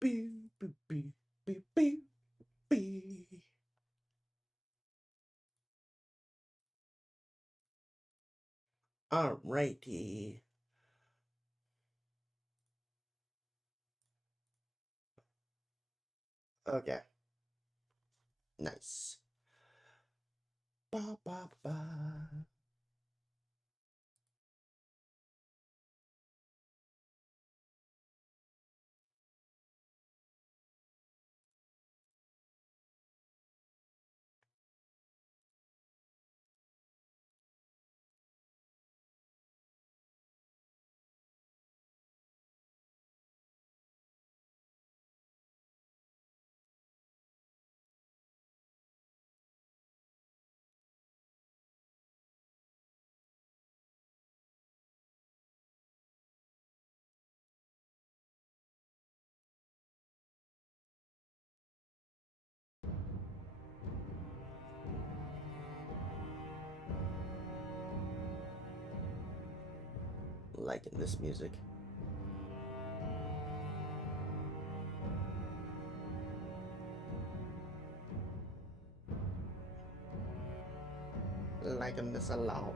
Beep, beep, beep, beep, beep, beep. Alrighty. Okay. Nice. Ba ba ba. Liking this music. Liking this a lot.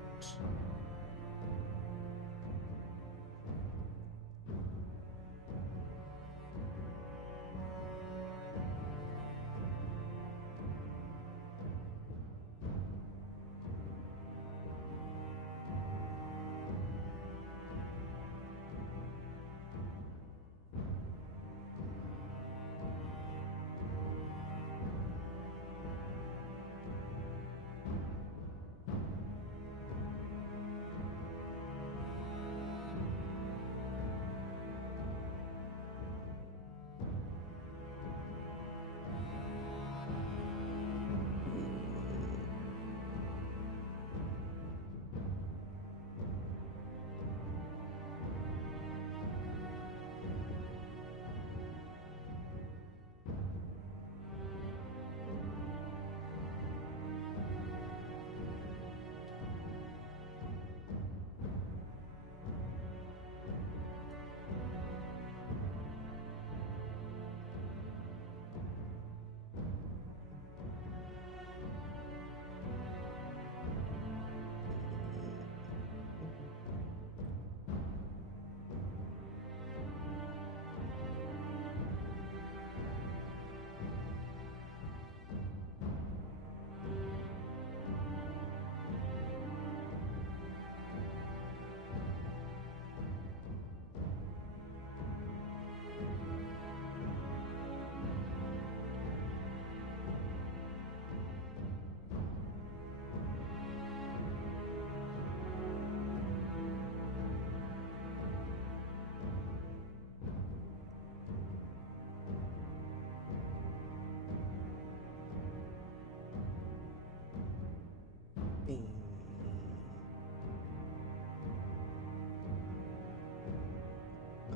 Beep.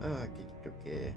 Okay, okay.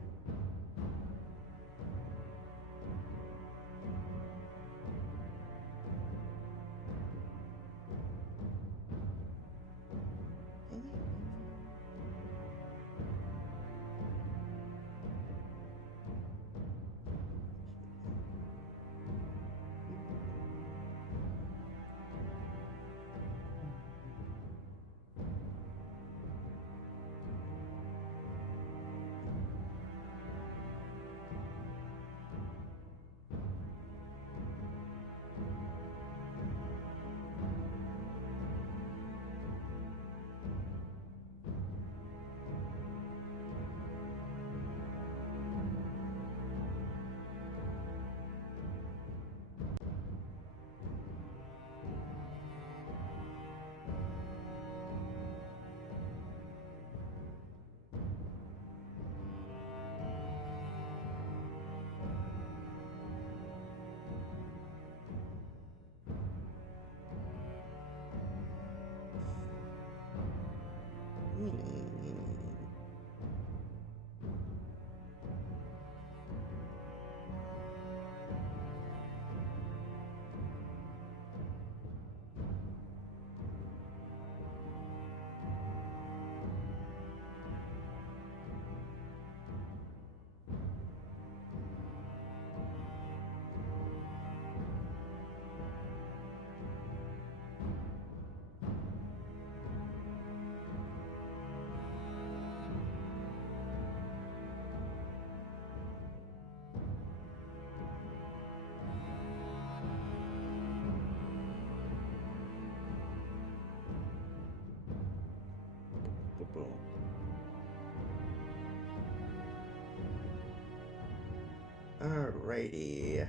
Alrighty.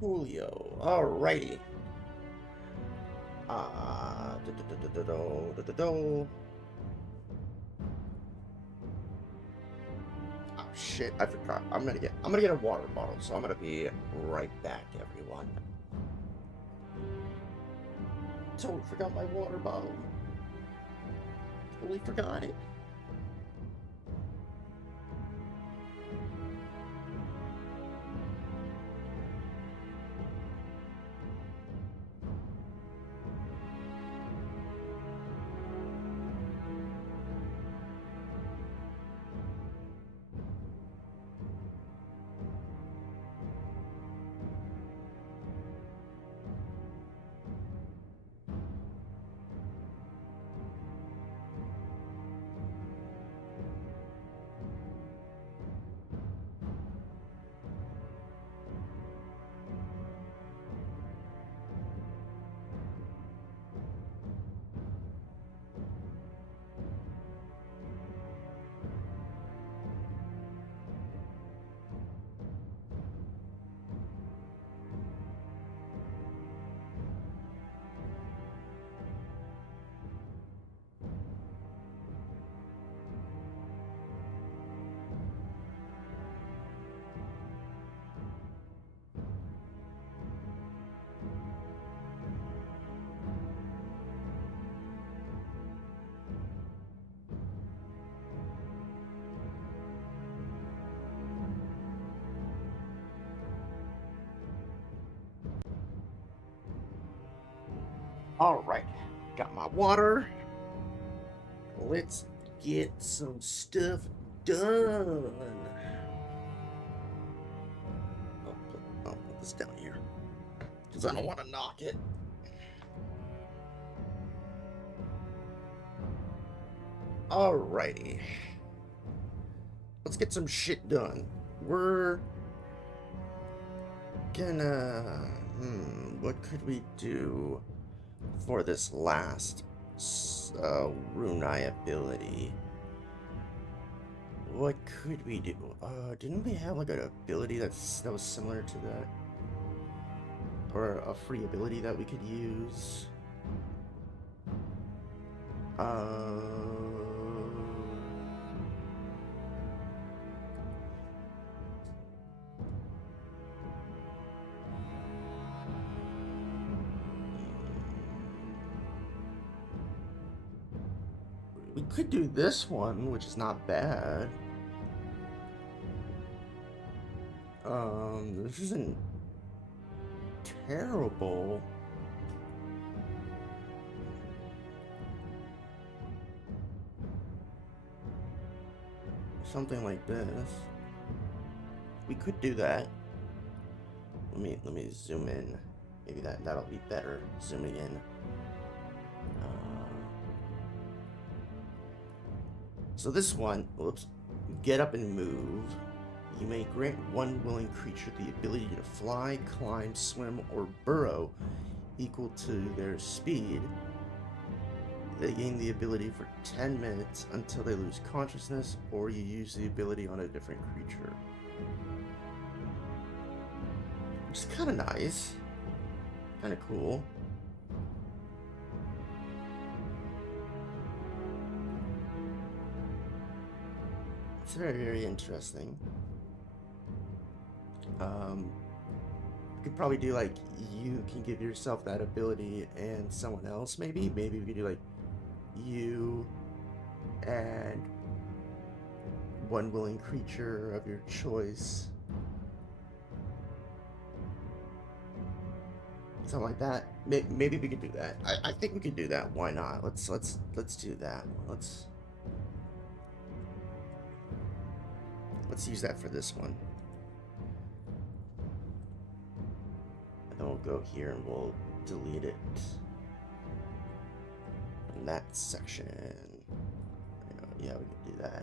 Julio. Alrighty. Oh shit, I forgot. I'm gonna get a water bottle, so I'm gonna be right back, everyone. Totally forgot my water bottle. Totally forgot it. Alright. Got my water. Let's get some stuff done. I'll put this down here, because I don't want to knock it. Alrighty. Let's get some shit done. We're gonna... what could we do for this last Runai ability? What could we do? Didn't we have like an ability that was similar to that? Or a free ability that we could use? We could do this one, which is not bad. This isn't terrible. Something like this. We could do that. Let me zoom in. Maybe that'll be better. Zooming in. So this one, whoops, get up and move. You may grant one willing creature the ability to fly, climb, swim, or burrow equal to their speed. They gain the ability for 10 minutes until they lose consciousness, or you use the ability on a different creature. Which is kind of nice. Kind of cool. It's very, very interesting. You could probably do like, you can give yourself that ability and someone else maybe. Maybe we could do like you and one willing creature of your choice. Something like that. Maybe we could do that. I think we could do that. Why not? Let's do that. Let's use that for this one. And then we'll go here and we'll delete it in that section. Yeah, we can do that.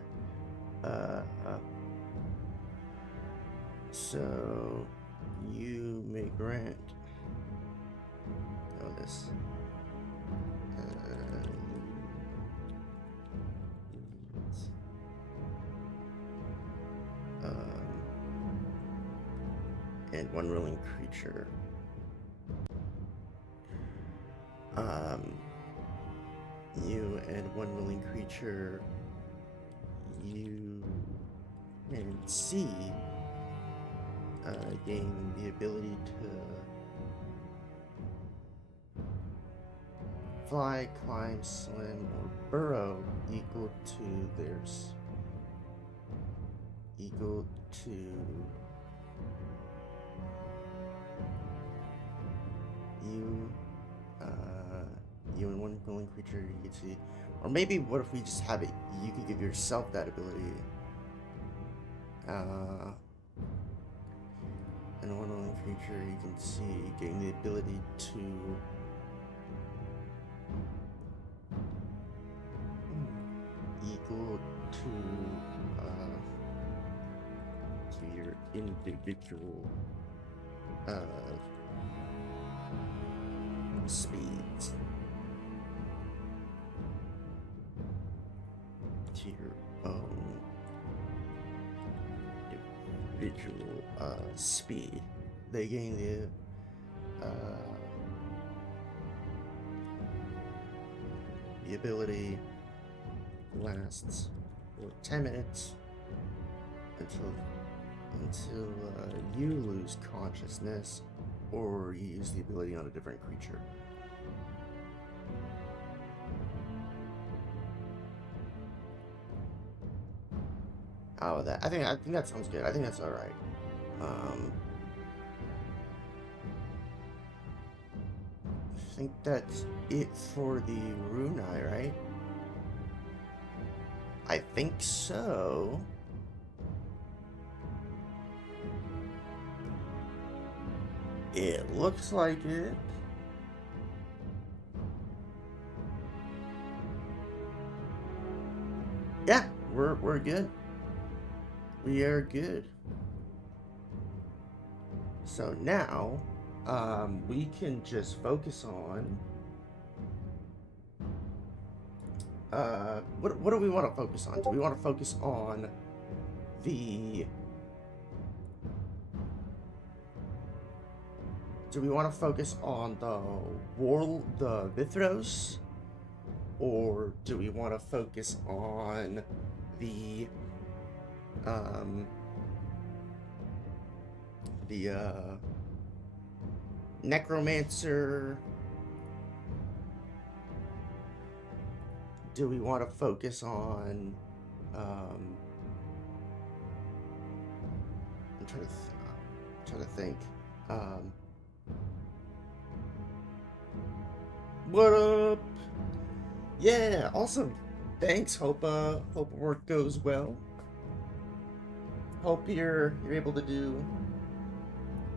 So you may grant. Oh, this. And one willing creature. You and one willing creature. You and C gain the ability to fly, climb, swim, or burrow equal to theirs. Equal to you and one willing creature you can see. Or maybe what if we just have it, you could give yourself that ability. And one willing creature you can see gain the ability to equal to your individual speeds, to your own individual speed. They gain the ability lasts for 10 minutes until you lose consciousness or you use the ability on a different creature. Oh, I think that sounds good. I think that's all right. I think that's it for the Runai, right? I think so. It looks like it. Yeah, we're good. We are good. So now, we can just focus on. What do we want to focus on? Do we want to focus on the? Do we want to focus on the Vithros, or do we want to focus on the Necromancer? Do we want to focus on I'm trying to think. What up? Yeah, awesome. Thanks. Hope work goes well. Hope you're able to do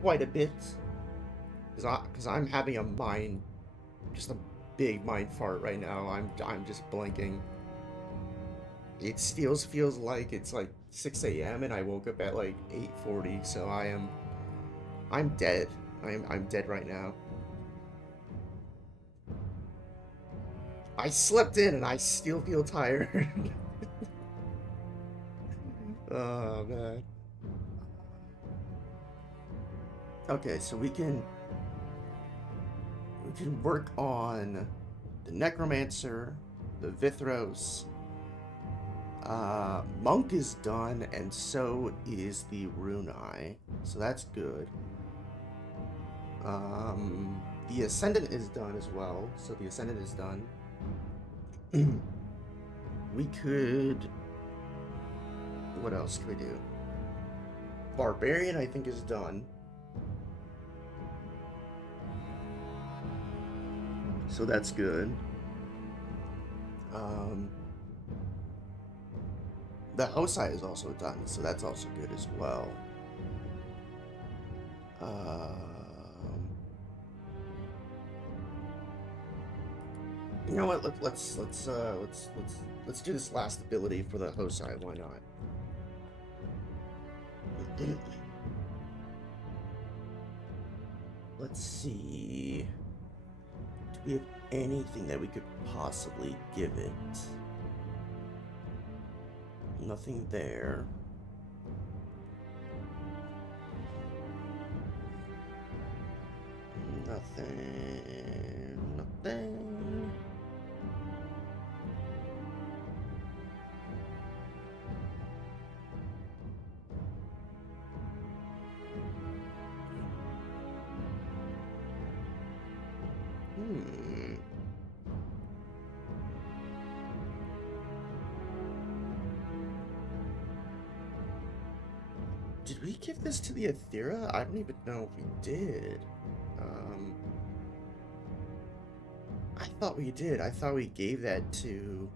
quite a bit. Cause I'm having a big mind fart right now. I'm just blanking. It feels like it's like 6 a.m. and I woke up at like 8:40, so I'm dead. I'm dead right now. I slept in and I still feel tired. Oh man. Okay, so we can work on the Necromancer, the Vithros. Monk is done, and so is the Runai, so that's good. The Ascendant is done as well, so the Ascendant is done. We could. What else could we do? Barbarian, I think, is done. So that's good. The Hosai is also done, so that's also good as well. You know what? Let's do this last ability for the Hosai. Why not? Let's see. Do we have anything that we could possibly give it? Nothing there. Nothing. Nothing. Hmm. Did we give this to the Aethera? I don't even know if we did. I thought we did. I thought we gave that to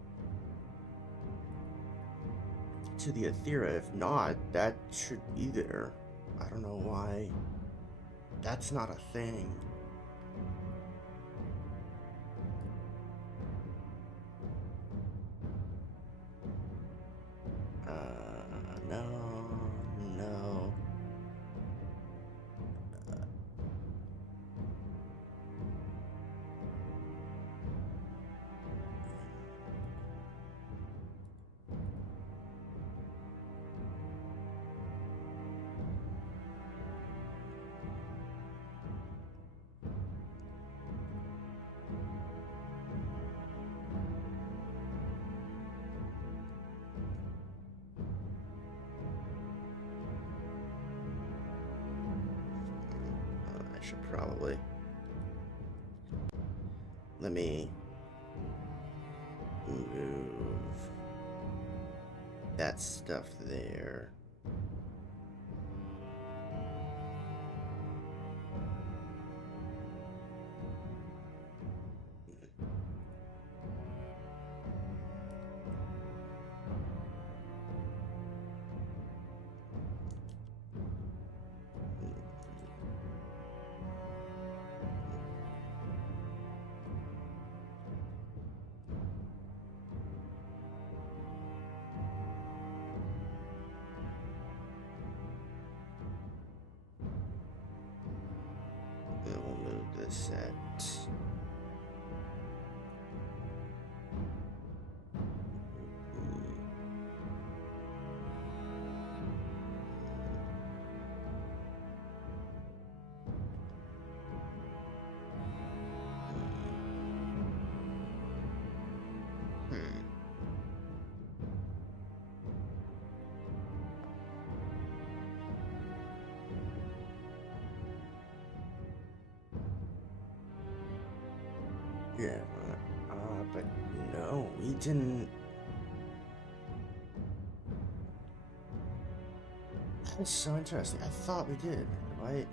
the Aethera. If not, that should be there. I don't know why that's not a thing. No, no. I should probably. Let me move that stuff there. And we'll move this at. Hmm. Yeah, but no, we didn't. That's so interesting. I thought we did, right?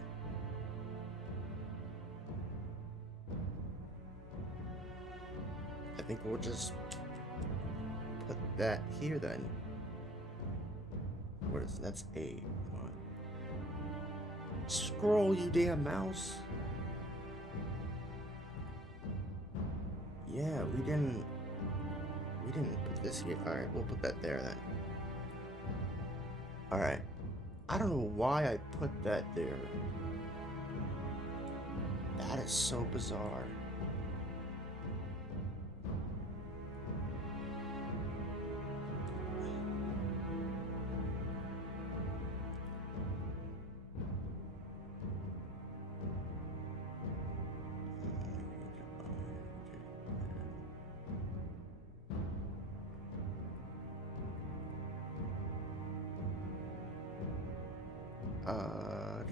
I think we'll just put that here then. What is that's A? Come on. Scroll, you damn mouse. Yeah, we didn't put this here. All right, we'll put that there then. All right. I don't know why I put that there. That is so bizarre.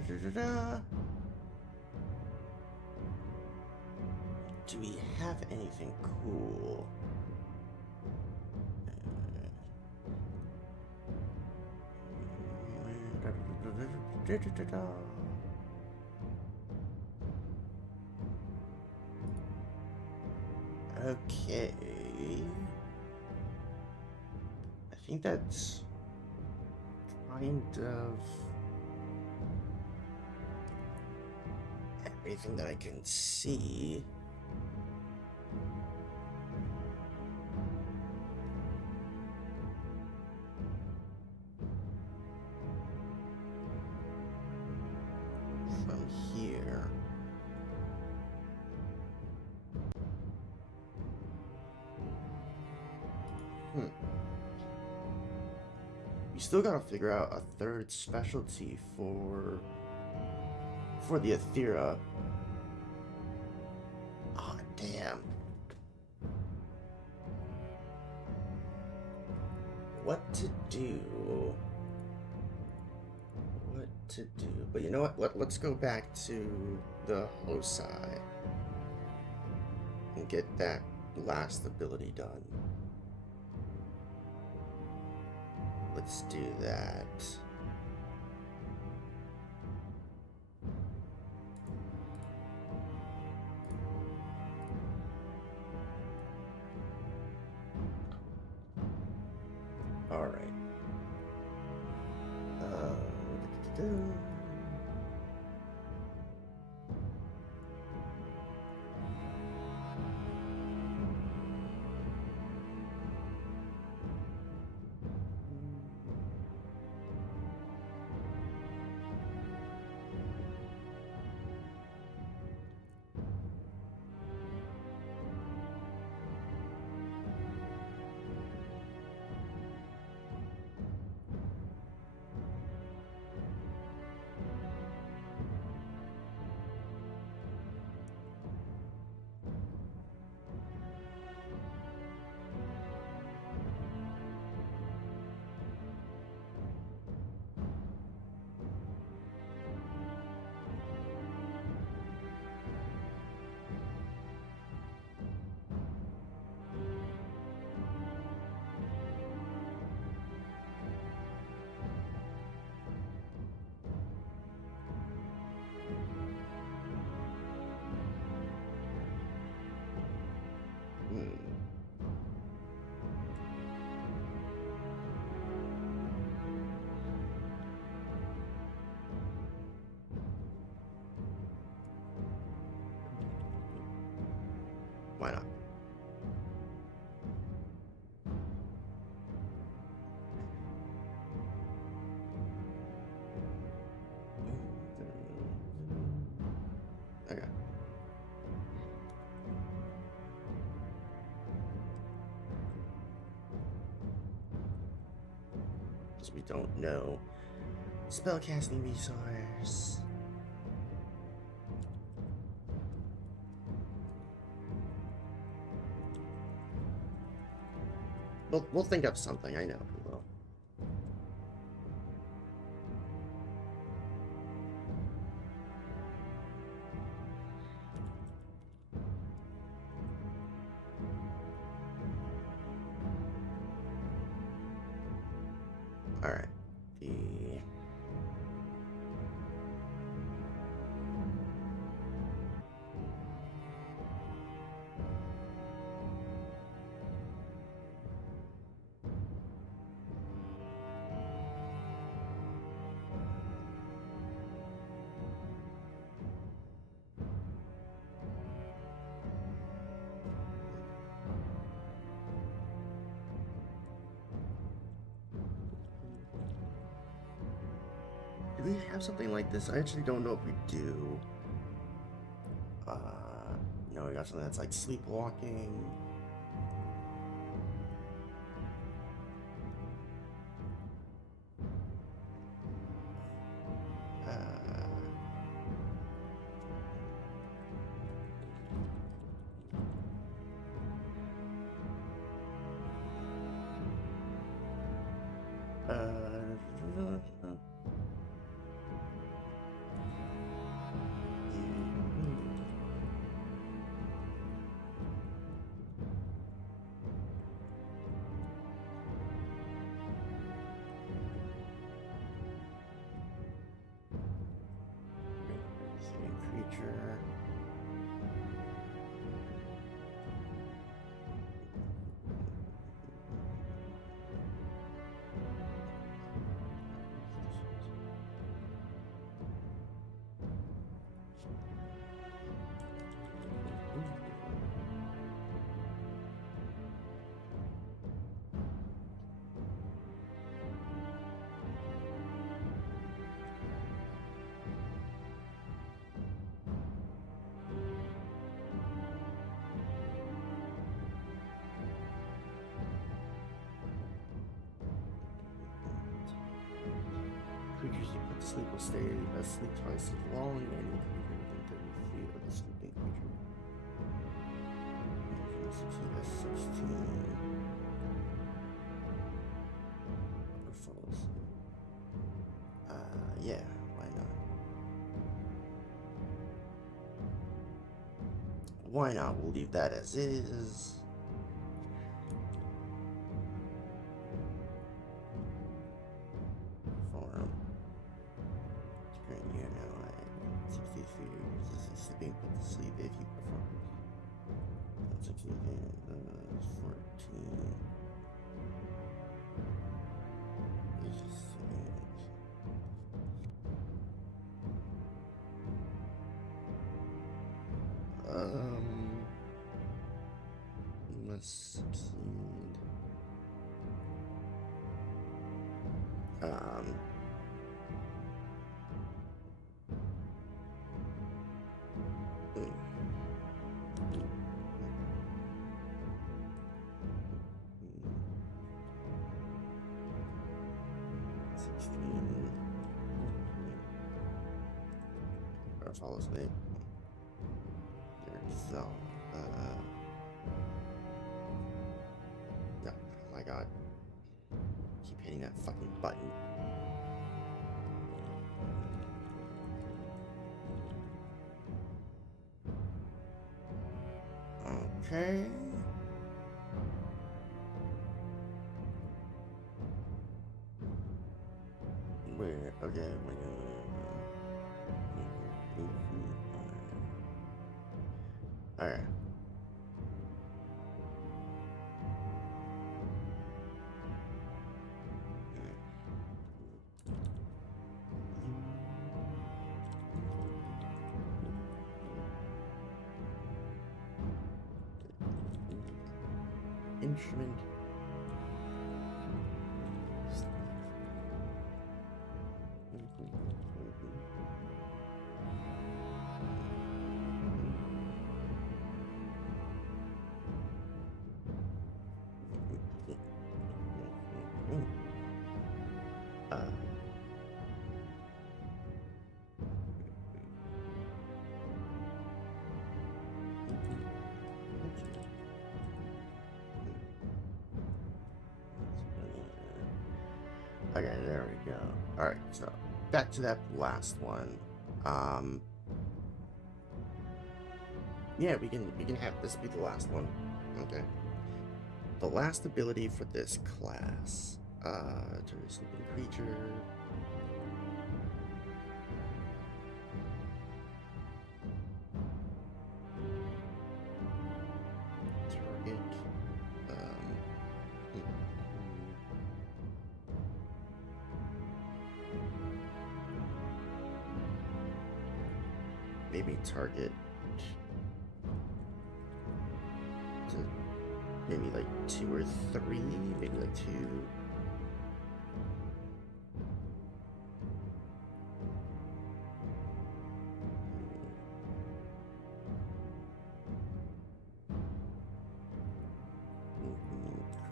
Da-da-da-da. Do we have anything cool? Da-da-da-da-da-da-da-da. Okay. I think that's kind of everything that I can see. From here. We still gotta figure out a third specialty for the Aethera. Oh, damn. What to do? What to do? But you know what? Let's go back to the Hosai and get that last ability done. Let's do that. All right. Why not? Okay. Because we don't know. Spellcasting resource. We'll think of something, I know we will. Alright. Do we have something like this? I actually don't know if we do. No, we got something that's like sleepwalking. Creature. Sleep will stay asleep twice as long, and you can be within 30 feet of the sleeping creature. That's 16. Or falls. Yeah, why not? Why not? We'll leave that as is. Form. Current year now at 60 feet. This is sleeping with the sleep if you perform. 16, 14. This is must succeed. Follows me. There's no, oh my god. Keep hitting that fucking button. Okay. Where? Okay, we're gonna. Alright. Instrument. Okay, there we go. Alright, so back to that last one. Yeah, we can have this be the last one. Okay. The last ability for this class. To a sleeping creature. Target. Maybe target to maybe like 2 or 3, maybe like 2.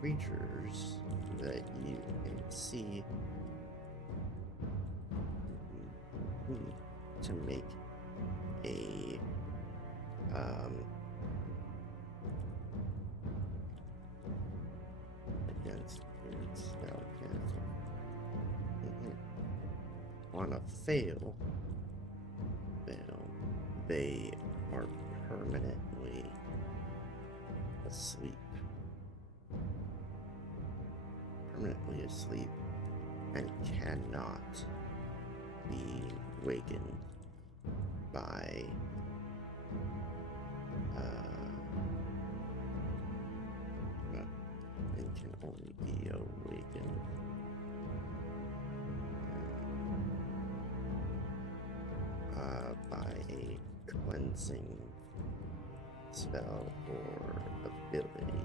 Creatures that you can see to make a against spell cancel. On a fail, they are permanently asleep. Permanently asleep and cannot be wakened by and can only be awakened by a cleansing spell or ability.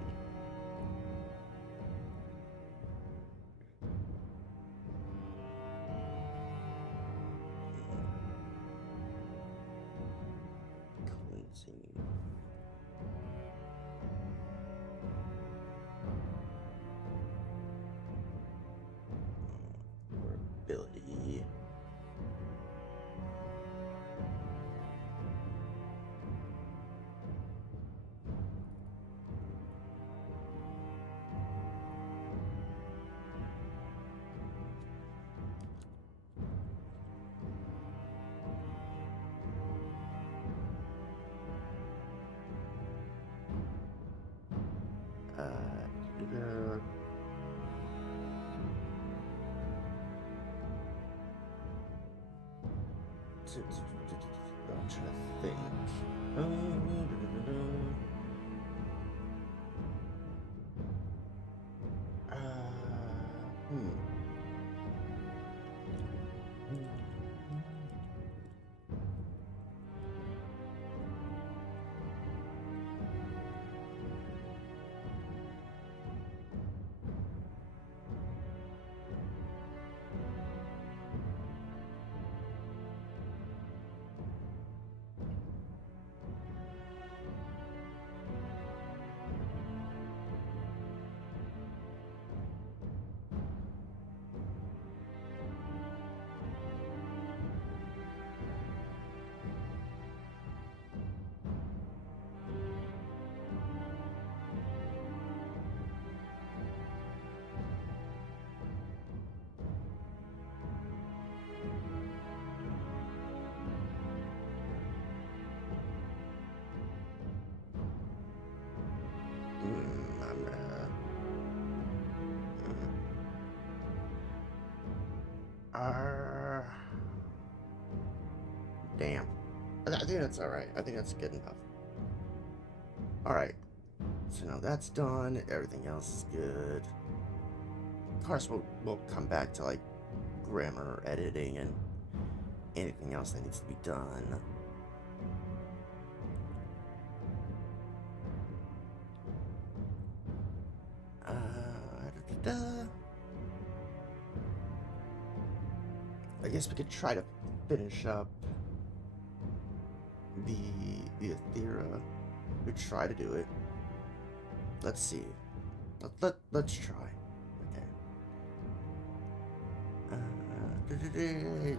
Or ability. I'm trying to think. Hmm. I'm damn. I think that's alright. I think that's good enough. Alright. So now that's done. Everything else is good. Of course, we'll come back to like grammar editing and anything else that needs to be done. I guess we could try to finish up the Aethera. We try to do it. Let's see. Let's try. Okay.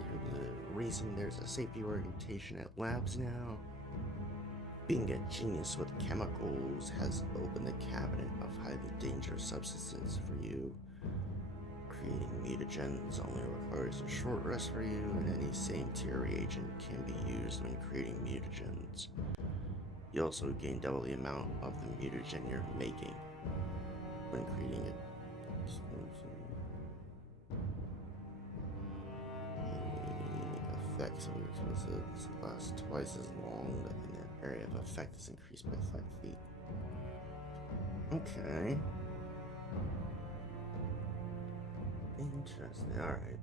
Reason there's a safety orientation at labs now. Being a genius with chemicals has opened the cabinet of highly dangerous substances for you. Creating mutagens only requires a short rest for you, and any same tier reagent can be used when creating mutagens. You also gain double the amount of the mutagen you're making when creating it. The effects of your explosives last twice as long, and their area of effect is increased by 5 feet. Okay. Interesting. All right.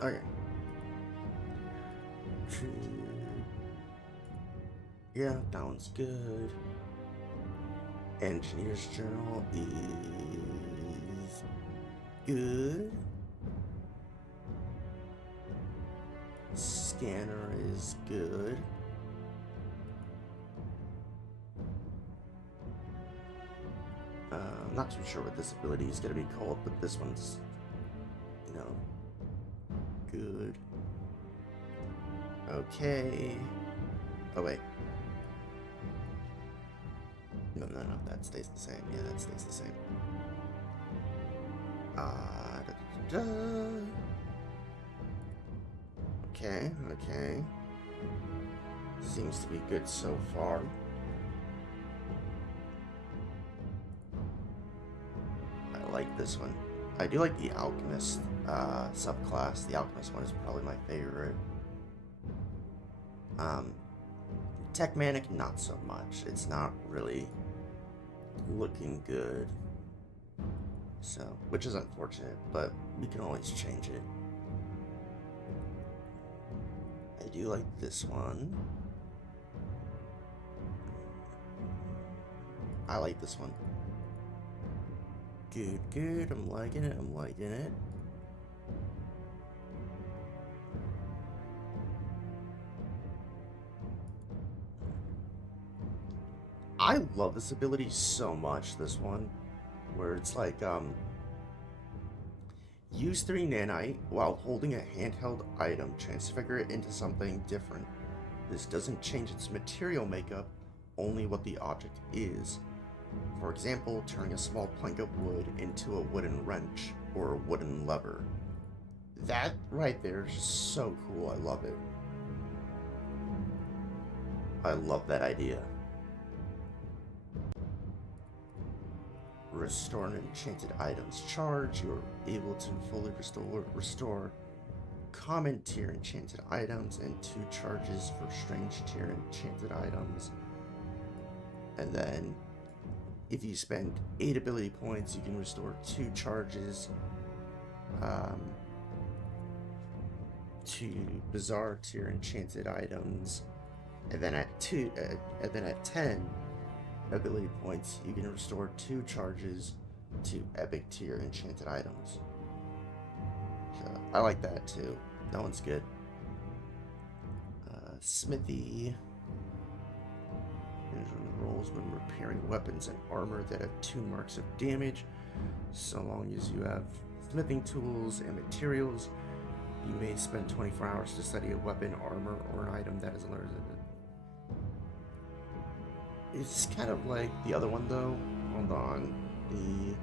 Okay. Yeah, that one's good. Engineer's Journal is good. Scanner is good. I'm not too sure what this ability is going to be called, but this one's, good. Okay. Oh, wait. No, that stays the same. Yeah, that stays the same. Okay. Seems to be good so far. I like this one. I do like the Alchemist subclass. The Alchemist one is probably my favorite. Tech Manic, not so much. It's not really looking good. So, which is unfortunate, but we can always change it. I do like this one. I like this one. Good. I'm liking it. I love this ability so much, this one, where it's like, use 3 nanite while holding a handheld item, transfigure it into something different. This doesn't change its material makeup, only what the object is. For example, turning a small plank of wood into a wooden wrench or a wooden lever. That right there is just so cool, I love it. I love that idea. Restore an enchanted item's charge. You're able to fully restore common tier enchanted items and 2 charges for strange tier enchanted items. And then if you spend 8 ability points, you can restore 2 charges to bizarre tier enchanted items. And then at 10 ability points, you can restore 2 charges to epic tier enchanted items. So I like that too. That one's good. Smithy. Rolls when repairing weapons and armor that have 2 marks of damage. So long as you have smithing tools and materials, you may spend 24 hours to study a weapon, armor, or an item that is alerted. It's kind of like the other one though. Hold on. The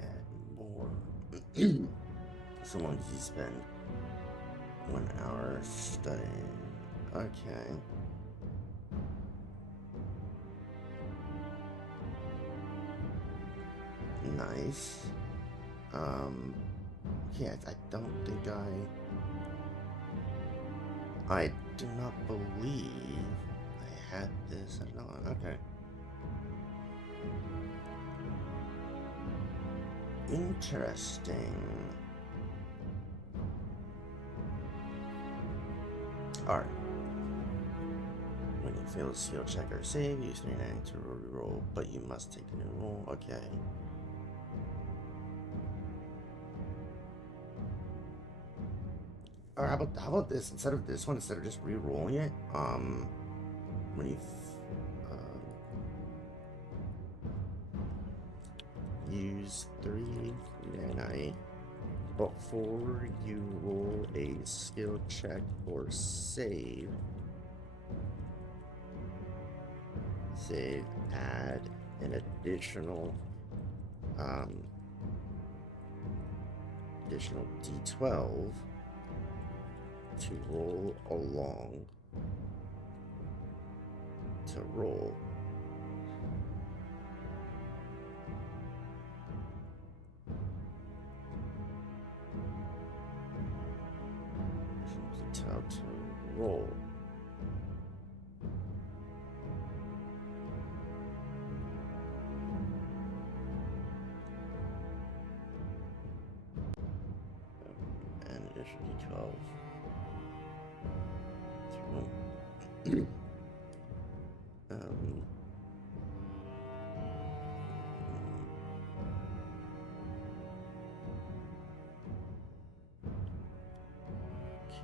add more so long as you spend 1 hour studying. Okay. Nice. Yeah, I don't think I do not believe I had this. No, okay. Interesting. Alright. When you fail a skill check or save, use 39 to reroll, but you must take a new roll. Okay. Or how about this? Instead of this one, instead of just re-rolling it, when you use 3 nanite before you roll a skill check or save, add an additional D12 to roll along to roll. D12 to roll. And additional D12.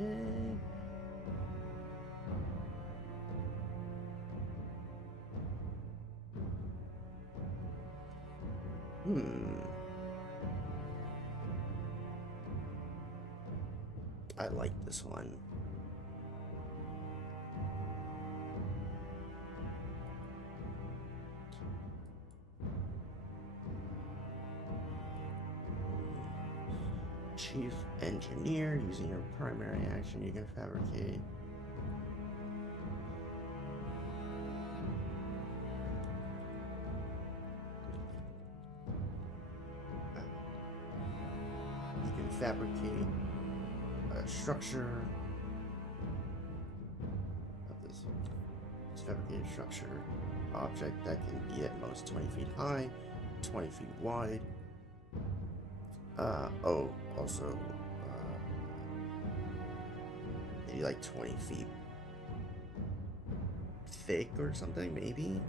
Okay. I like this one. Chief Engineer, using your primary action, you can fabricate. You can fabricate a structure of this fabricated structure object that can be at most 20 feet high, 20 feet wide, Oh, also, maybe like 20 feet thick or something, maybe?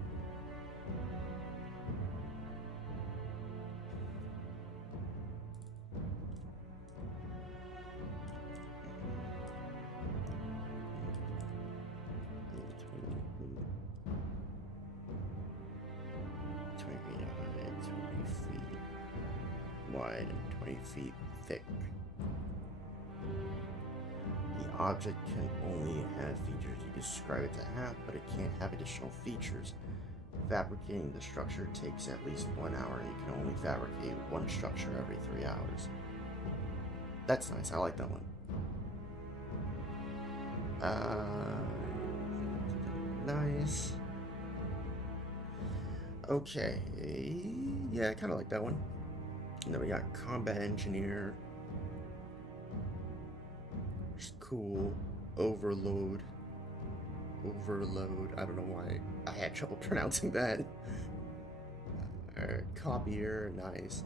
Wide and 20 feet thick. The object can only have features you describe it to have, but it can't have additional features. Fabricating the structure takes at least 1 hour, and you can only fabricate one structure every 3 hours. That's nice, I like that one. Nice. Okay, yeah, I kind of like that one. And then we got Combat Engineer. Just cool. Overload. I don't know why I had trouble pronouncing that. Copier. Nice.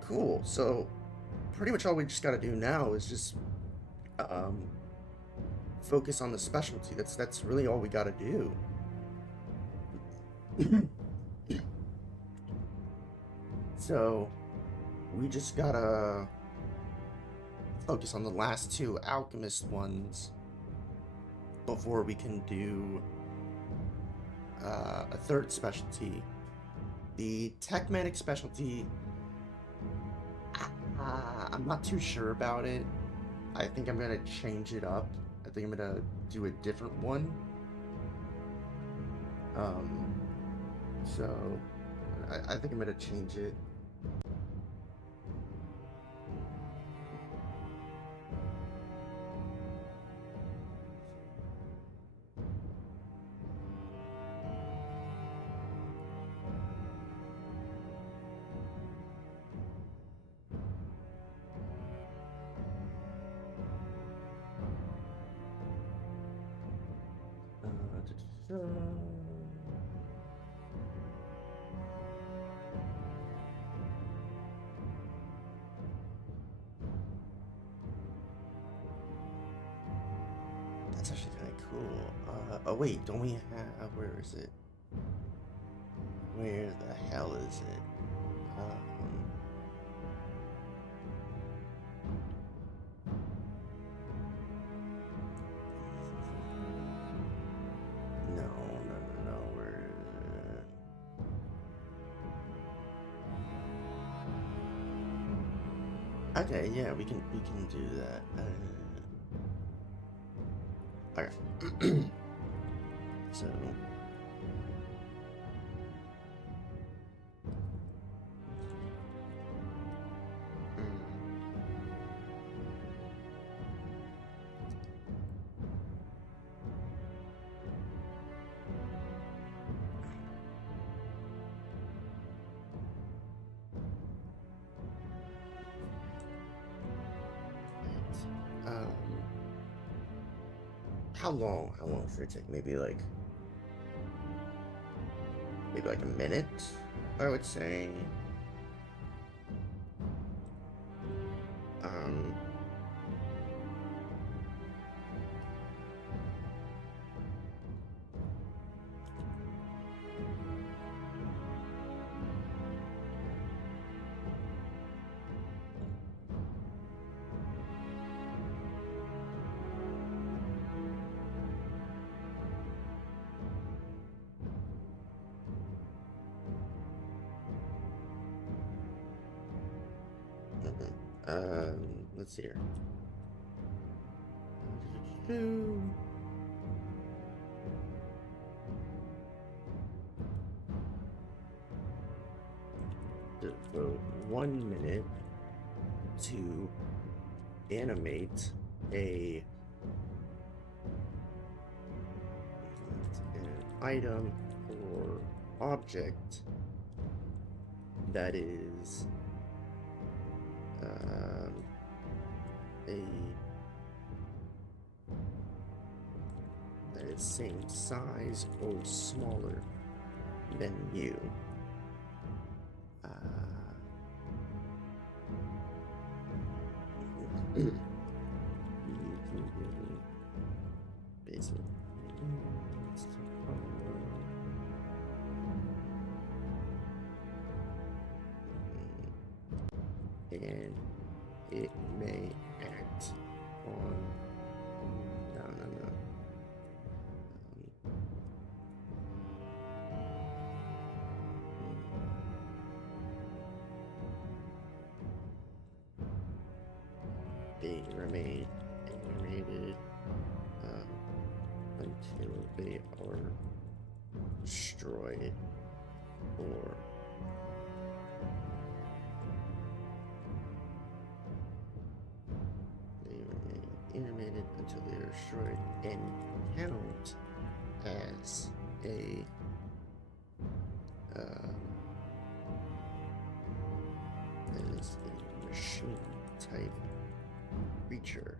Cool. So, pretty much all we just gotta do now is just focus on the specialty. That's really all we gotta do. So, we just gotta focus on the last two alchemist ones before we can do a third specialty. The Techmanic specialty, I'm not too sure about it. I think I'm gonna change it up. I think I'm gonna do a different one. So I think I'm gonna change it. That's actually kind of cool. Oh wait, don't we have? Where is it? Where the hell is it? No. Where is it? Okay, yeah, we can do that. Okay. So. How long should it take? Maybe like a minute, I would say. Um, let's see here. So 1 minute to animate an item or object that is same size or smaller than you. And it may act on. No. They remain animated until they are destroyed or they remain animated until they are destroyed and count as a machine type creature.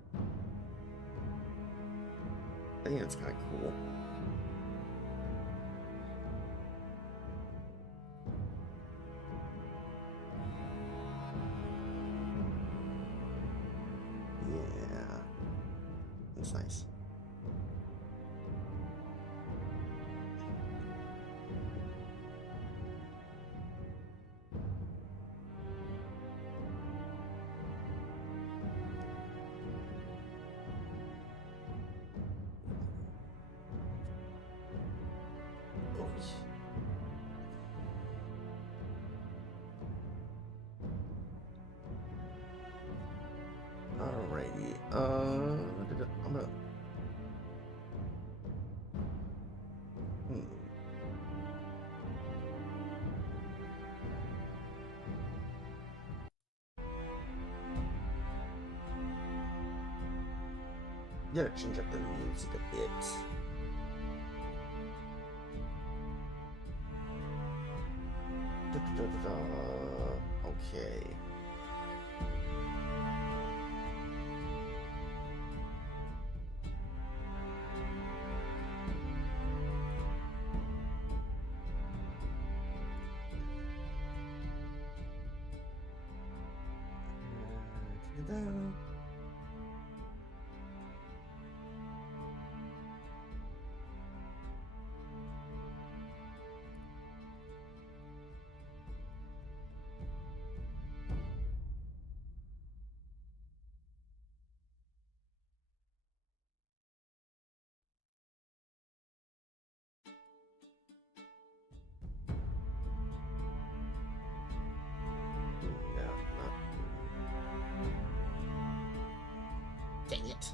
I think that's kind of cool. Yeah, that's nice. Alrighty. I'm gonna. Gotta change up the music a bit. Okay. Dang it.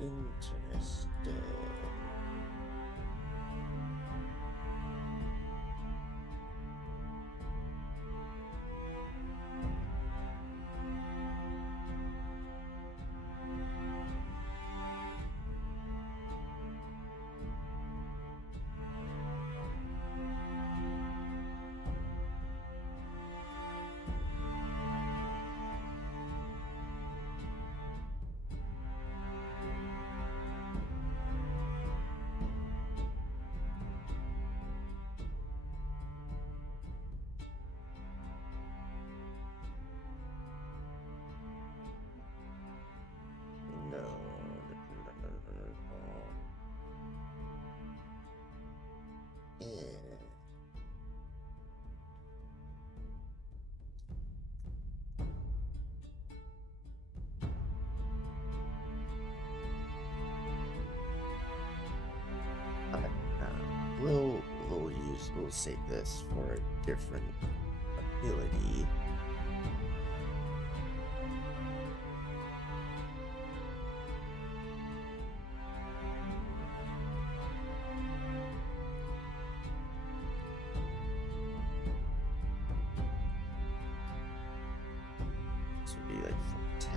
Interesting. We'll save this for a different ability. be like 10.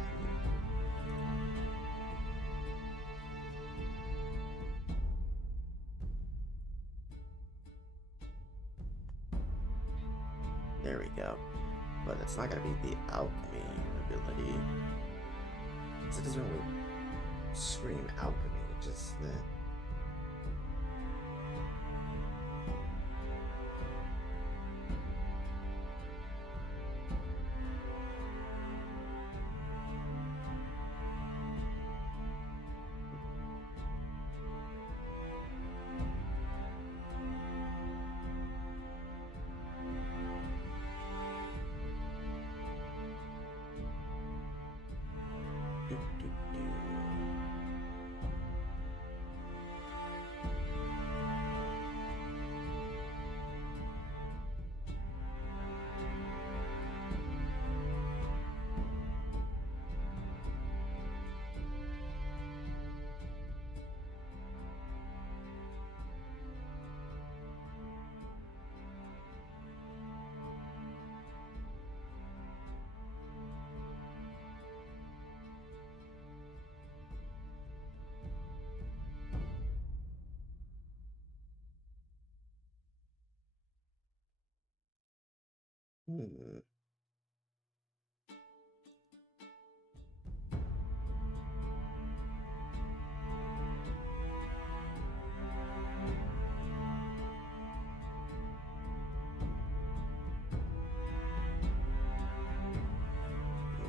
There we go. But it's not gonna be the alchemy ability. It doesn't really scream alchemy, just the. Hmm.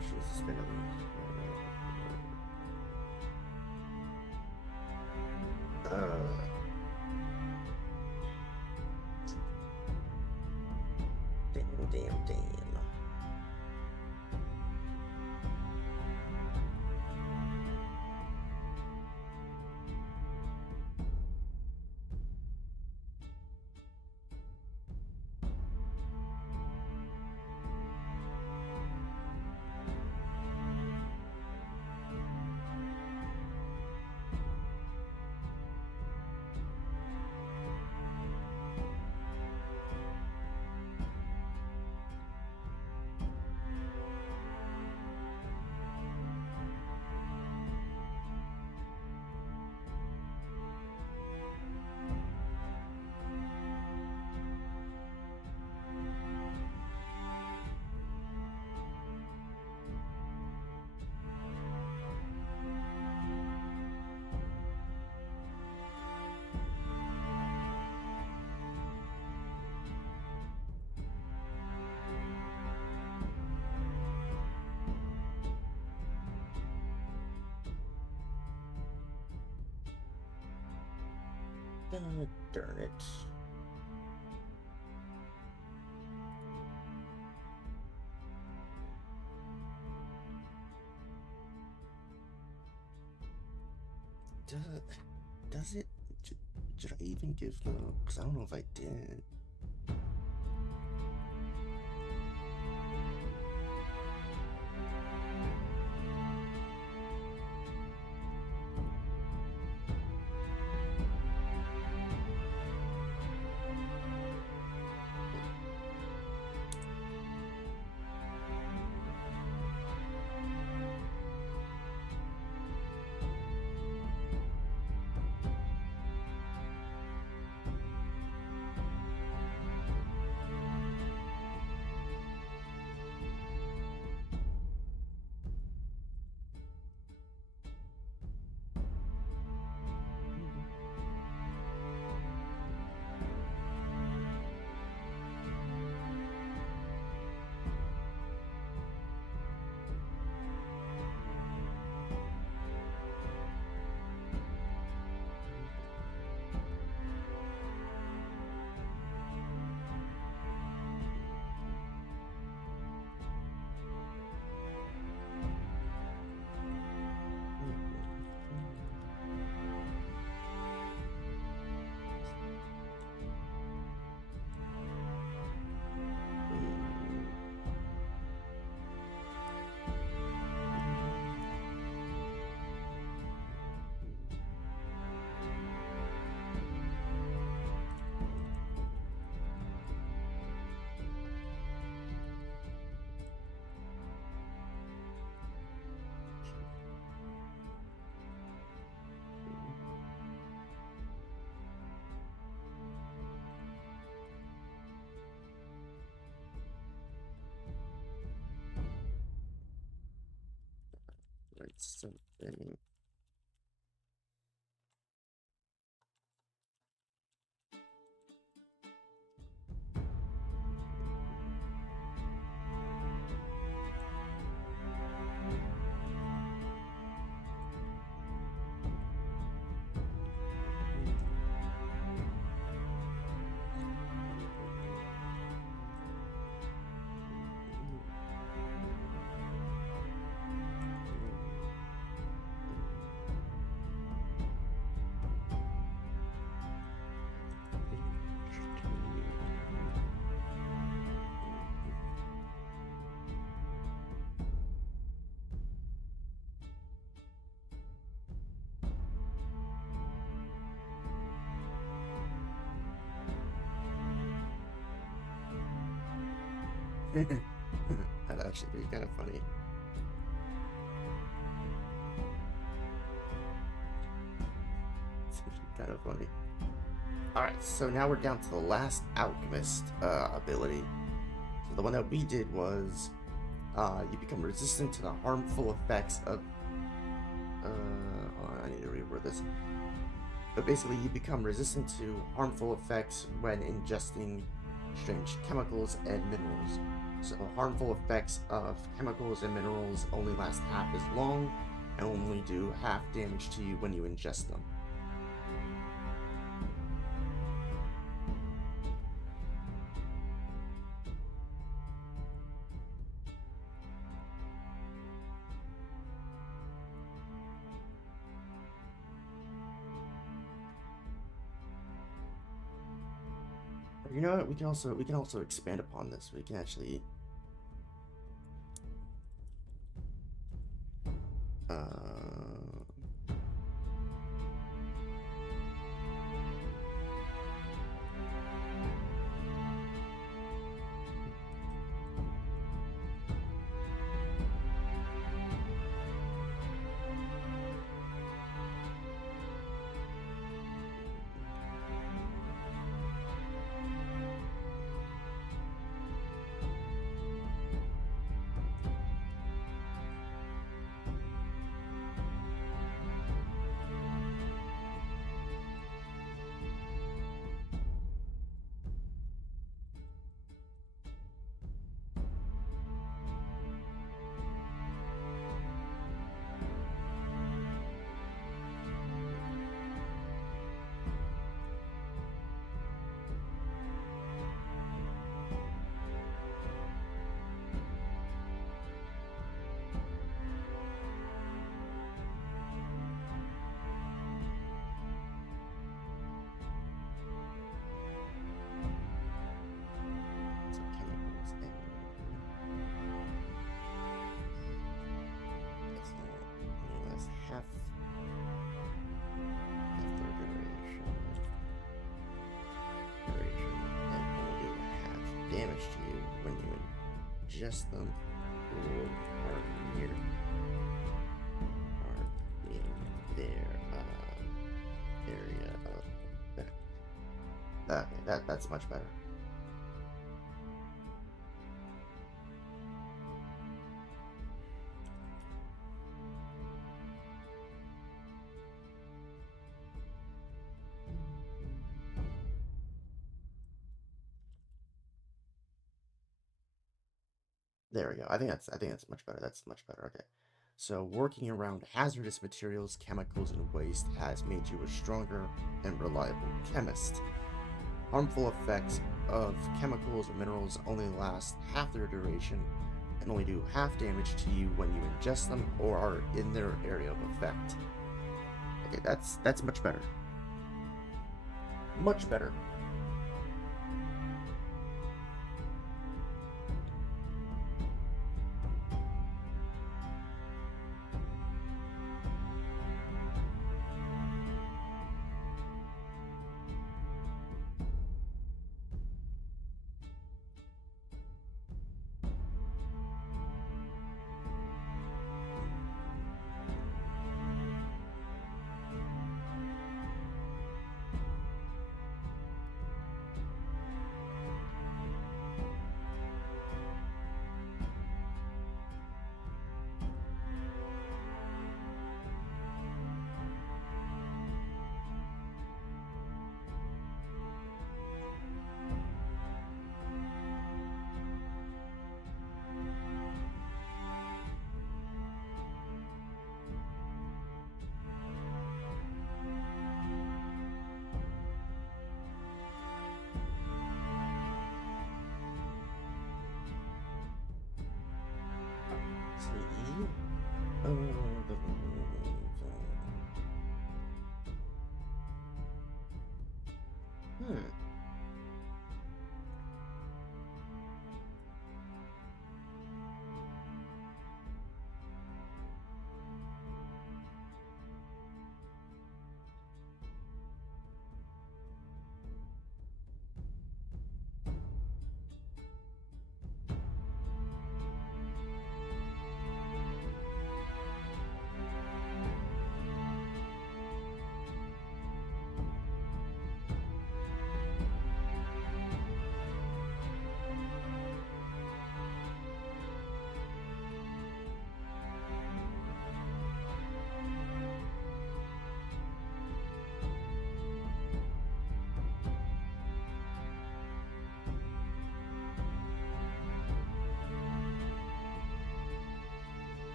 She's been damn. Darn it. Does it? Did I even give the? Because I don't know if I did. something. That'd actually be kind of funny. It's kind of funny. Alright, so now we're down to the last alchemist ability. So the one that we did was you become resistant to the harmful effects of hold on, I need to reword this. But basically you become resistant to harmful effects when ingesting strange chemicals and minerals. So harmful effects of chemicals and minerals only last half as long and only do half damage to you when you ingest them. You know what? We can also expand upon this. We can actually half their duration and only do half damage to you when you ingest them or are near in their area of effect. That's much better. There we go. I think that's much better. That's much better. Okay. So working around hazardous materials, chemicals, and waste has made you a stronger and reliable chemist. Harmful effects of chemicals and minerals only last half their duration and only do half damage to you when you ingest them or are in their area of effect. Okay, that's much better. Much better. Hmm.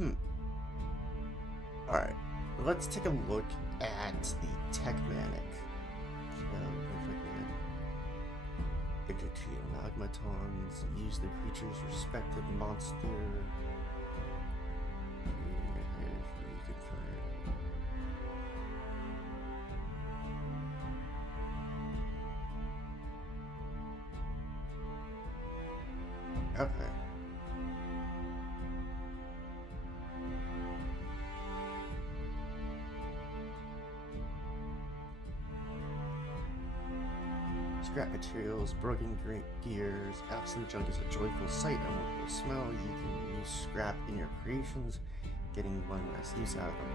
Hmm. Alright. Let's take a look at the Techmanic. Entity Magmatons. Use the creature's respective monster. Okay. Scrap materials, broken gears, absolute junk is a joyful sight and wonderful smell. You can use scrap in your creations, getting one less use out of them.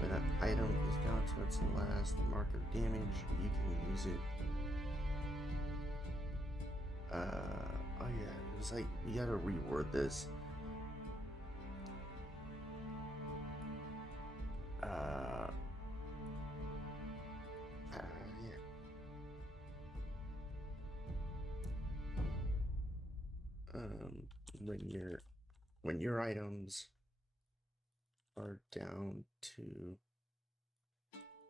When an item is down to its last mark of damage, you can use it. Oh yeah, it was like, we gotta reword this. When your items are down to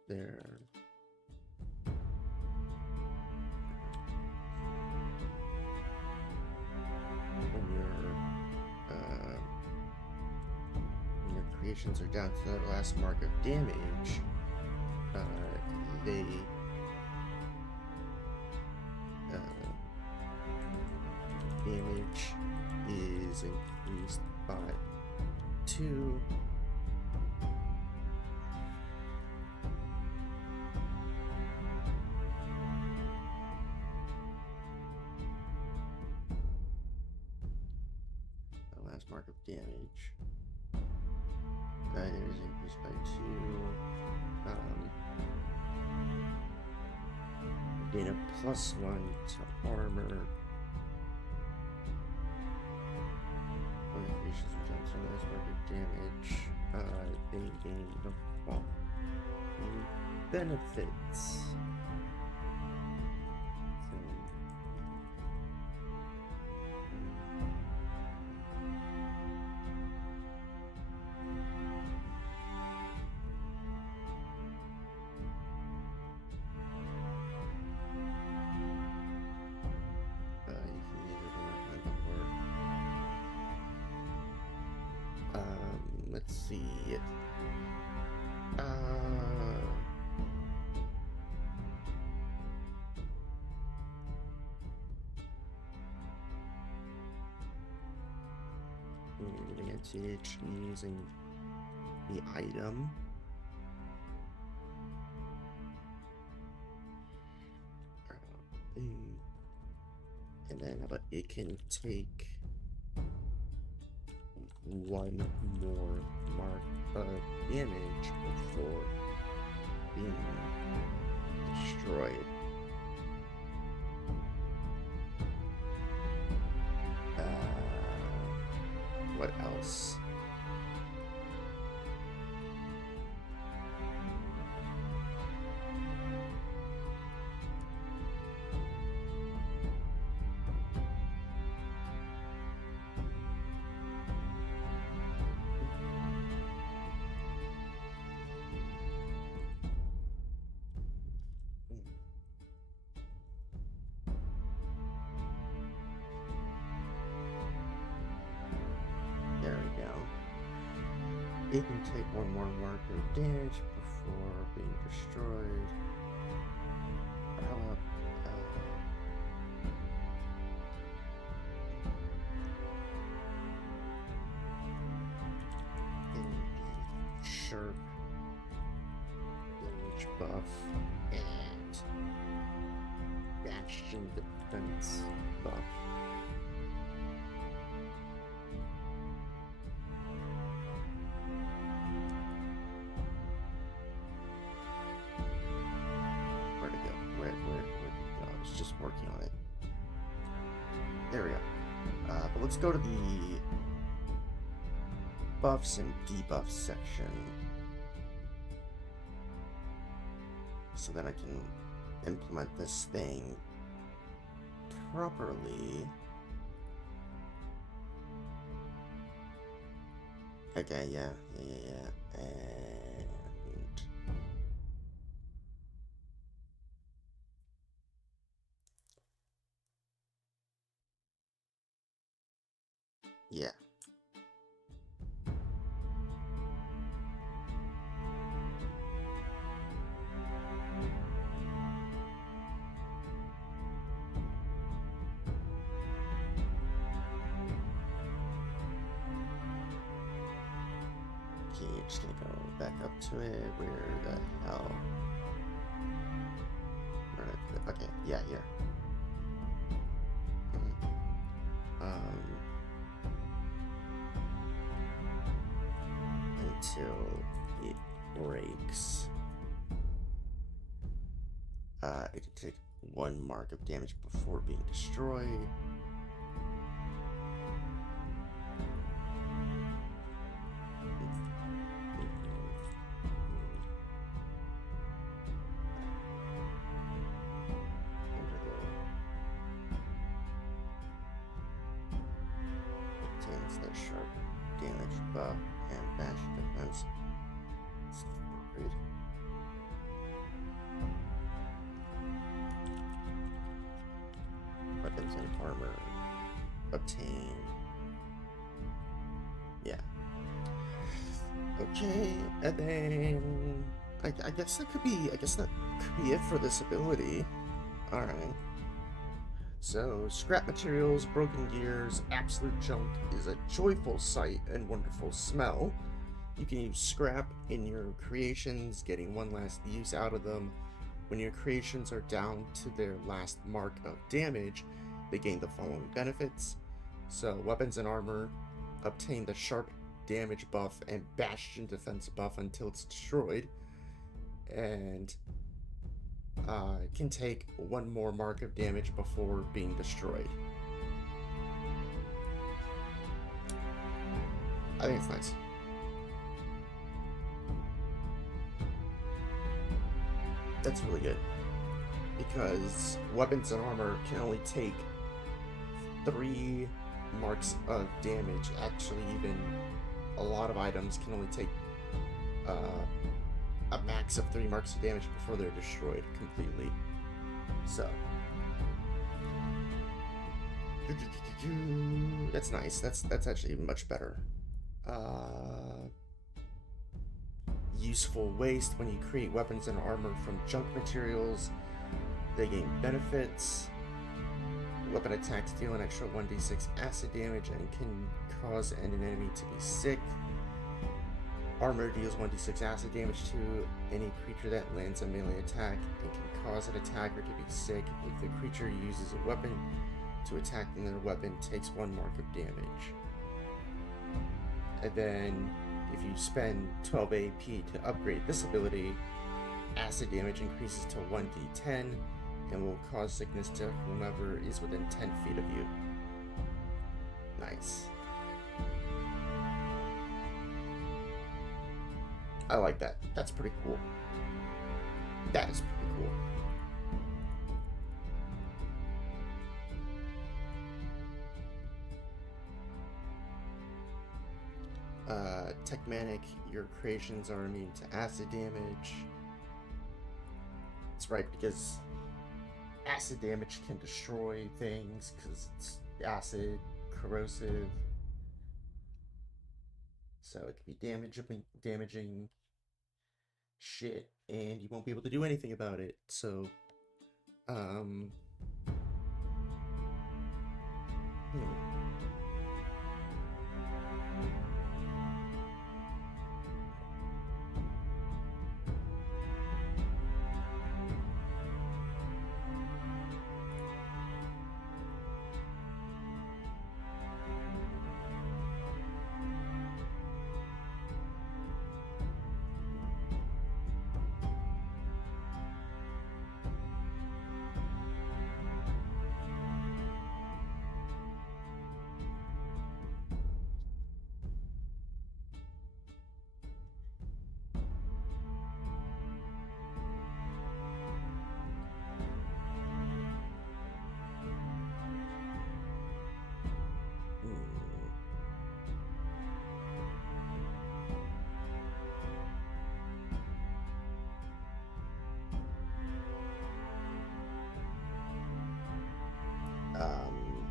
their when your creations are down to their last mark of damage, they damage is increased by 2. The last mark of damage. That is increased by 2. Gain a +1 to armor. Creations are done to last mark of damage. They gain the following benefits. Let's see. Advantage using the item. And then, but it can take 1 more mark of damage before being destroyed. What else? There we go. It can take one more mark of damage before being destroyed. Or how about, getting the sharp damage buff and bastion defense buff. Where'd it go? Where did it go? I was just working on it. There we go. But let's go to the buffs and debuffs section so that I can implement this thing properly. Okay, yeah. And yeah. Okay, just gonna go back up to it. Where the hell? Where did I put it? Okay, yeah, here. Until it breaks. It can take one mark of damage before being destroyed. Obtains the sharp damage buff and bash defense. Great. Weapons and armor obtain. Yeah. Okay, and then I guess that could be it for this ability. All right. So, scrap materials, broken gears, absolute junk is a joyful sight and wonderful smell. You can use scrap in your creations, getting one last use out of them. When your creations are down to their last mark of damage, they gain the following benefits. So, weapons and armor obtain the sharp damage buff and bastion defense buff until it's destroyed. And it can take one more mark of damage before being destroyed. I think it's nice. That's really good, because weapons and armor can only take 3 marks of damage. Actually, even a lot of items can only take a max of 3 marks of damage before they're destroyed completely. So that's nice. That's actually much better. Useful waste: when you create weapons and armor from junk materials, they gain benefits. Weapon attacks deal an extra 1d6 acid damage and can cause an enemy to be sick. Armor deals 1d6 acid damage to any creature that lands a melee attack and can cause an attacker to be sick. If the creature uses a weapon to attack, then their weapon takes 1 mark of damage. And then, if you spend 12 AP to upgrade this ability, acid damage increases to 1d10 and will cause sickness to whomever is within 10 feet of you. Nice. I like that. That's pretty cool. That is pretty cool. Techmanic, your creations are immune to acid damage. That's right, because acid damage can destroy things because it's acid, corrosive. So it can be damaging shit, and you won't be able to do anything about it. So, hmm.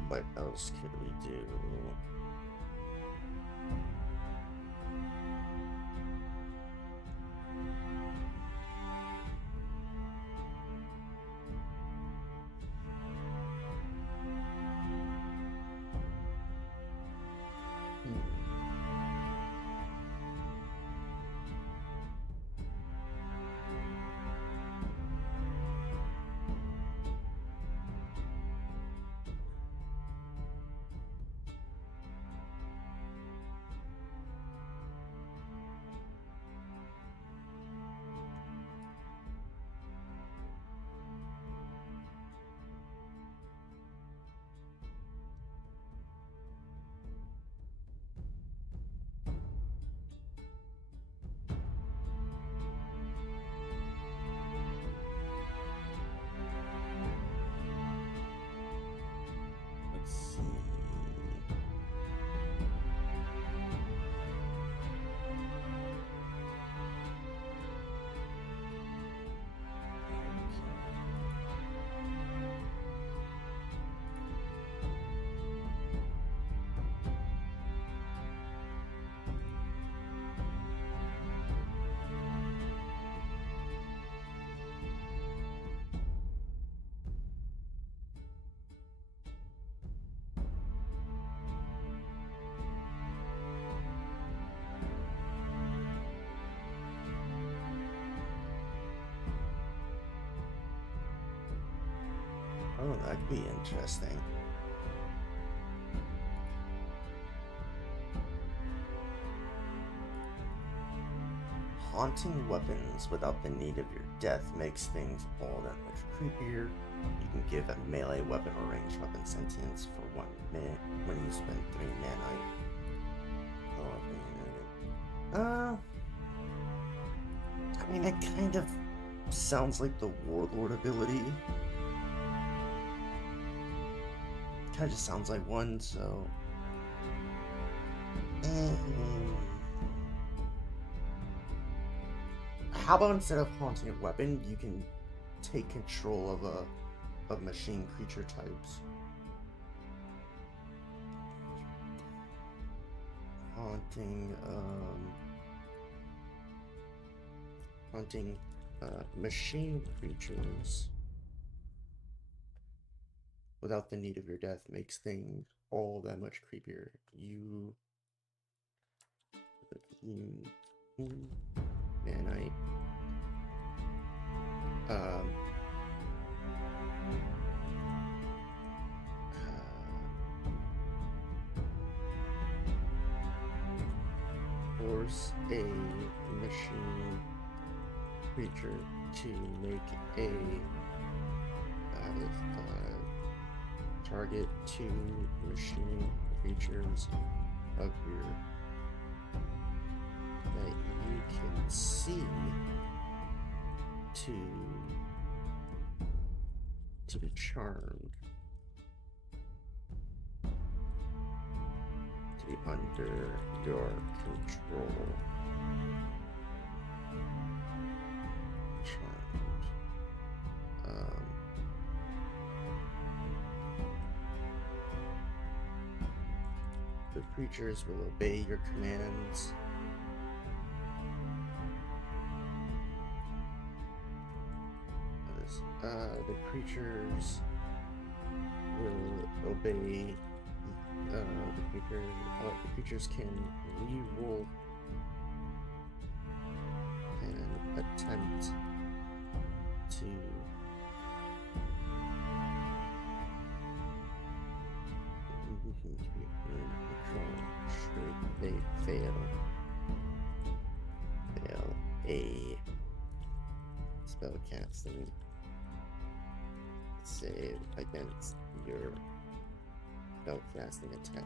What else could we do? Let's see. Oh, that could be interesting. Haunting weapons without the need of your death makes things all that much creepier. You can give a melee weapon or ranged weapon sentience for 1 minute when you spend 3 nanite. I mean, it kind of sounds like the Warlord ability. Kind of just sounds like one, so. How about instead of haunting a weapon, you can take control of machine creature types. Haunting machine creatures without the need of your death makes things all that much creepier. Nanite. Force a machine creature to make a target 2 machine creatures of your that you can see to be charmed, to be under your control. Charmed. The creatures will obey your commands. The creatures will obey. The creatures can re-roll and attempt to should they fail a spellcasting save against your spellcasting attack.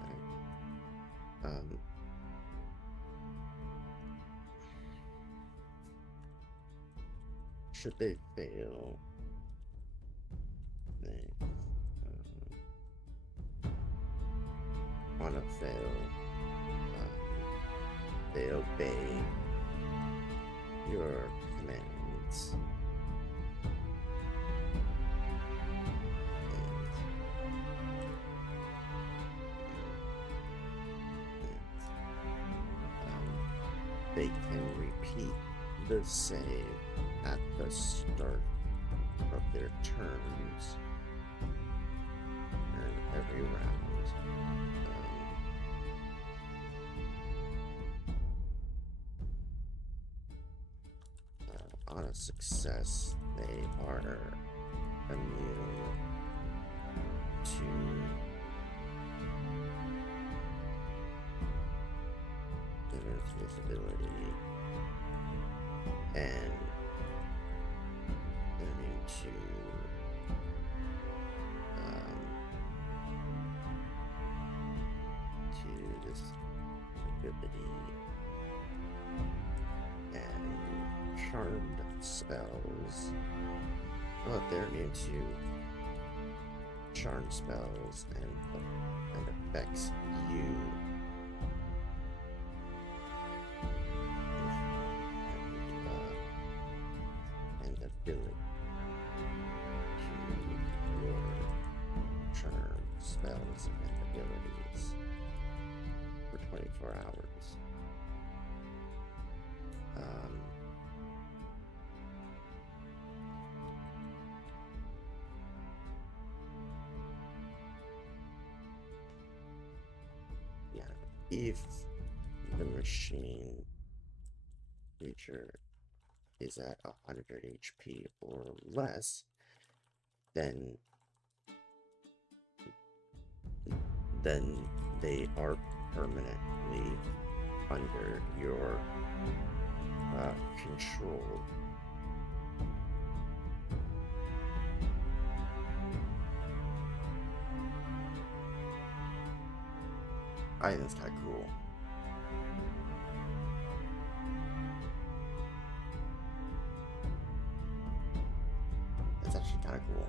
Should they fail, they on a fail, they obey your commands. They can repeat the save at the start of their turns and every round. On a success, they are immune to invisibility and immune to this ability and charmed spells. Oh, they're immune to charmed spells and affects you. Ability to your charm spells and abilities for 24 hours. Yeah, if the machine creature is at 100 HP or less, then they are permanently under your control. I think that's kind of cool. That's actually kind of cool.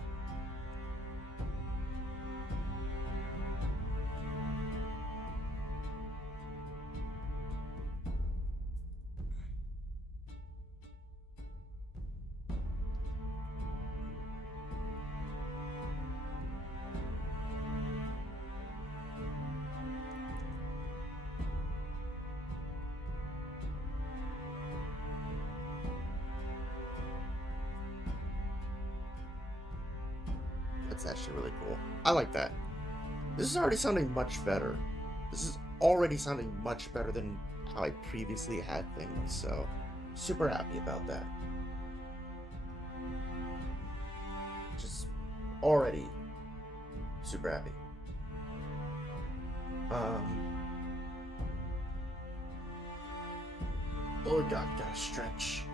That's actually really cool. I like that. This is already sounding much better. This is already sounding much better than how I previously had things, so super happy about that. Just already super happy. Oh god, gotta stretch.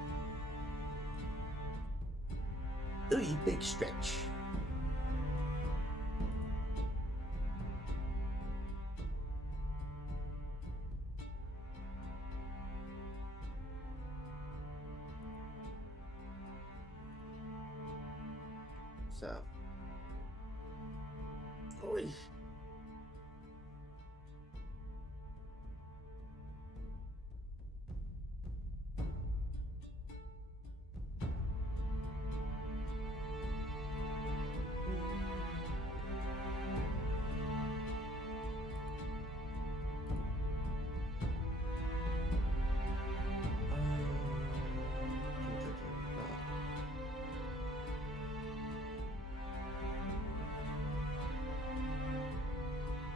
Ooh, you big stretch. So, oy.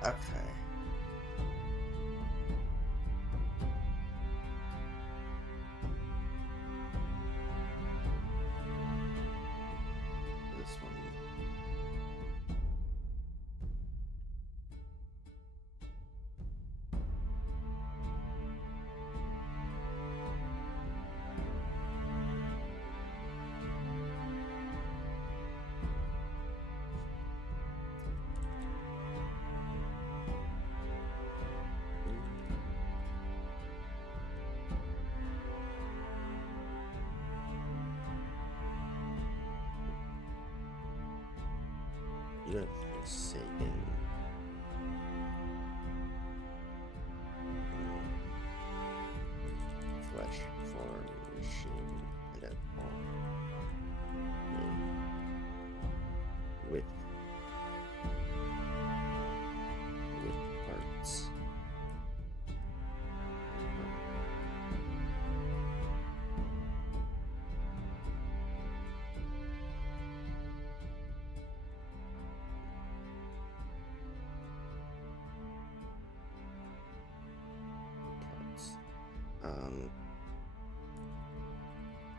Okay. This one. You have saving. Flesh form machine and a bomb. With parts.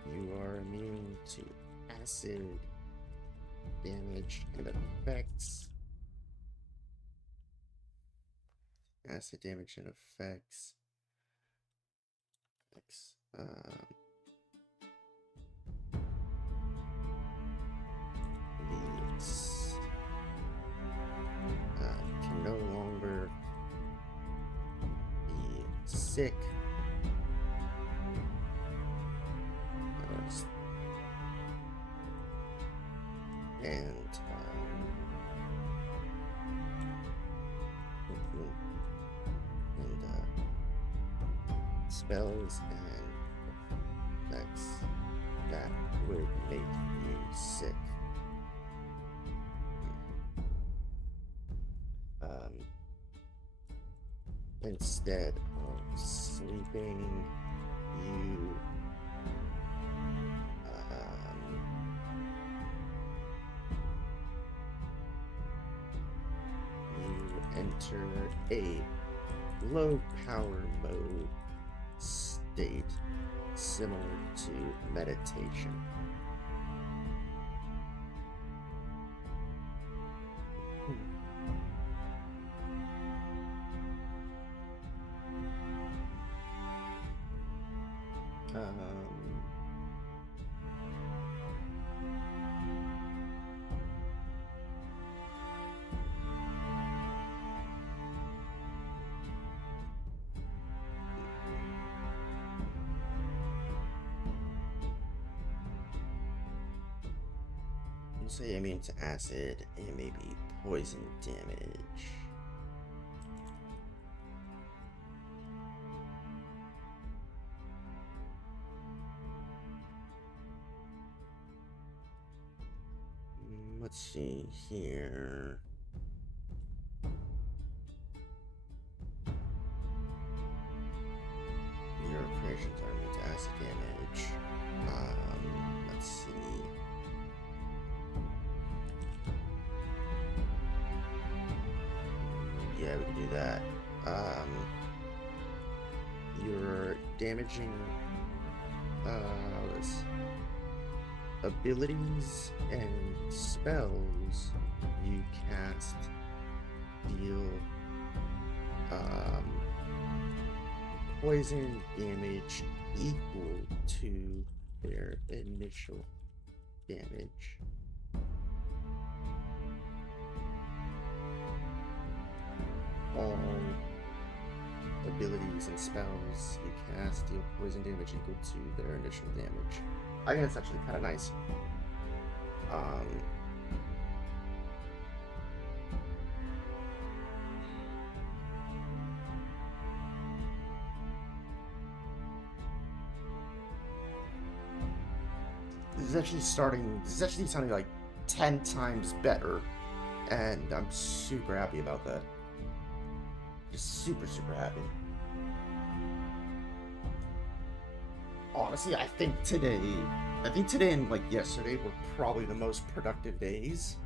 You are immune to acid damage and effects. Acid damage and effects. These can no longer be sick. And spells and effects that would make you sick. Instead of sleeping, you enter a low power mode state similar to meditation. Say immune to acid and maybe poison damage. Let's see here. Your creations are immune to acid damage. Let's see. Yeah, we can do that. You're damaging abilities and spells you cast deal poison damage equal to their initial damage. All abilities and spells you cast deal poison damage equal to their initial damage. I think that's actually kind of nice. This is actually sounding like 10 times better, and I'm super happy about that. Just super happy. Honestly, I think today and like yesterday were probably the most productive days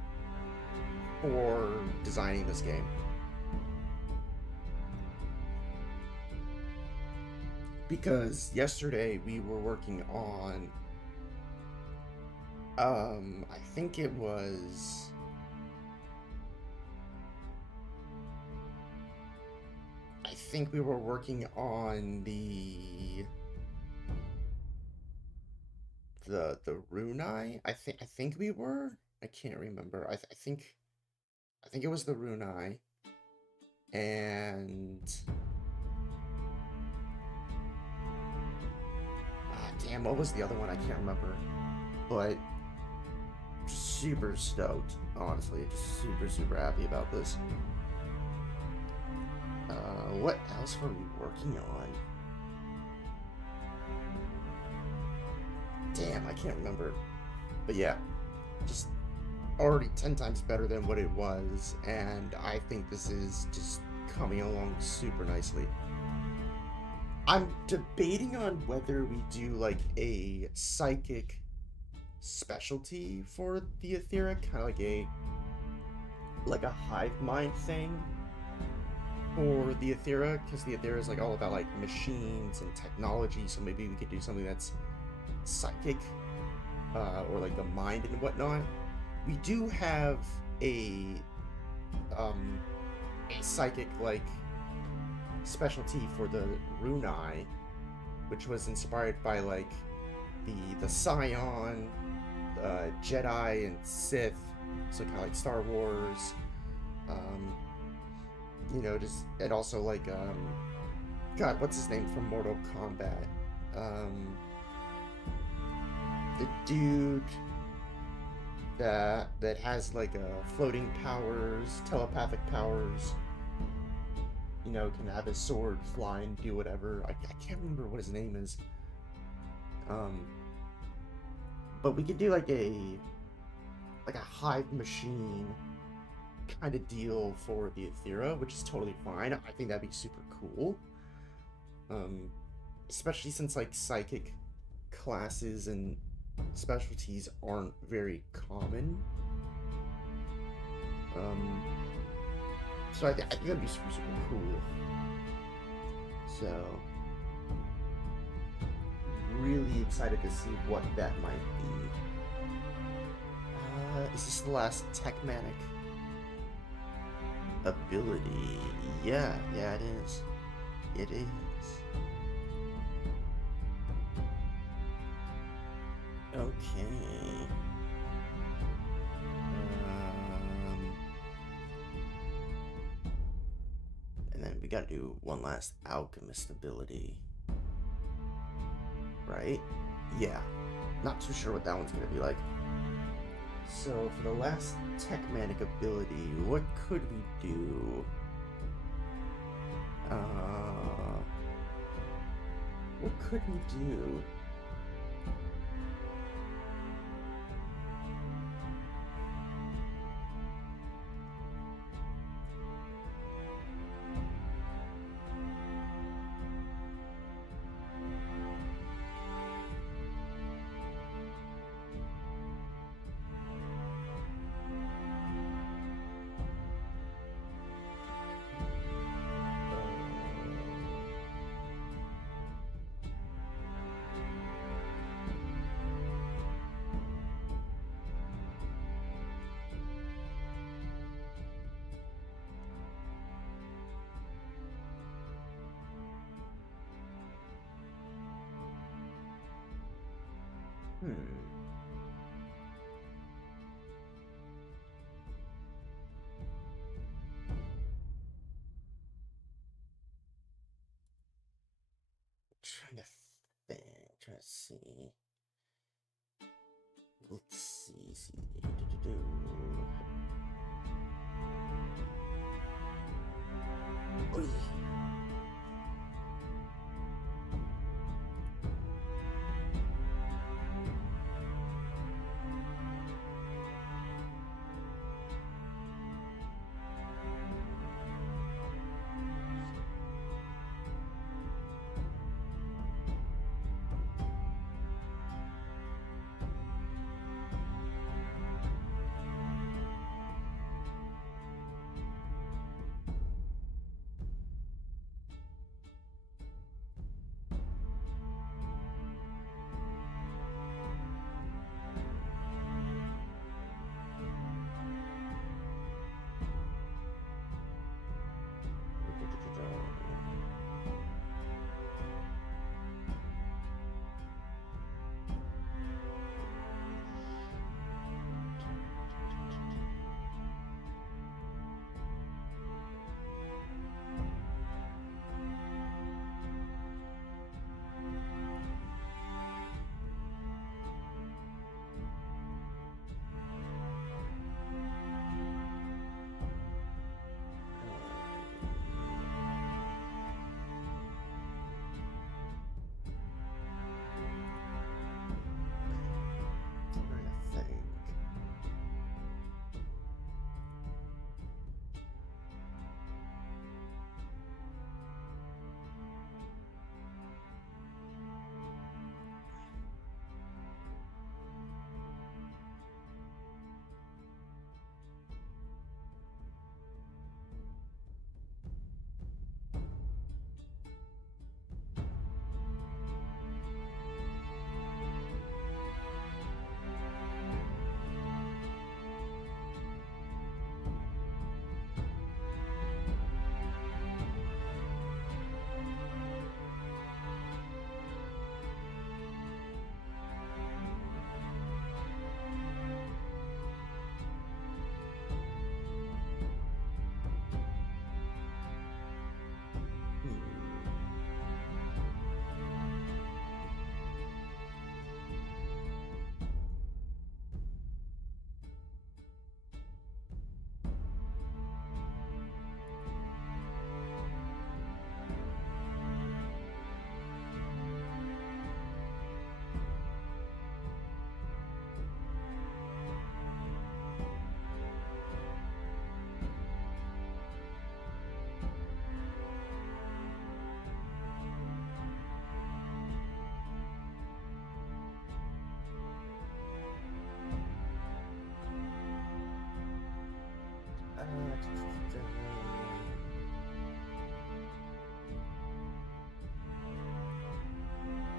for designing this game. because yesterday we were working on, I think it was, I think we were working on the Runai. I think we were. I can't remember. I think it was the Runai, and damn, what was the other one? I can't remember. But super stoked, honestly. Just super happy about this. What else were we working on? Damn, I can't remember. But yeah, just already 10 times better than what it was, and I think this is just coming along super nicely. I'm debating on whether we do like a psychic specialty for the etheric, kind of like a hive mind thing for the etheric, because the etheric is like all about like machines and technology. So maybe we could do something that's psychic, or like the mind and whatnot. We do have a psychic like specialty for the Runai, which was inspired by like the Scion, Jedi and Sith, so kind of like Star Wars. Just, and also like God, what's his name from Mortal Kombat? The dude that has like floating powers, telepathic powers. Can have his sword fly and do whatever. I can't remember what his name is. But we could do like a hive machine kind of deal for the Aethera, which is totally fine. I think that'd be super cool. Especially since like psychic classes and specialties aren't very common. So I think that'd be super cool. So really excited to see what that might be. Is this the last Techmanic ability? Yeah, it is. It is. Okay. And then we gotta do one last Alchemist ability. Right? Yeah. Not too sure what that one's gonna be like. So for the last Techmanic ability, what could we do? What could we do? Trying to think. Trying to see. Let's see. Oy.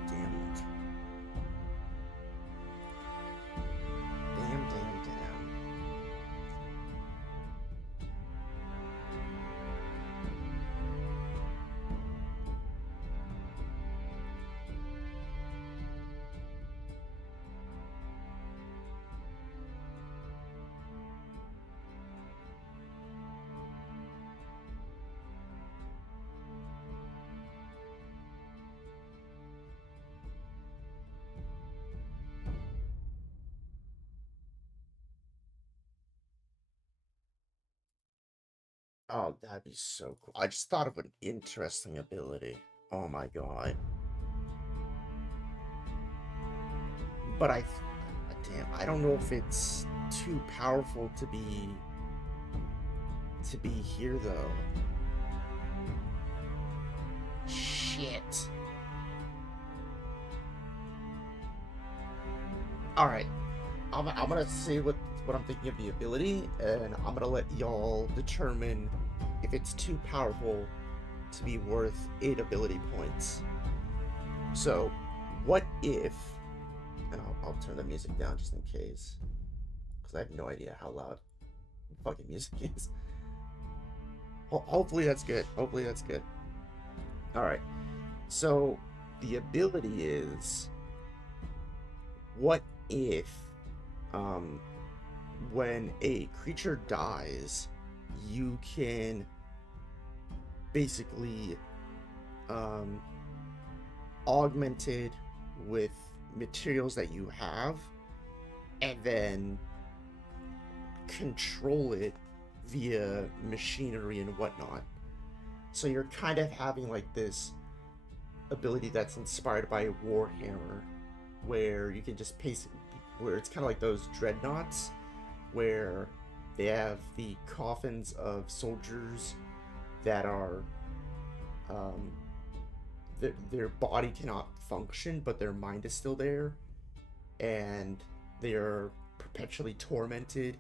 Damn it. Damn. Oh, that'd be so cool. I just thought of an interesting ability. Oh my god. But damn, I don't know if it's too powerful to be here though. Shit. All right, I'm gonna say what I'm thinking of the ability, and I'm gonna let y'all determine if it's too powerful to be worth 8 ability points. So, what if? And I'll turn the music down just in case, because I have no idea how loud fucking music is. Hopefully that's good. Hopefully that's good. All right. So the ability is, what if, when a creature dies, you can basically augment it with materials that you have, and then control it via machinery and whatnot. So you're kind of having like this ability that's inspired by Warhammer, where you can just where it's kind of like those dreadnoughts, where they have the coffins of soldiers that are, their body cannot function, but their mind is still there, and they are perpetually tormented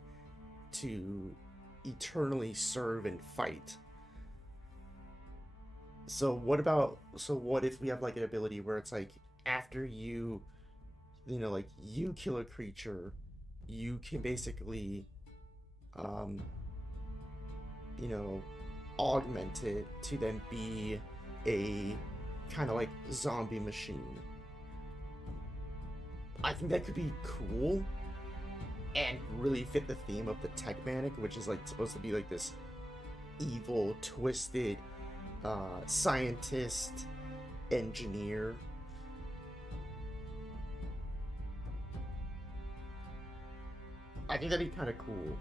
to eternally serve and fight. So what if we have like an ability where it's like, after like you kill a creature, you can basically um you know augment it to then be a kind of like zombie machine. I think that could be cool and really fit the theme of the Tech Manic, which is like supposed to be like this evil, twisted scientist, engineer. I think that'd be kind of cool.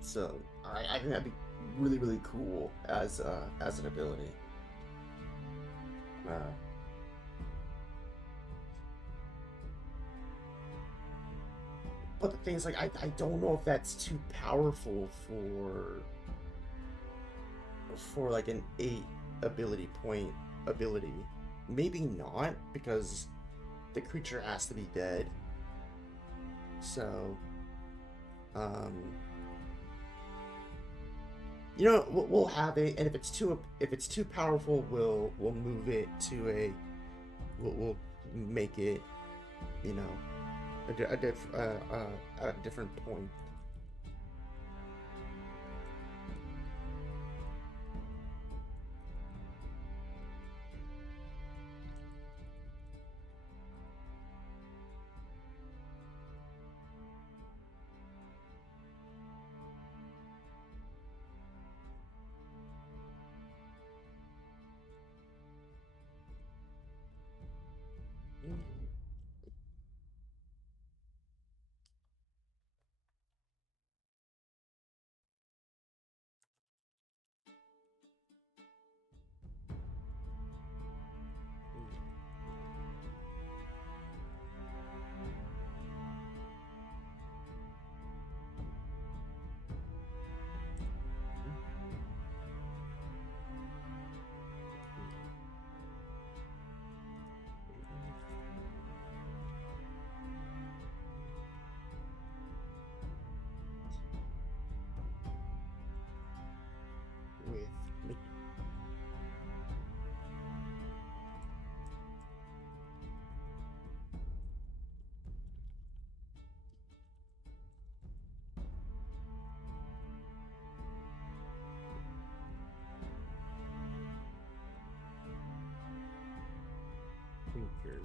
So I think that'd be really really cool as an ability. Uh, but the thing is, like, I don't know if that's too powerful for like an 8 ability point ability. Maybe not, because the creature has to be dead. So, um, we'll have it, and if it's too powerful, we'll move it to we'll make it, you know, a different point.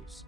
use.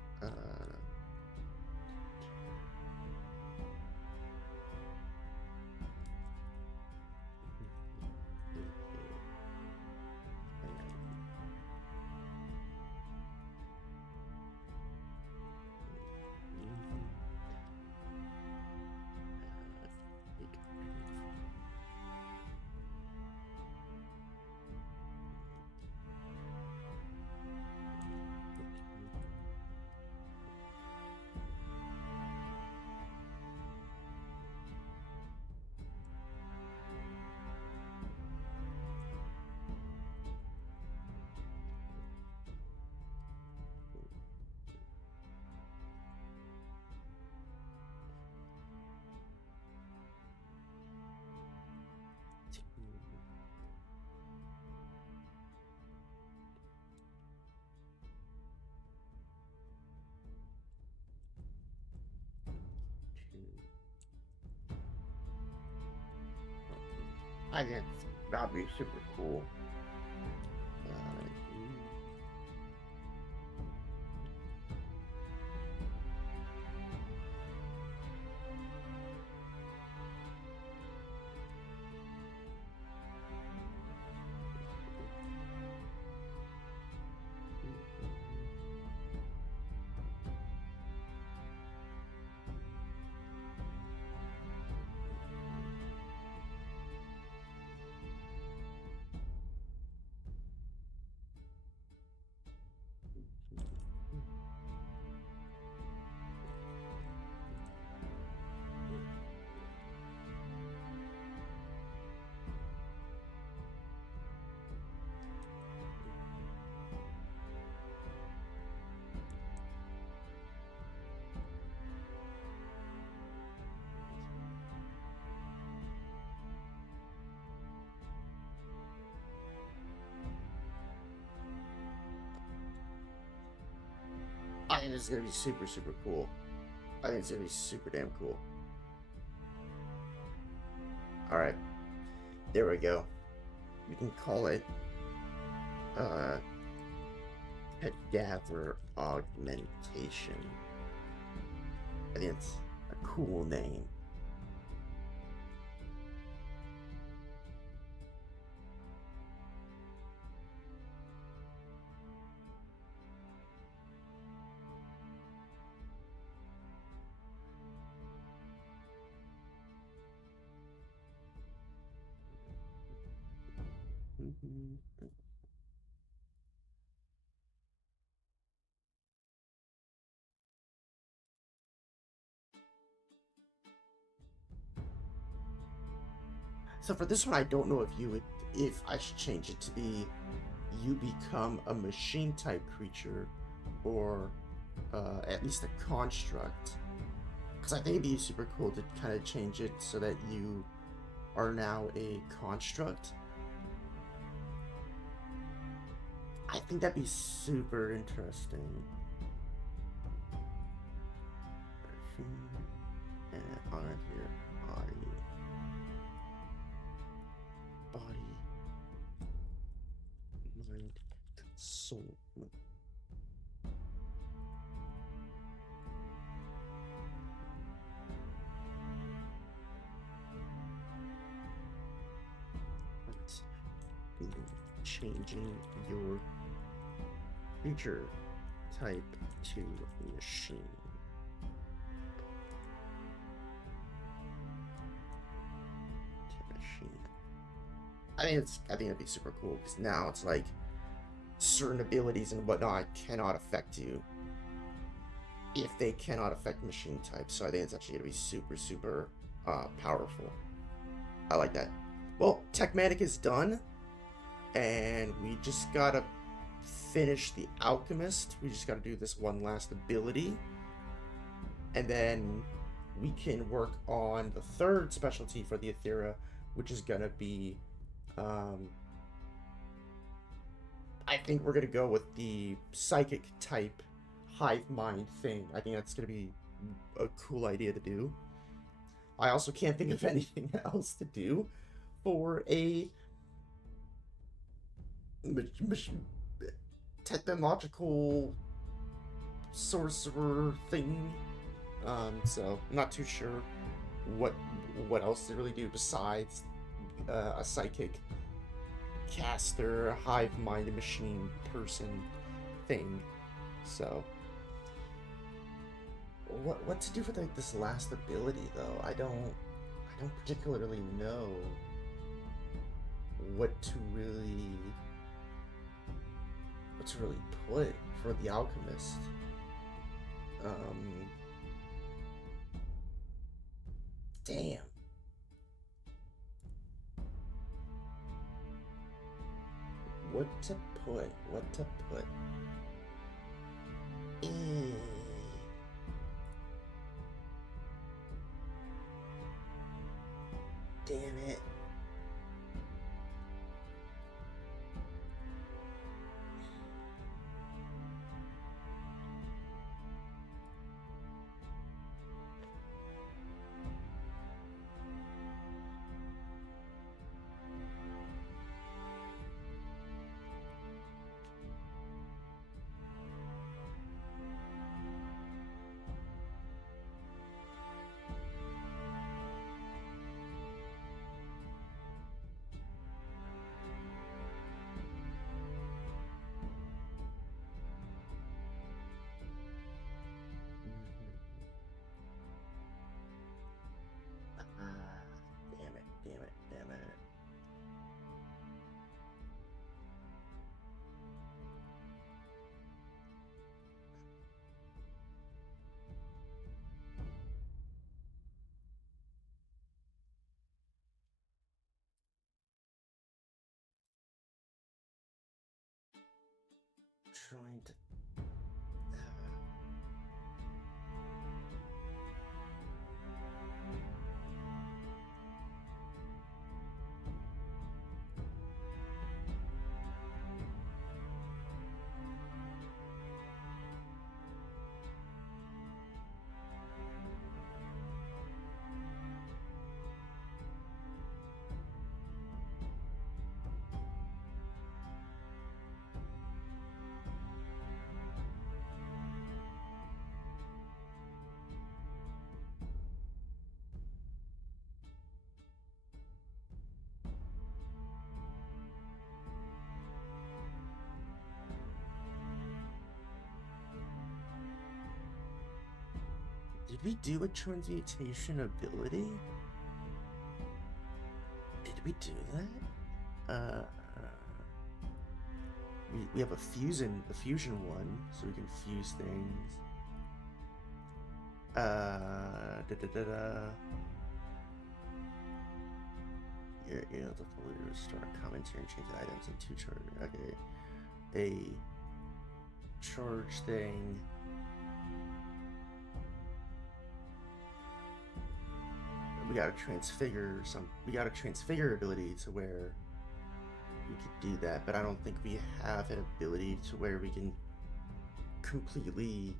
I think that'd be super cool. I think this is gonna be super, super cool. I think it's gonna be super damn cool. Alright. There we go. We can call it Cadaver Augmentation. I think it's a cool name. So for this one, I don't know if I should change it to be you become a machine type creature, or at least a construct. Because I think it'd be super cool to kind of change it so that you are now a construct. I think that'd be super interesting. And on here, body, mind, soul. Changing your creature type to machine. I think it'd be super cool because now it's like certain abilities and whatnot cannot affect you if they cannot affect machine types. So I think it's actually gonna be super, super powerful. I like that. Well, Techmatic is done, and we just gotta finish the Alchemist. We just gotta do this one last ability, and then we can work on the third specialty for the Aethera, which is gonna be I think we're gonna go with the psychic type hive mind thing. I think that's gonna be a cool idea to do. I also can't think of anything else to do for a technological sorcerer thing. So I'm not too sure what else to really do besides a psychic caster, hive mind machine person thing. So what to do for like this last ability though? I don't particularly know what to really put for the alchemist. Damn. What to put? Eh. Damn it. Damn it. Trying to. Did we do a transmutation ability? Did we do that? We have a fusion one, so we can fuse things. You're able to fully restore commentary and change items in 2 charge. Okay. A charge thing. We got a transfigure ability to where we could do that, but I don't think we have an ability to where we can completely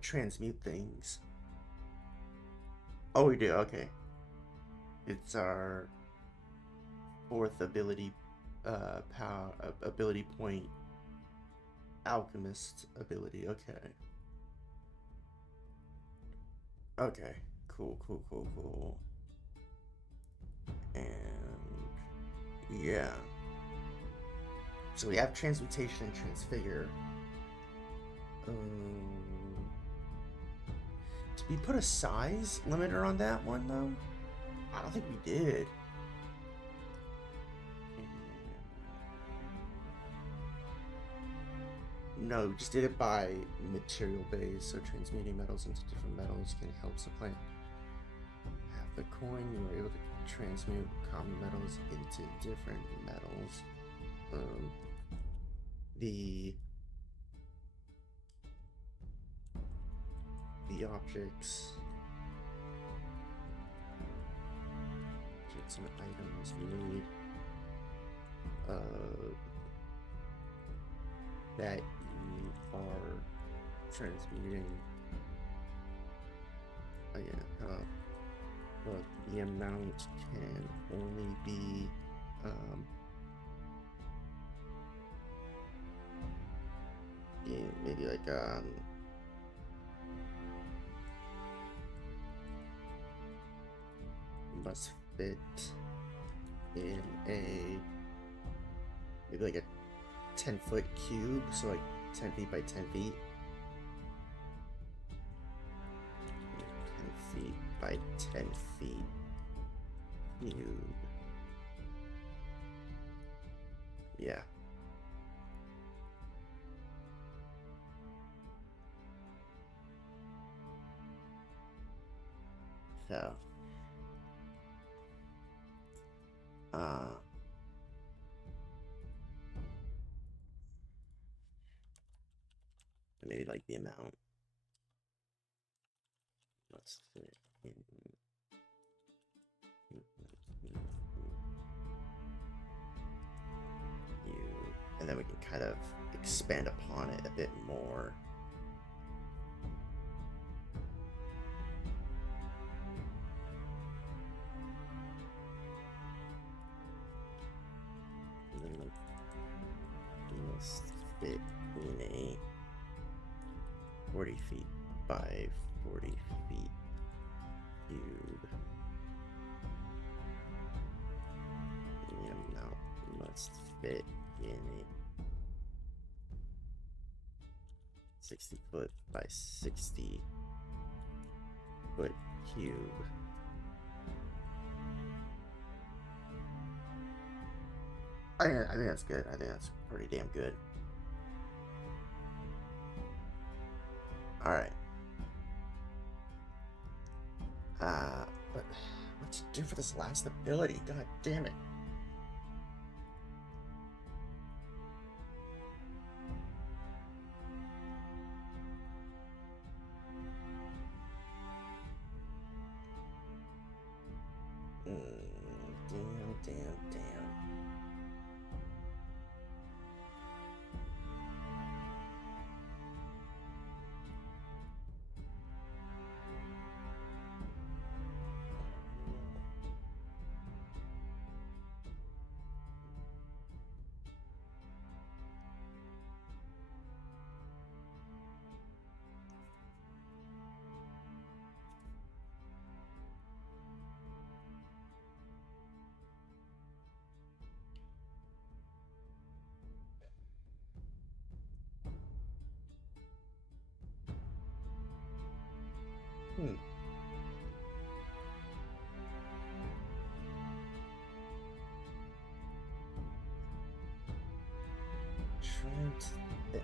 transmute things. Oh, we do. Okay, it's our 4th ability ability point, alchemist ability. Okay. Cool. And yeah. So we have transmutation and transfigure. Did we put a size limiter on that one though? I don't think we did. No, we just did it by material base, so transmuting metals into different metals can help supplant half the coin. You are able to transmute common metals into different metals. The objects and items we need that you are transmuting. But the amount can only be maybe like must fit in a maybe like a 10-foot cube, so like 10 feet by 10 feet. 10 feet by 10 feet cube. Yeah. So, maybe like the amount. Let's fit in. And then we can kind of expand upon it a bit more. And then like must fit in a 40 feet by 40 feet cube. The amount must fit in a 60 foot by 60 foot cube. I think that's good. I think that's pretty damn good. Alright. But what to do for this last ability? God damn it. Damn. Trying to think.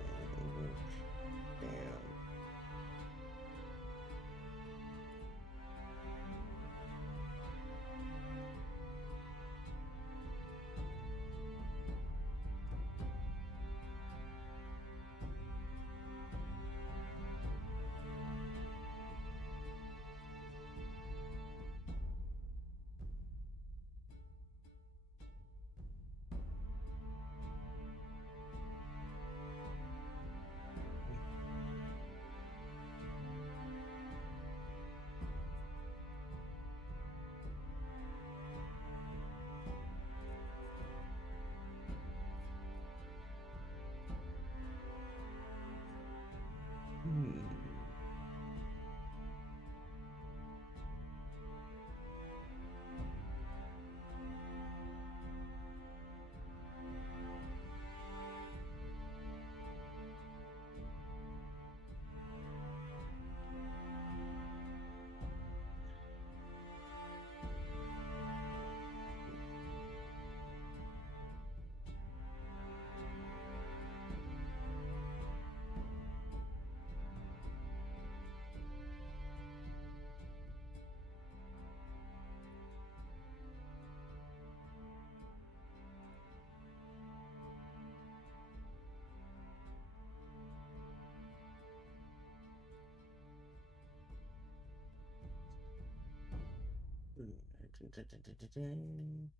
Damn.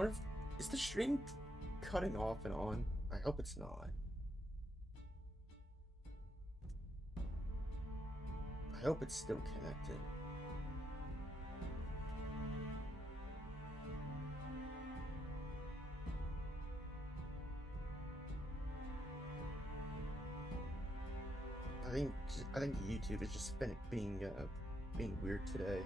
wonder if, is the stream cutting off and on? I hope it's not. I hope it's still connected. I think YouTube is just being weird today.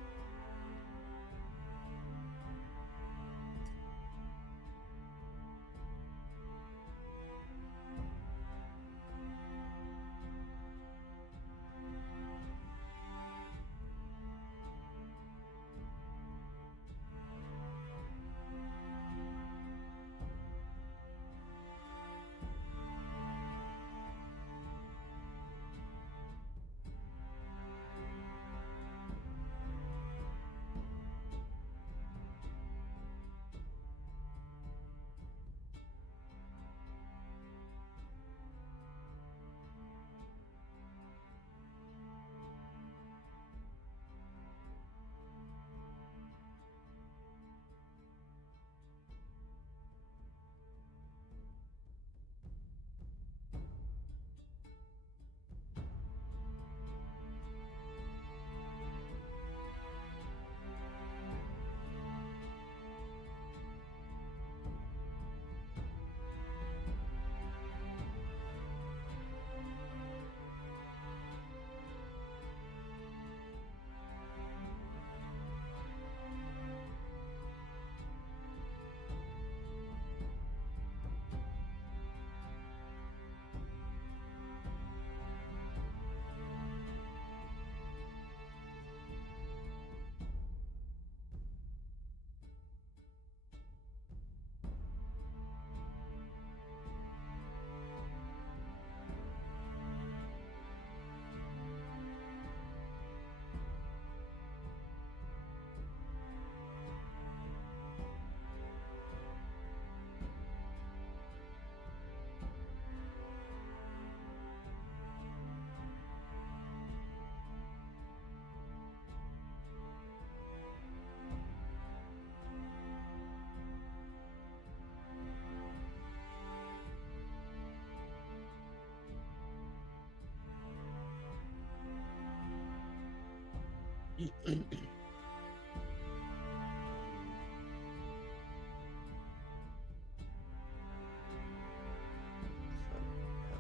Have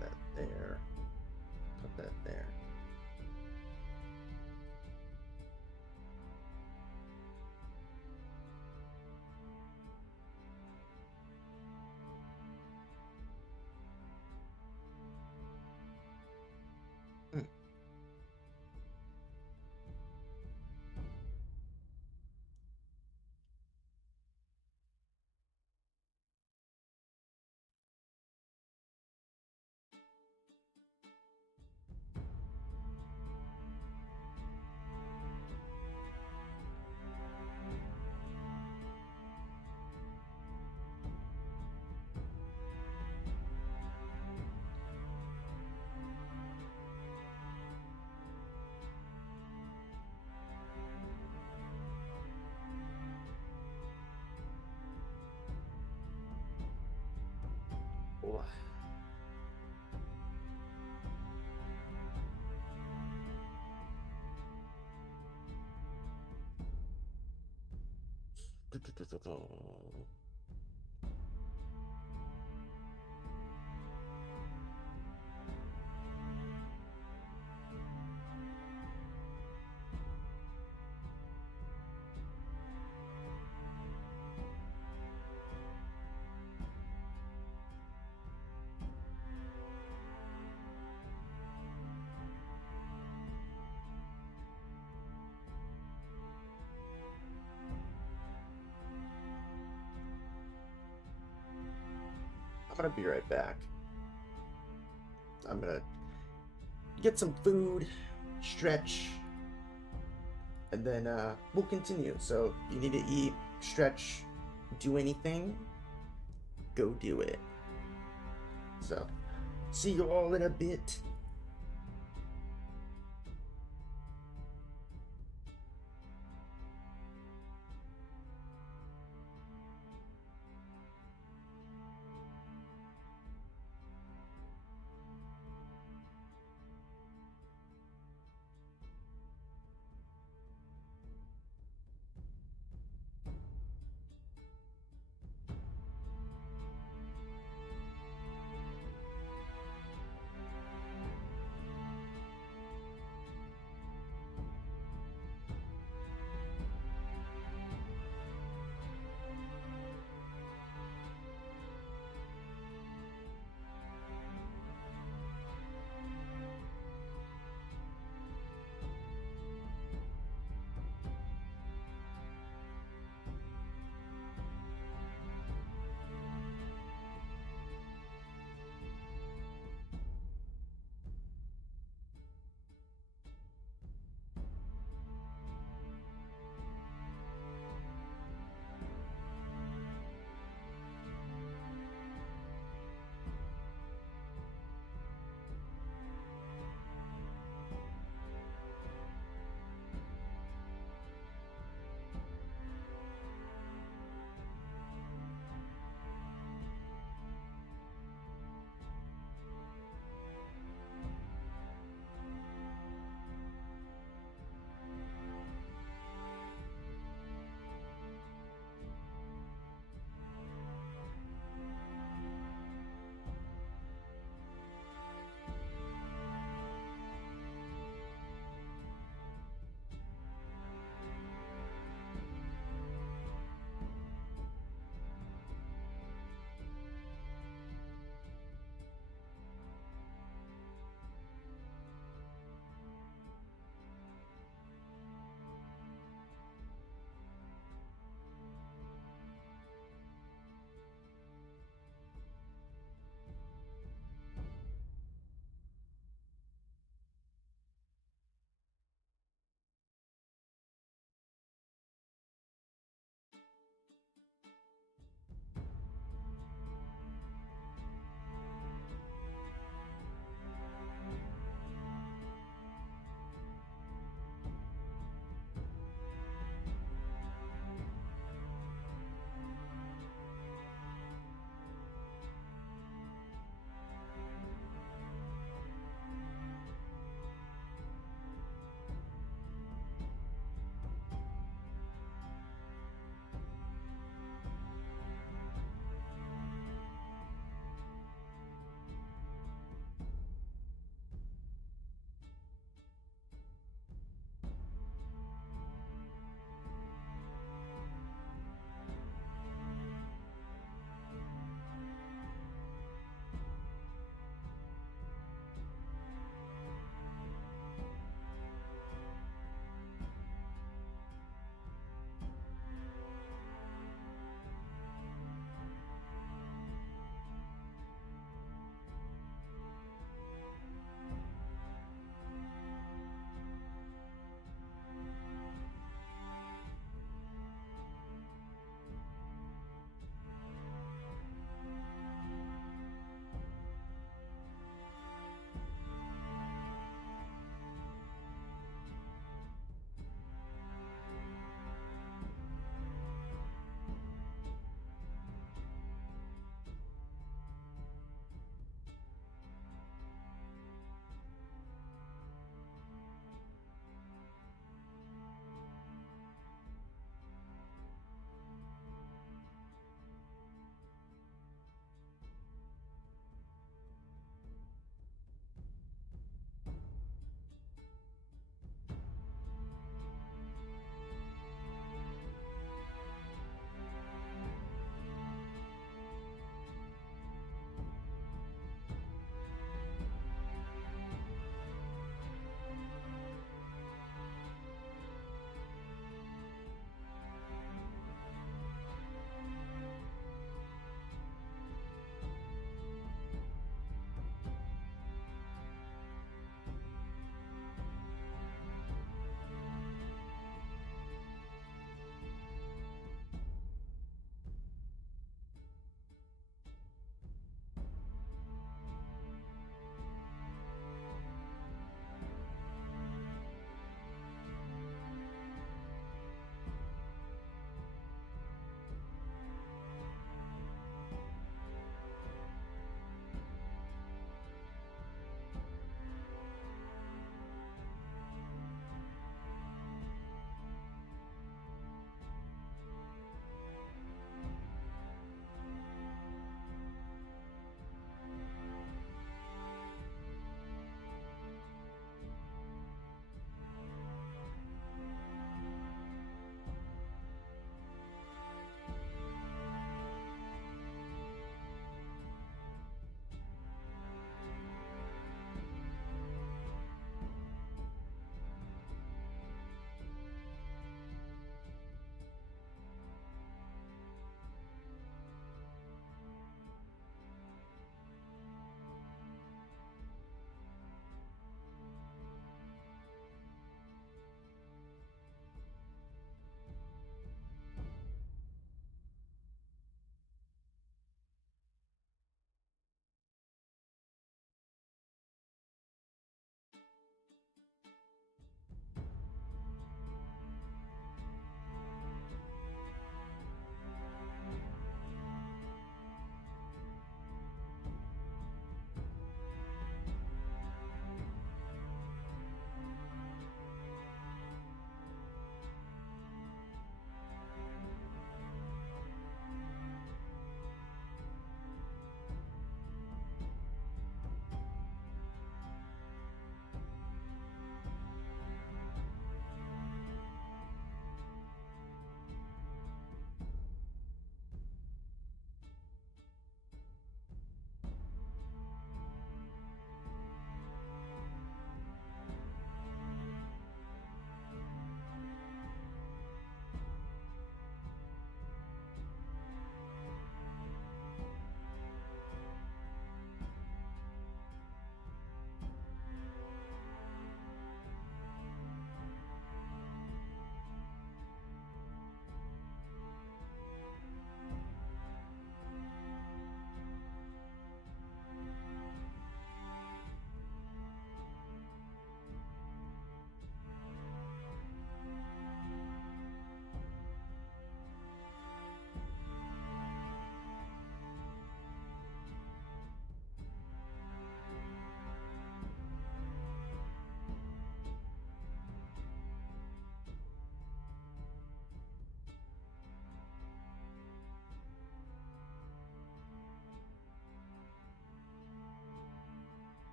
that there. Put that there. Oh. I'm gonna be right back. I'm gonna get some food, stretch, and then we'll continue. So if you need to eat, stretch, do anything, go do it. So see you all in a bit.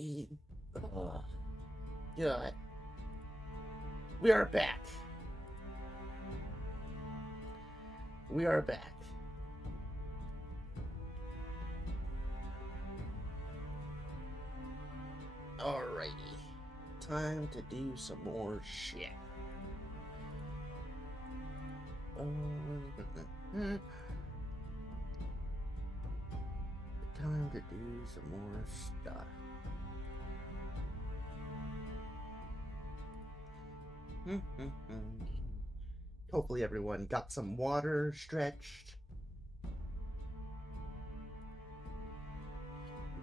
God. We are back. We are back. Alrighty. Time to do some more shit. Time to do some more stuff. Hopefully everyone got some water stretched.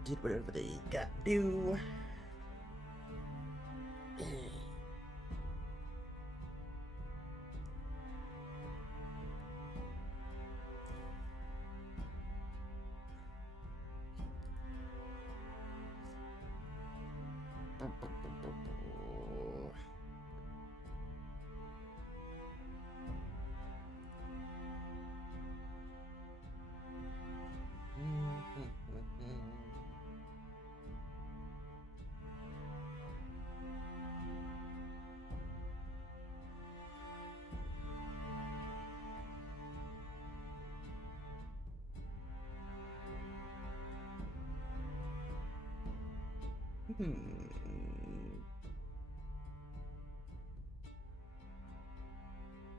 Did whatever they got to do.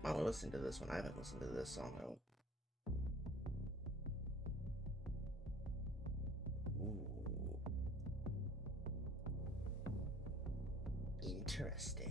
I want to listen to this one. I haven't listened to this song though. Ooh. Interesting.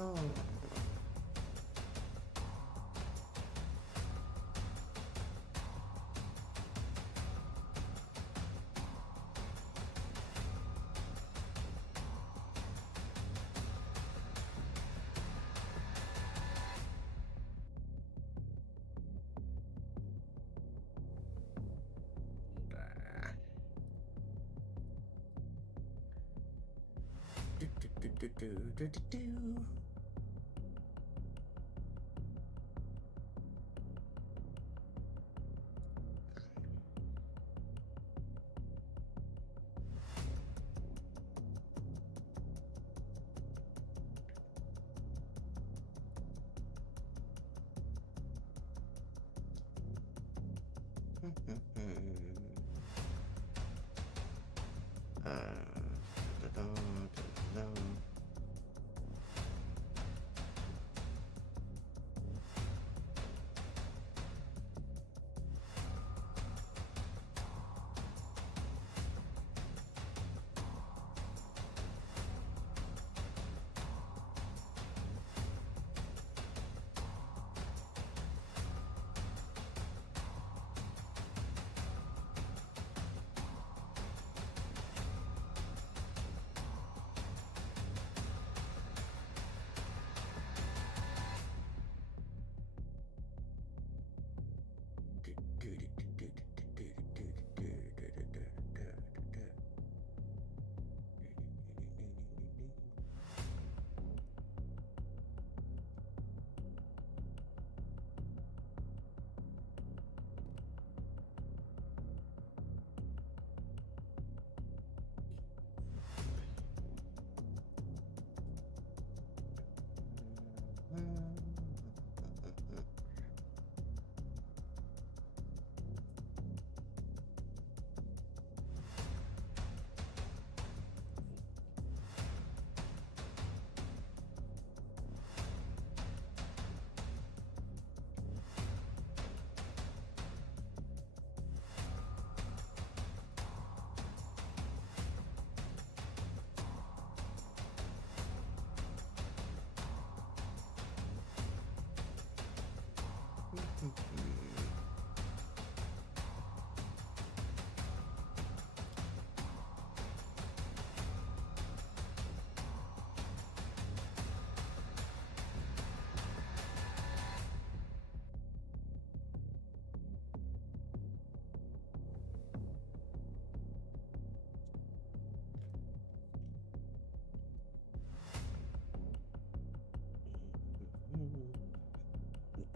Oh. Do.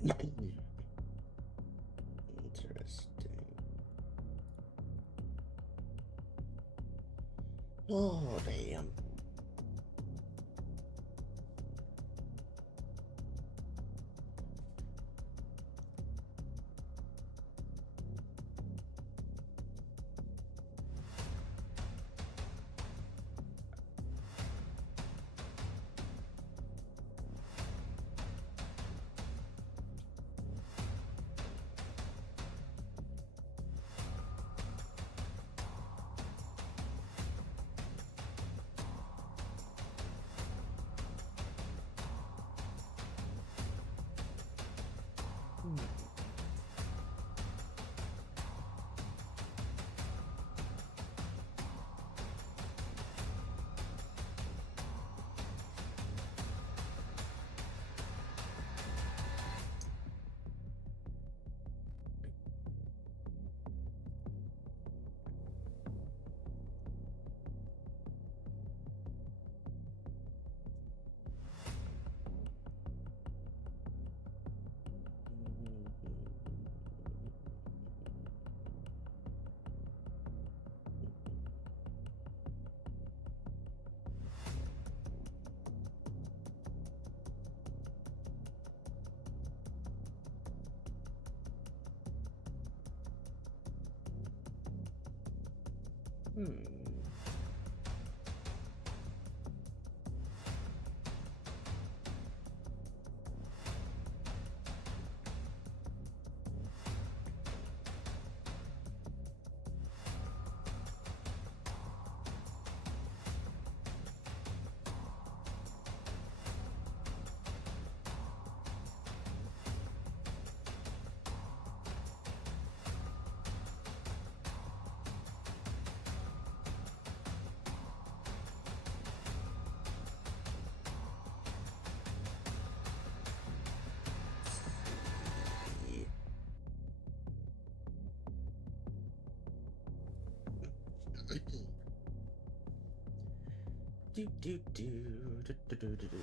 Interesting. Oh, damn. Hmm. Do do do do do do do do.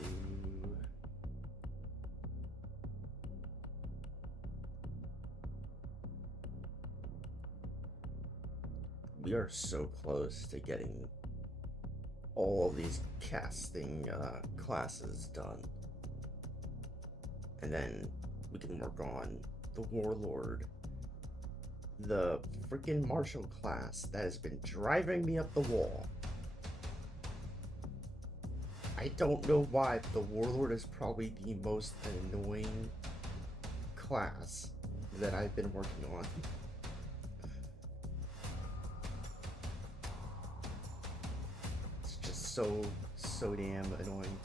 We are so close to getting all of these casting classes done. And then we can work on the Warlord. The freaking Martial class that has been driving me up the wall. I don't know why, but the Warlord is probably the most annoying class that I've been working on. It's just so damn annoying.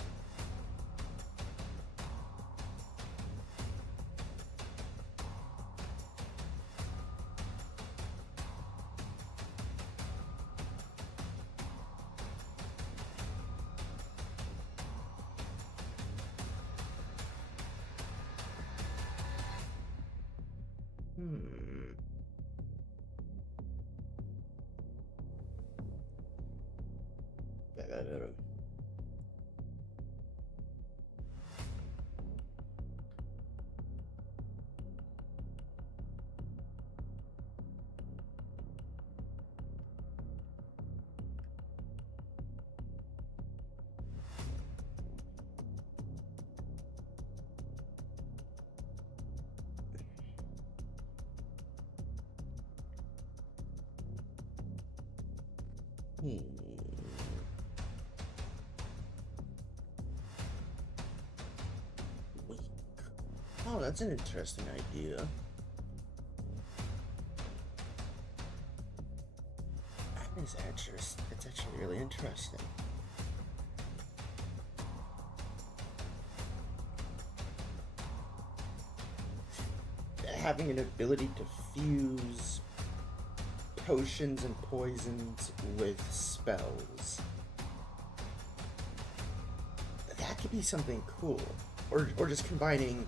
Oh, that's an interesting idea. That is interesting. It's actually really interesting. Having an ability to fuse potions and poisons with spells. That could be something cool. Or just combining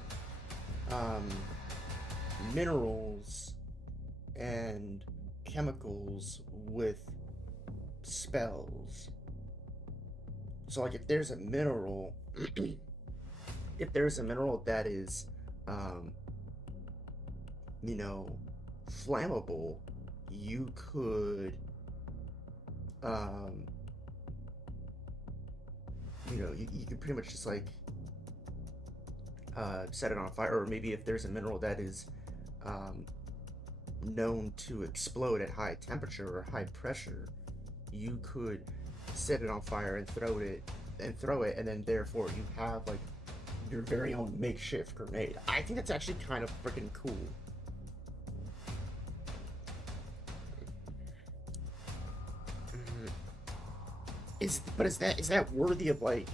minerals and chemicals with spells. So like if there's a mineral if there's a mineral that is um, you know, flammable, you could, um, you could pretty much just like set it on fire, or maybe if there's a mineral that is um, known to explode at high temperature or high pressure, you could set it on fire and throw it, and then therefore you have like your very own makeshift grenade. I think that's actually kind of freaking cool. Is that worthy of like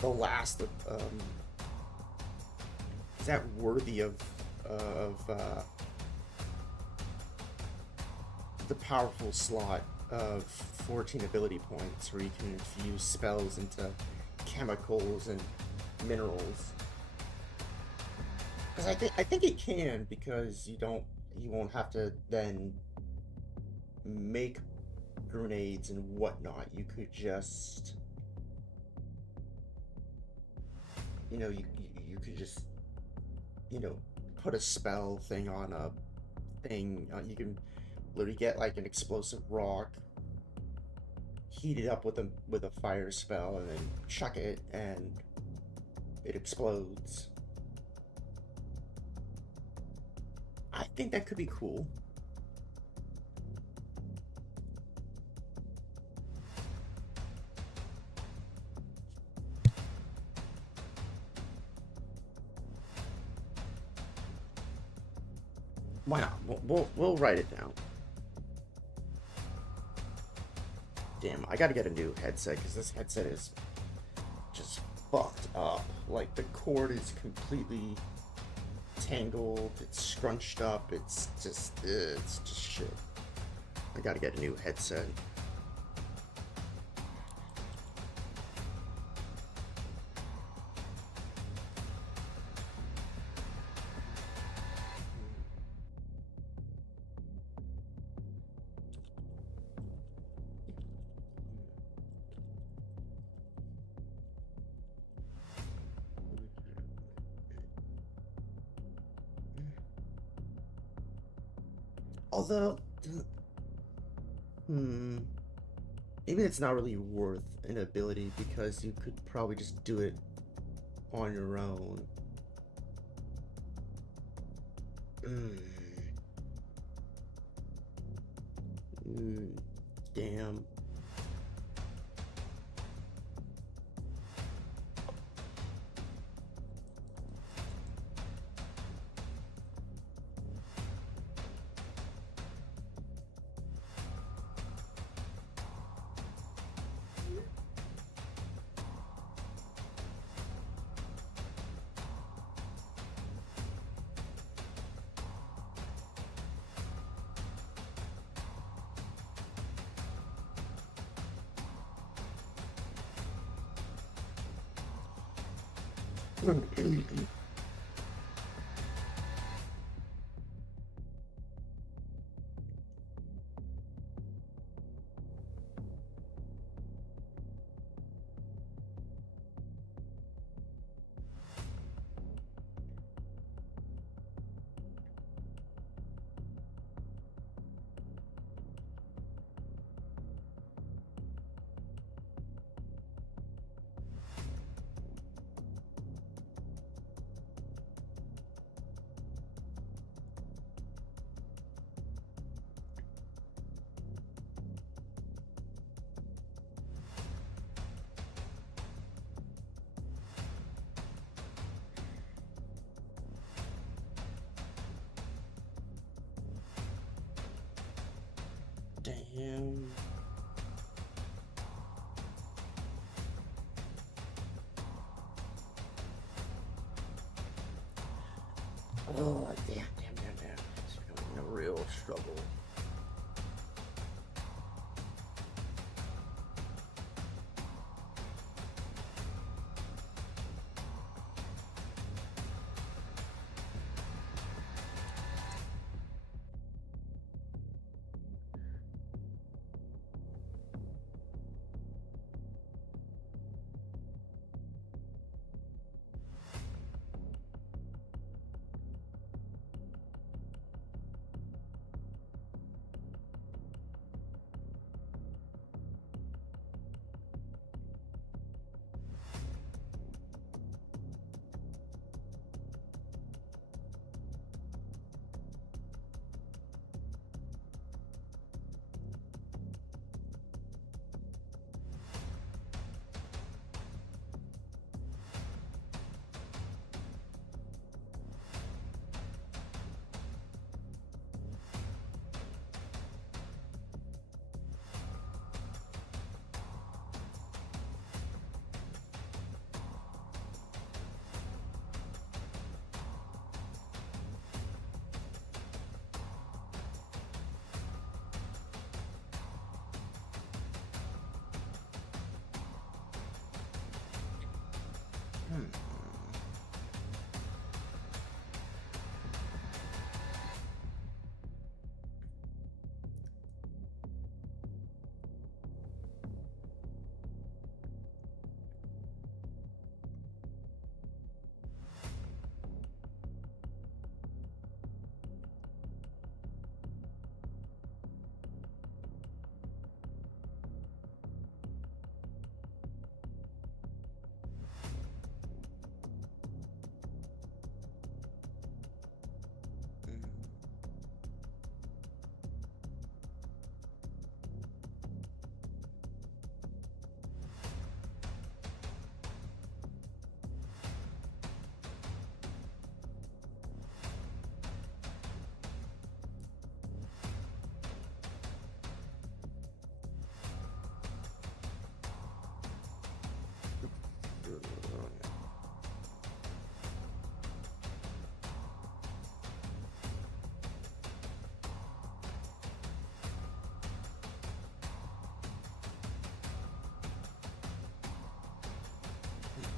the last of is that worthy of the powerful slot of 14 ability points where you can infuse spells into chemicals and minerals? Because I think it can, because you won't have to then make grenades and whatnot. You could just you could just you know put a spell thing on a thing. You can literally get like an explosive rock, heat it up with a fire spell, and then chuck it, and it explodes. I think that could be cool. Why not? We'll write it down. Damn, I gotta get a new headset because this headset is just fucked up. Like, the cord is completely tangled, it's scrunched up, it's just shit. I gotta get a new headset. Although, hmm, maybe it's not really worth an ability because you could probably just do it on your own. Mm, damn. Damn. Oh, damn. It's becoming a real struggle.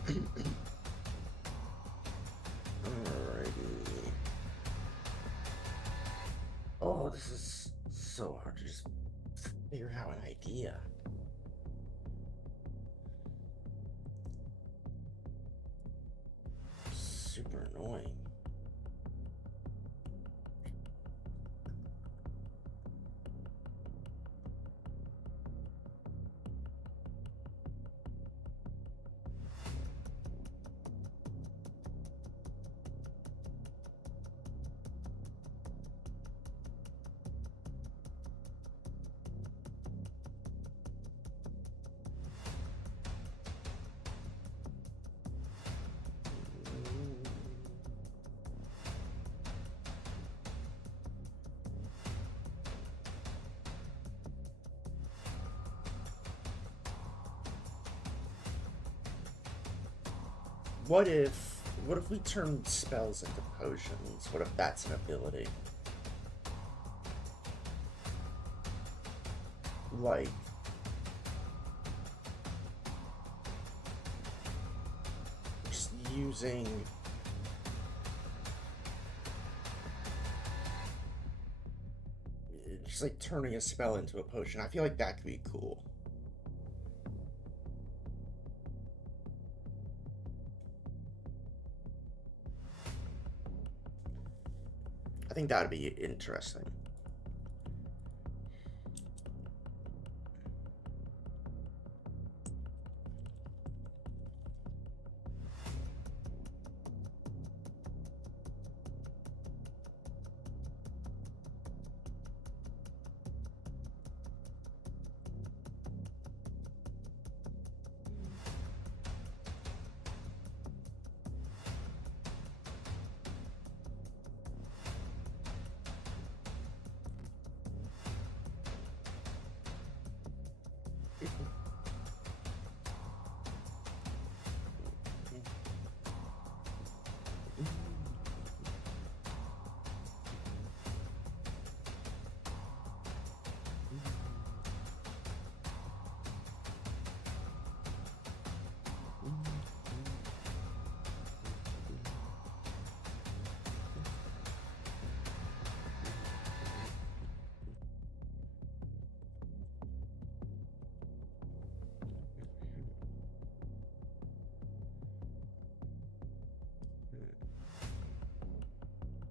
Alrighty. Oh, this is so hard to just figure out an idea. Super annoying. What if we turn spells into potions? What if that's an ability? Like just using just like turning a spell into a potion. I feel like that could be cool. I think that would be interesting.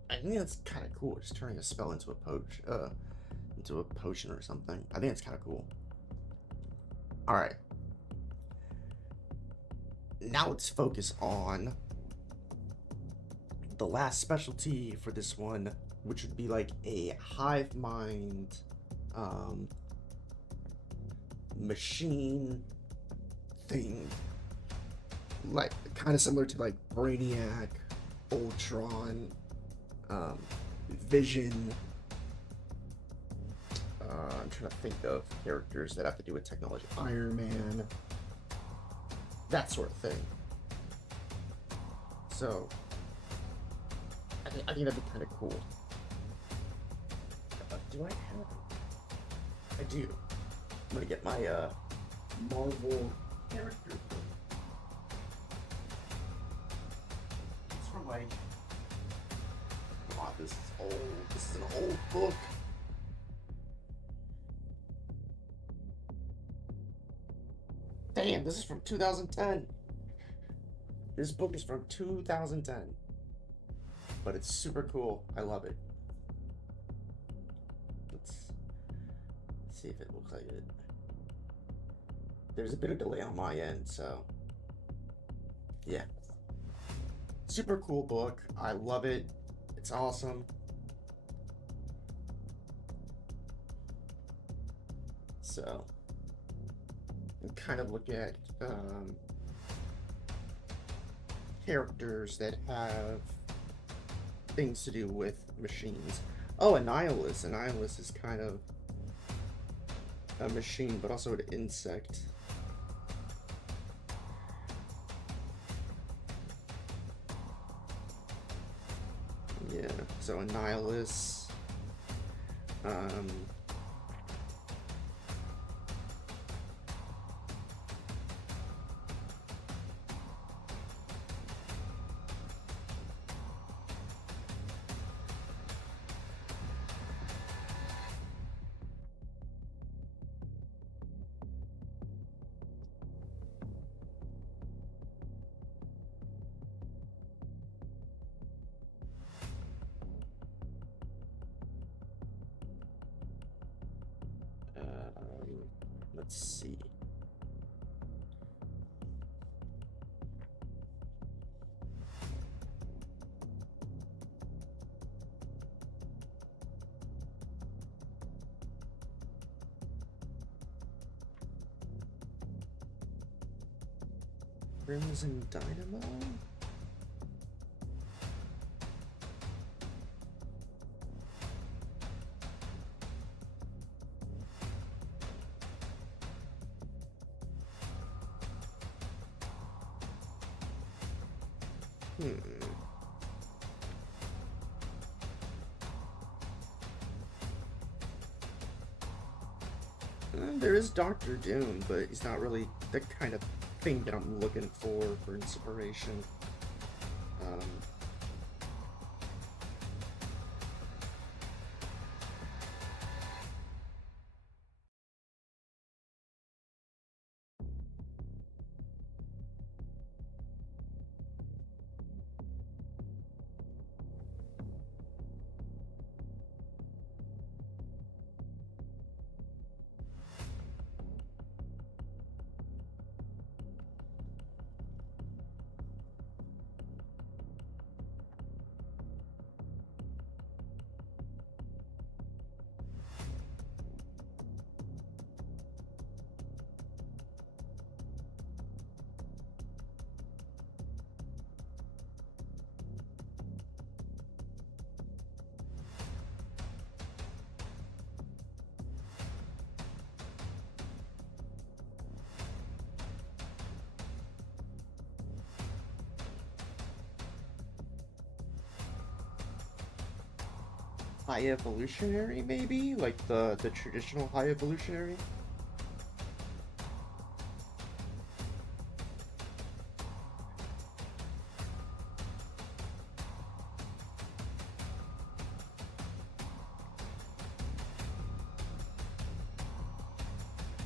I think that's kind of cool. Just turning a spell into a potion or something. I think it's kind of cool. All right. Now let's focus on the last specialty for this one, which would be like a hive mind machine thing, like kind of similar to like Brainiac, Ultron, Vision. I'm trying to think of characters that have to do with technology. Iron Man, that sort of thing. So I think that'd be kind of cool. Do I have? I do. I'm gonna get my Marvel character book. It's from like, God, this is old. This is an old book. Damn, this is from 2010. This book is from 2010. But it's super cool. I love it. Let's see if it looks like it. There's a bit of delay on my end, so yeah. Super cool book. I love it. It's awesome. So and kind of look at characters that have things to do with machines. Oh, Annihilus. Annihilus is kind of a machine, but also an insect. Yeah, so Annihilus. Let's see. Crimson Dynamo? There is Doctor Doom, but he's not really the kind of thing that I'm looking for inspiration. High evolutionary, maybe? Like the traditional high evolutionary?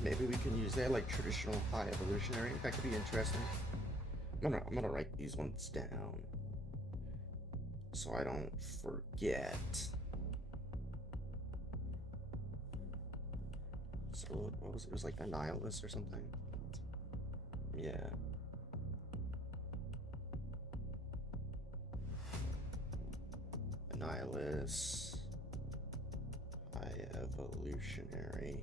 Maybe we can use that, like traditional high evolutionary. That could be interesting. I'm gonna write these ones down so I don't forget. So what was it? It was like a nihilist or something. Yeah. Nihilist. High evolutionary.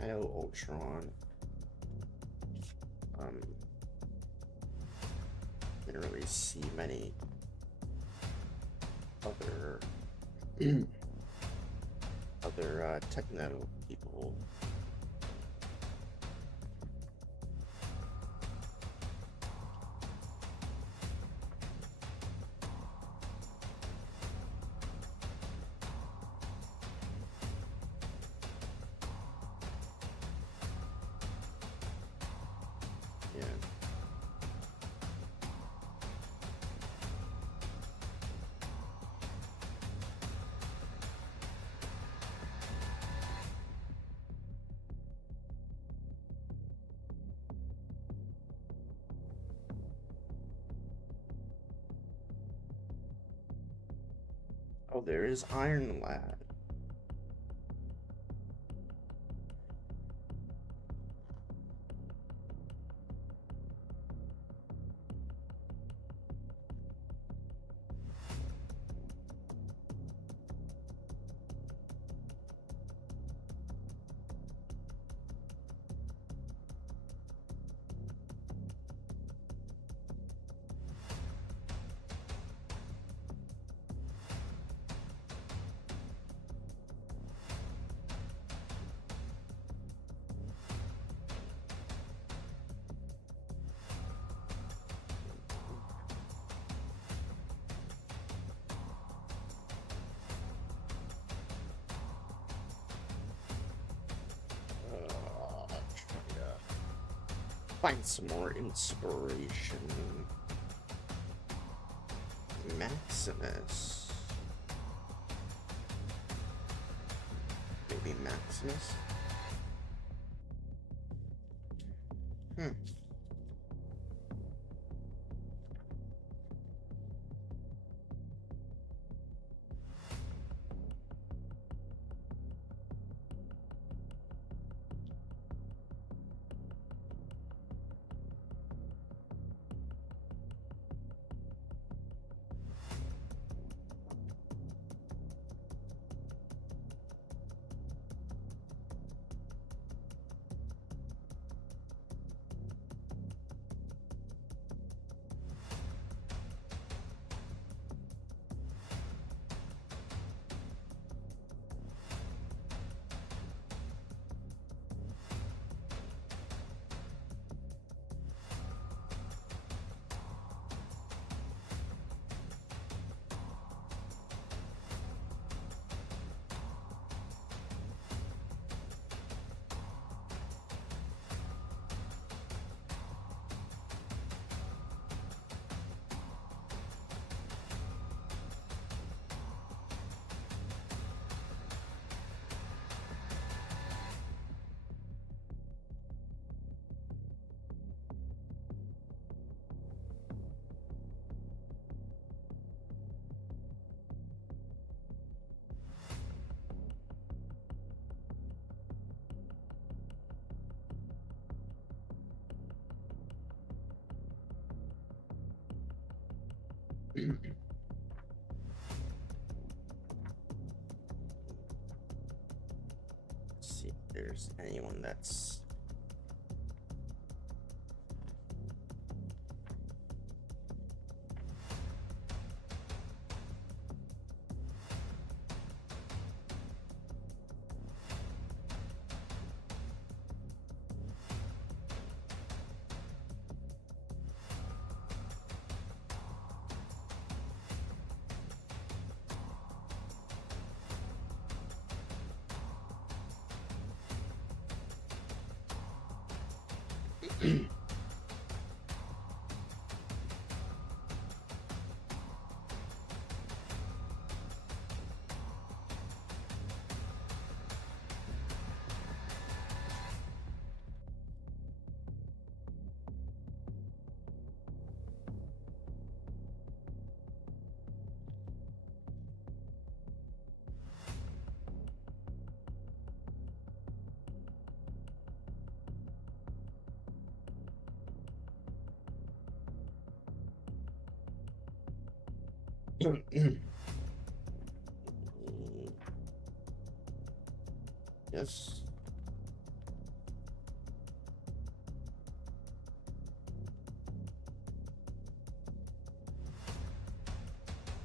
I know Ultron. Didn't really see many other techno people. Yeah. Oh, there is Iron Lad. Trying to find some more inspiration. Maximus. Maybe Maximus? See if there's anyone that's yes.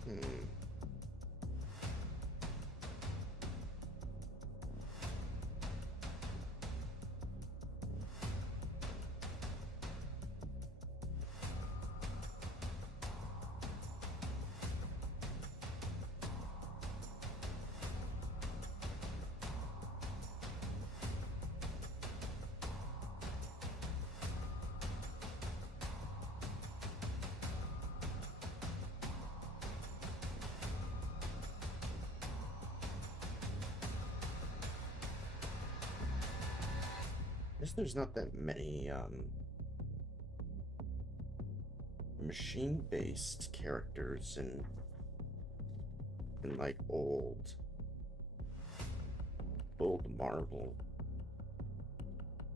Hmm. Guess there's not that many machine-based characters in like old Marvel.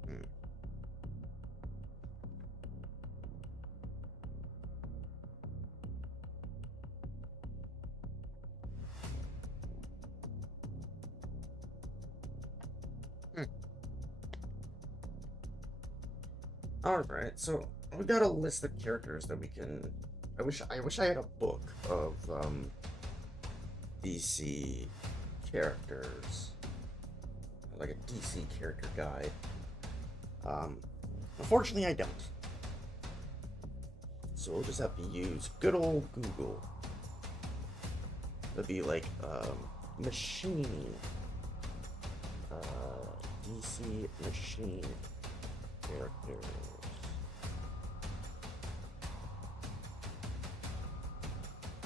Hmm. Hmm. All right, so we got a list of characters that we can. I wish I had a book of DC characters, like a DC character guide. Um, Unfortunately, I don't. So we'll just have to use good old Google. That'd be like machine, DC machine characters.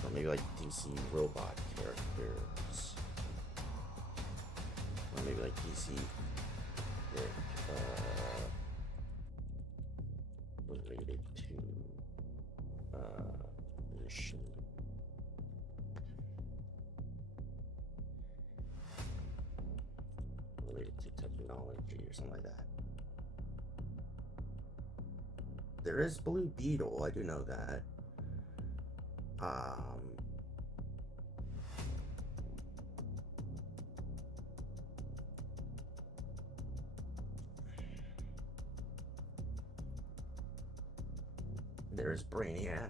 Or maybe like DC robot characters. Or maybe like DC related to machine. Related to technology or something like that. There is Blue Beetle, I do know that. Um, there's Brainiac.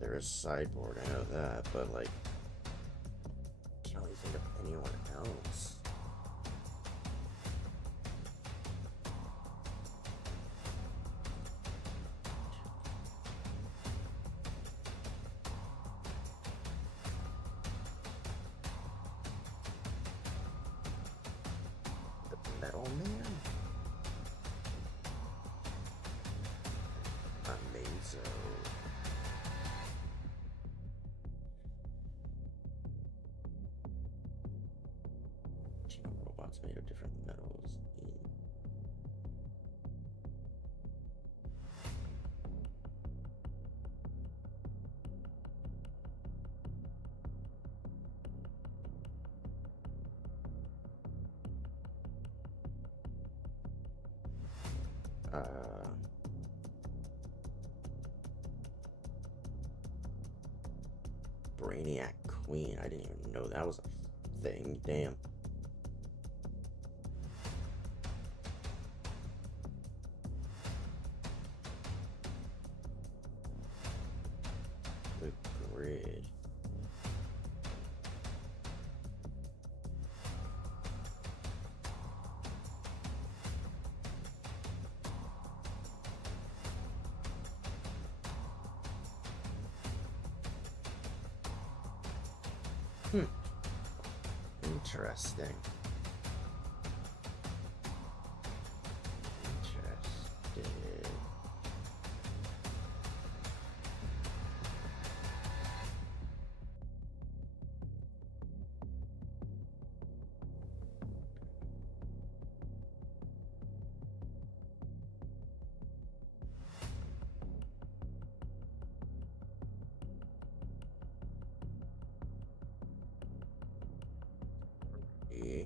There is Cyborg, I know that, but like, can't really think of anyone else. The Metal Man? Amazo. Robots made of different metals. Uh, Brainiac Queen. I didn't even know that was a thing. Damn. The grid. Interesting. Interesting. Yeah.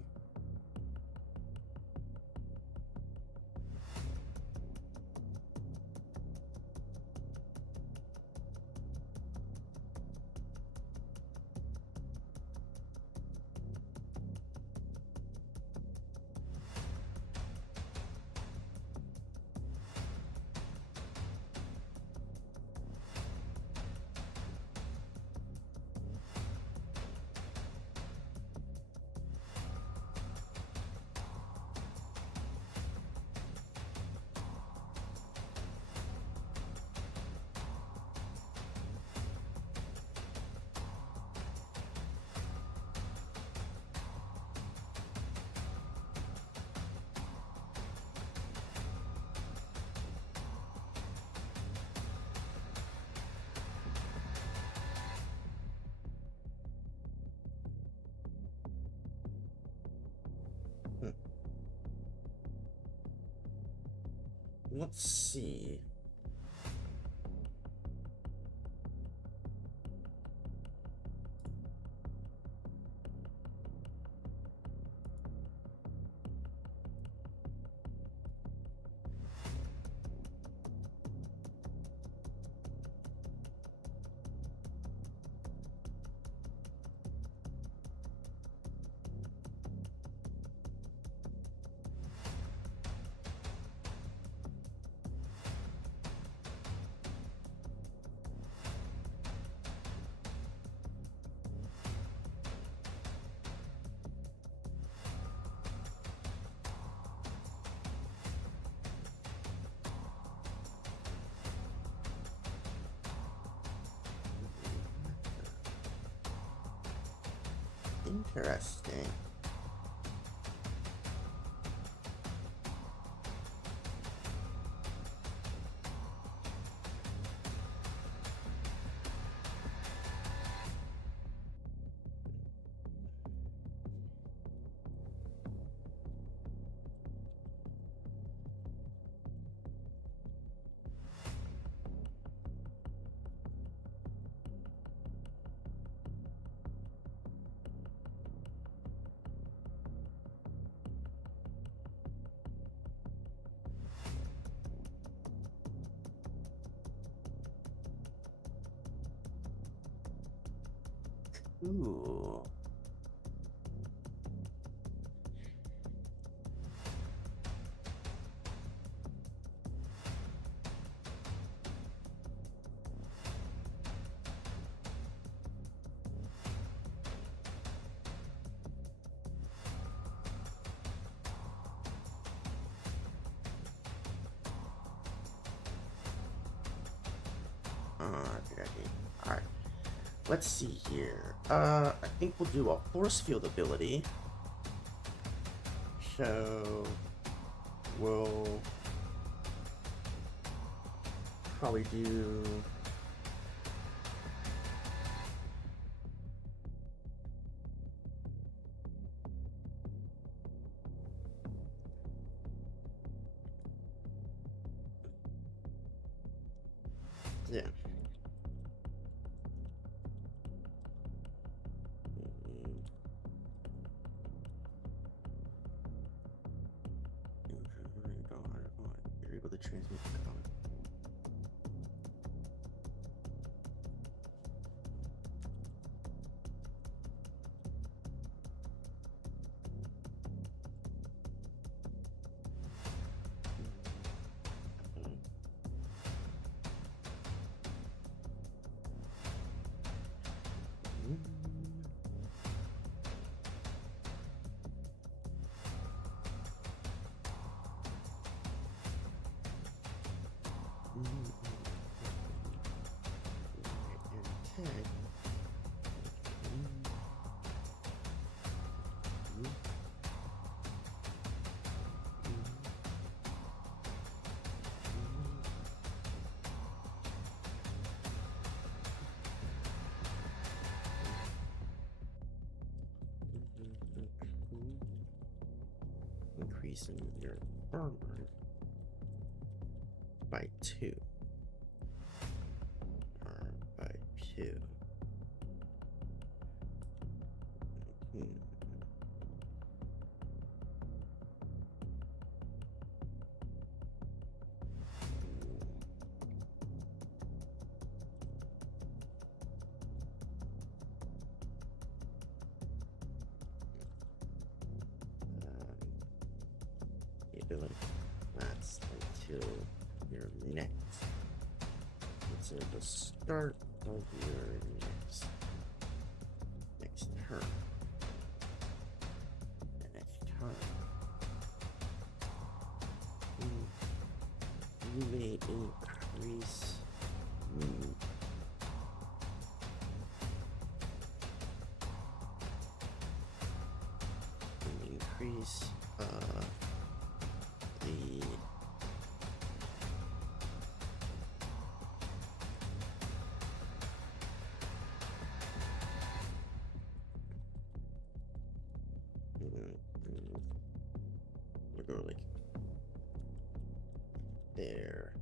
Hmm. Let's see. Interesting. Ooh. Okay. Alright. Let's see here. I think we'll do a force field ability. So we'll probably do yeah. You're able to transmute the common. Increasing your armor by 2. Or by 2. That's until your next. It's at the start of your next turn. The next turn. You may increase. Increase the we'll go like there.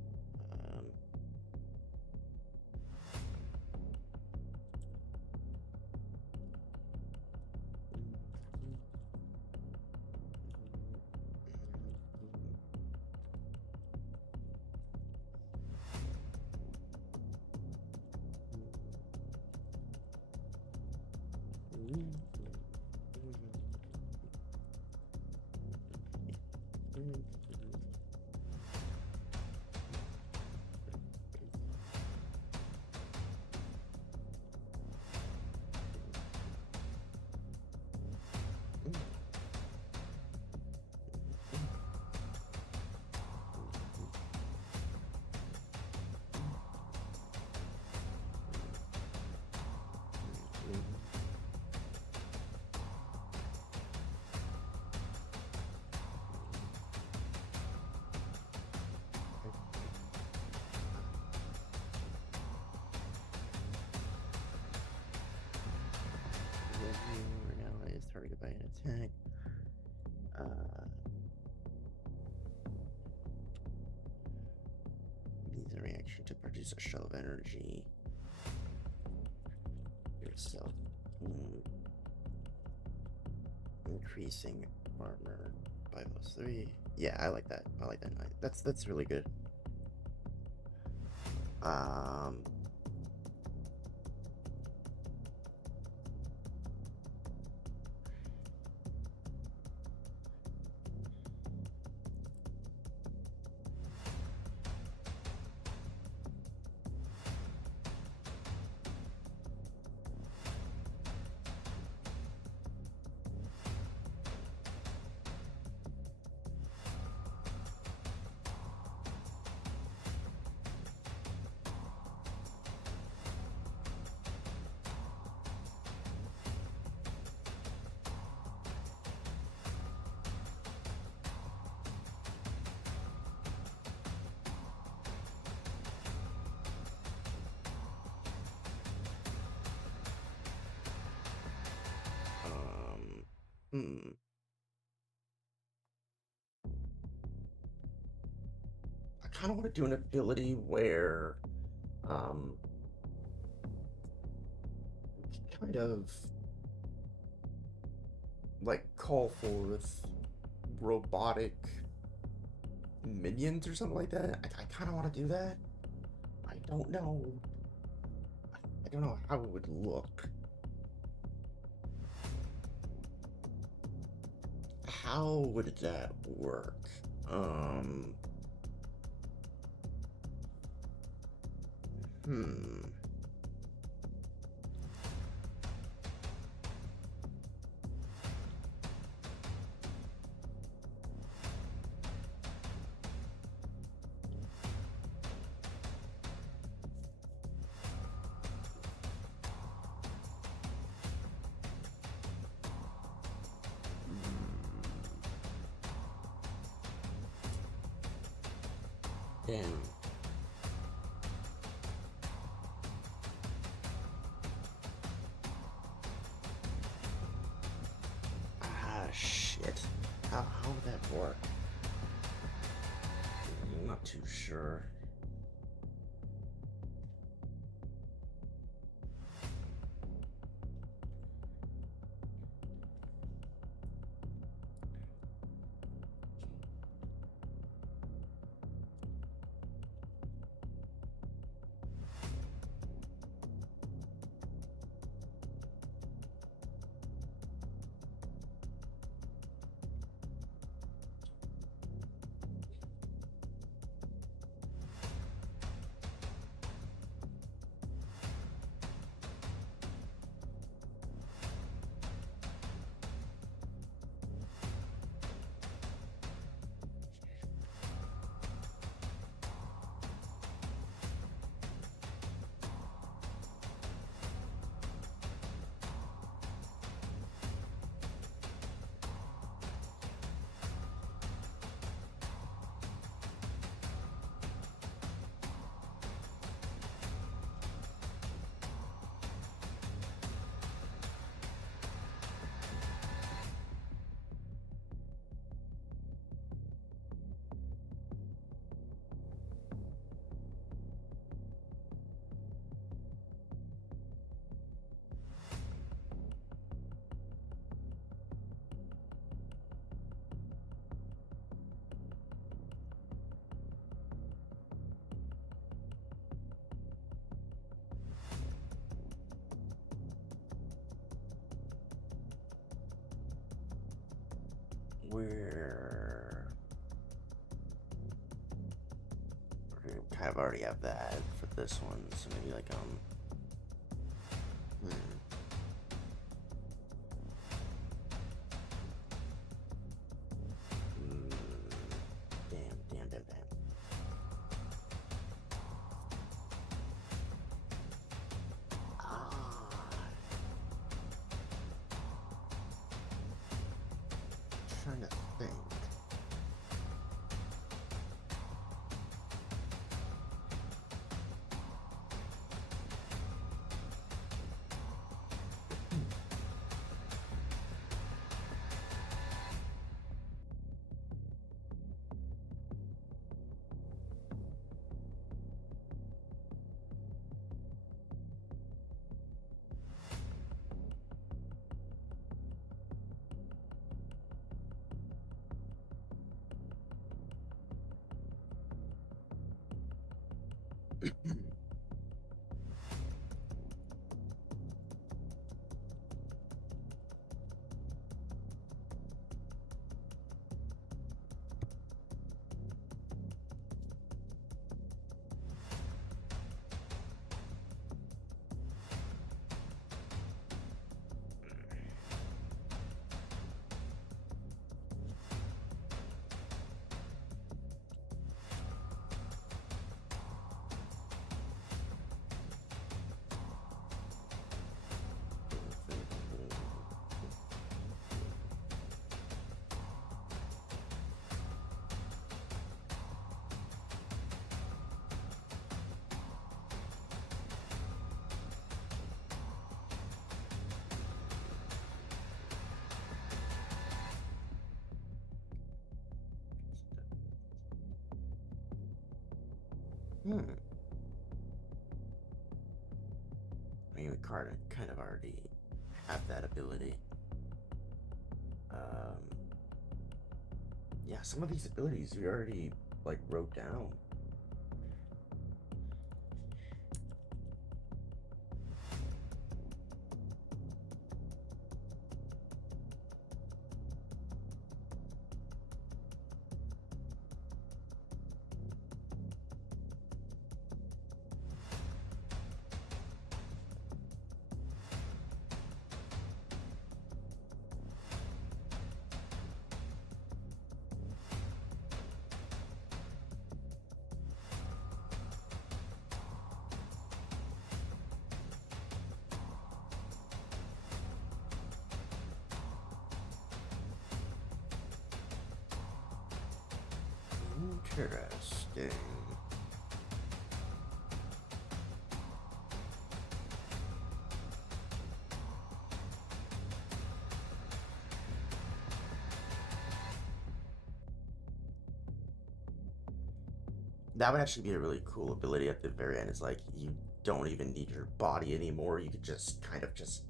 Targeted by an attack. Needs a reaction to produce a shell of energy. Yourself. Increasing armor by +3. Yeah, I like that. I like that. That's really good. I kind of want to do an ability where, kind of like call forth robotic minions or something like that. I kind of want to do that. I don't know. I don't know how it would look. How would that work? Hmm. Damn. Ah, shit. How would that work? I'm not too sure. Where we kind of already have that for this one, so maybe like hmm. Mm, damn. Ah, trying to think. Hmm. I mean, we kind of already have that ability. Yeah, some of these abilities we already like wrote down. Interesting. That would actually be a really cool ability at the very end. It's like you don't even need your body anymore. You could just kind of just,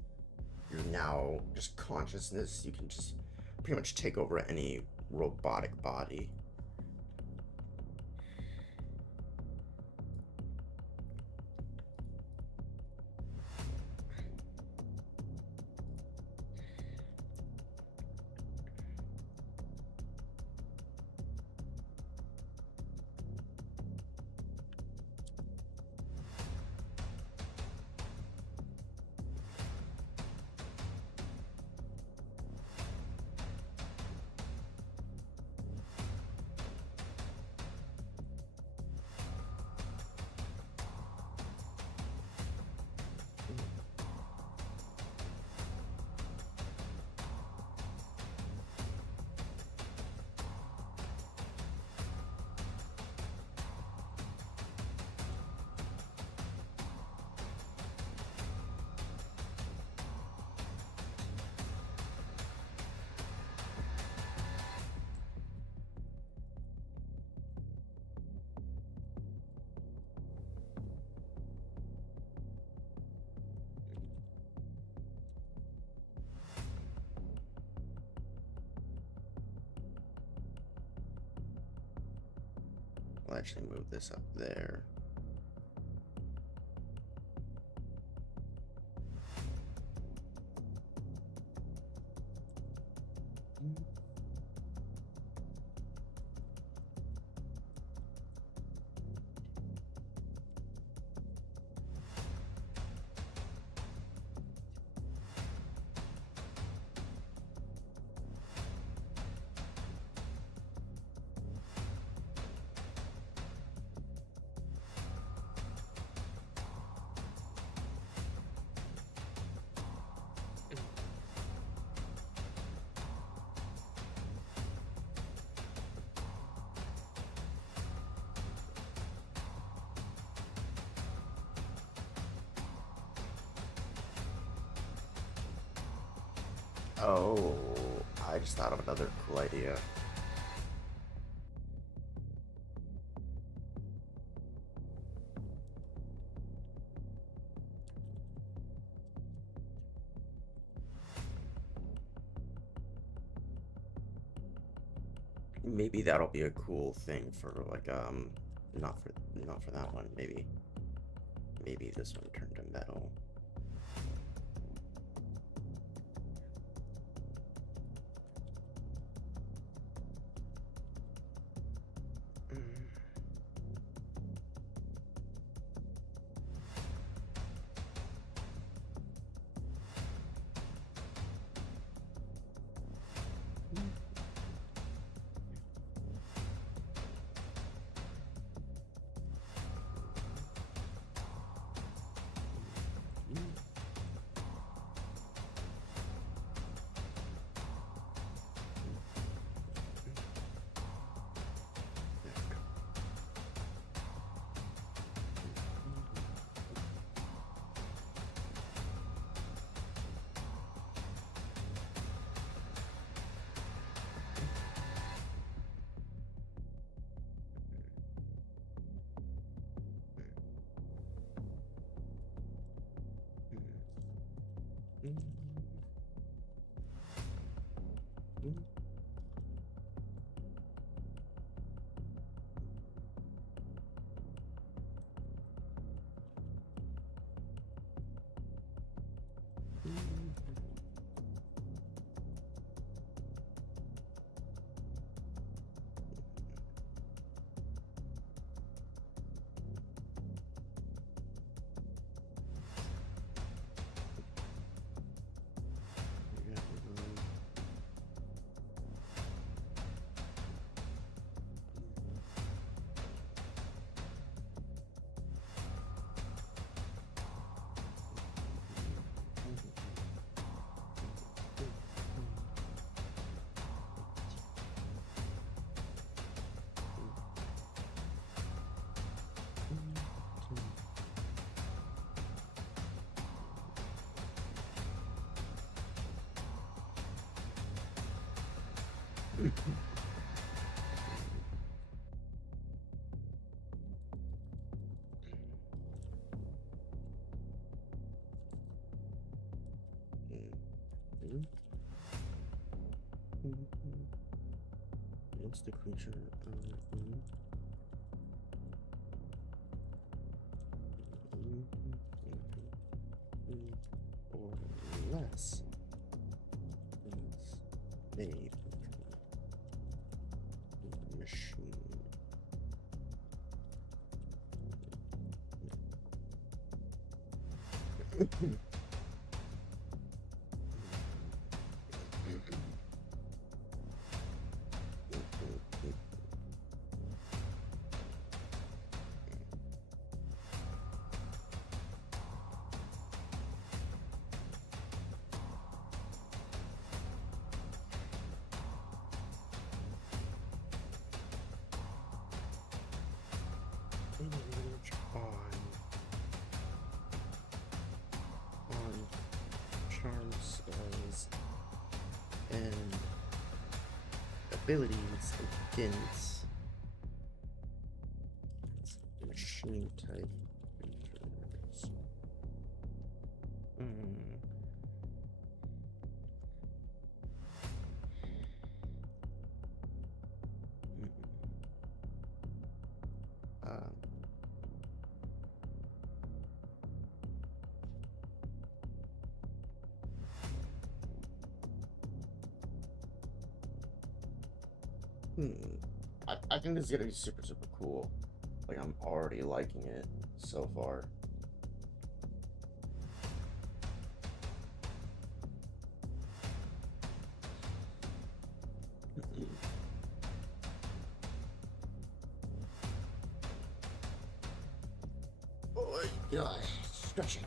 you're now just consciousness. You can just pretty much take over any robotic body. I'll actually move this up there. Oh, I just thought of another cool idea. Maybe that'll be a cool thing for like not for that one. Maybe this one turned to metal. Once the creature or less is made machine. Damage on charm spells and abilities against machine type creatures. I think this is gonna be super cool. Like, I'm already liking it so far. Oh god, stretching.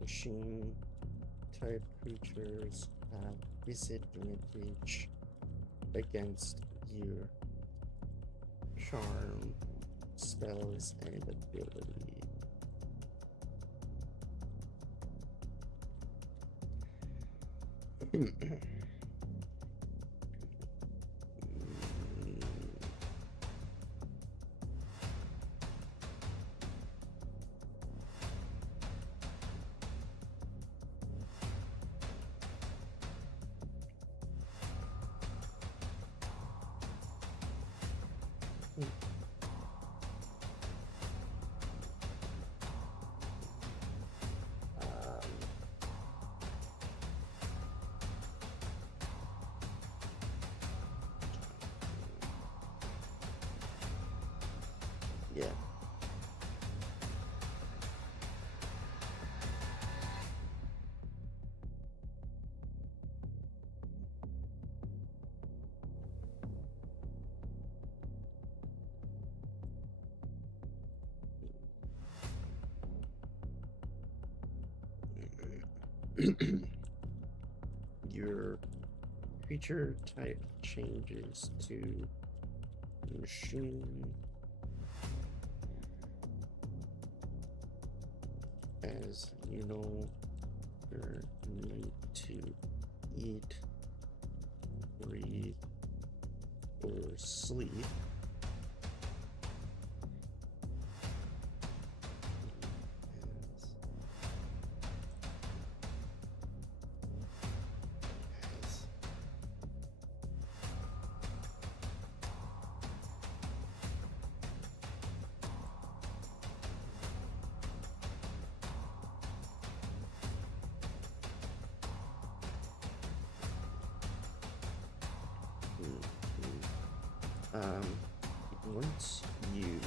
Machine type creatures have disadvantage against your charm spells and ability. Yeah. Your creature type changes to machine as you no longer need to eat, breathe, or sleep. Once you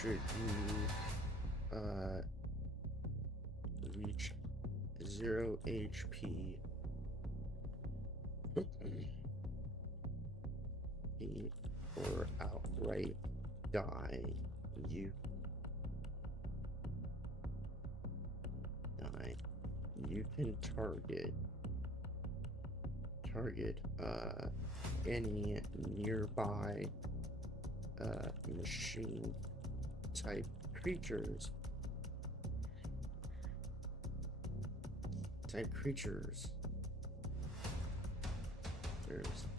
should you reach 0 HP or outright die, you can target any nearby machine type creatures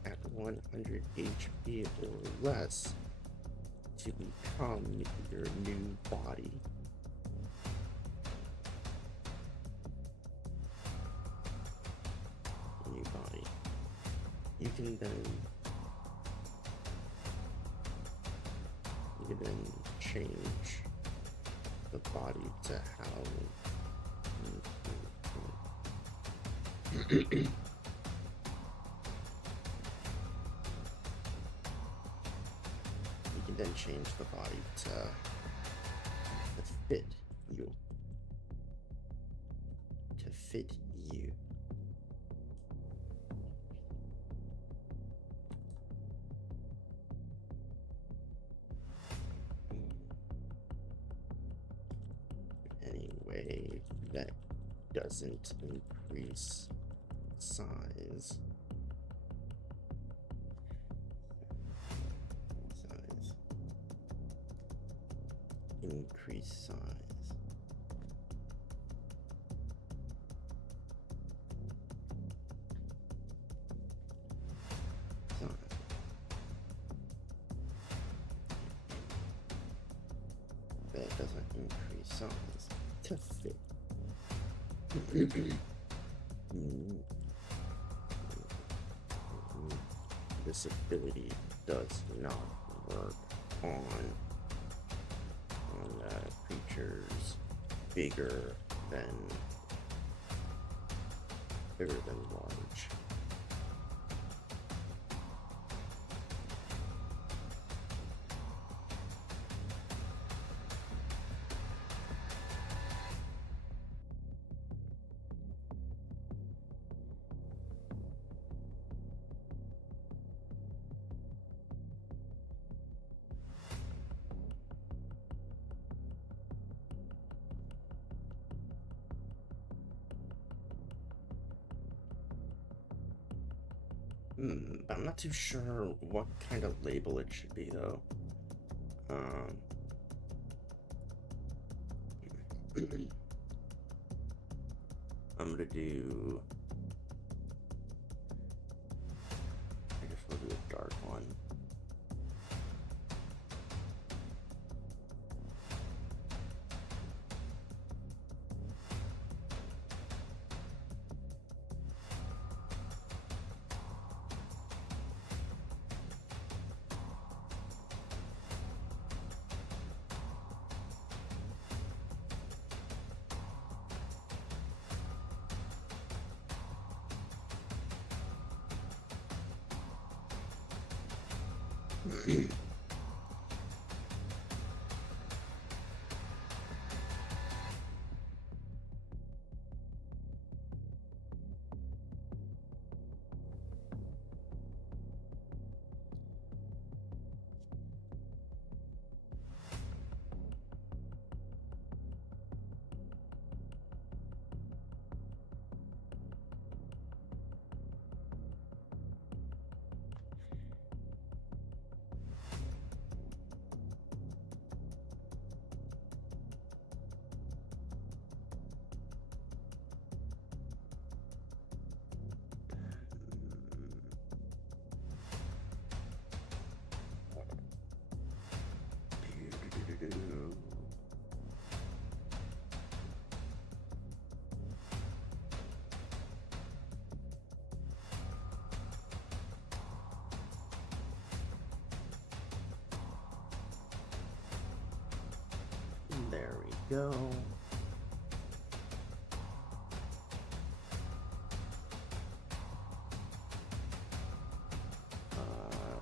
at 100 HP or less to become your new body. You can then change the body to how you can then change the body to fit you. Anyway, that doesn't increase size. Increase size. That doesn't increase size to fit. This ability does not work on creatures bigger than large. I'm not too sure what kind of label it should be, though. I'm gonna do. I guess we'll do a dark one. There we go.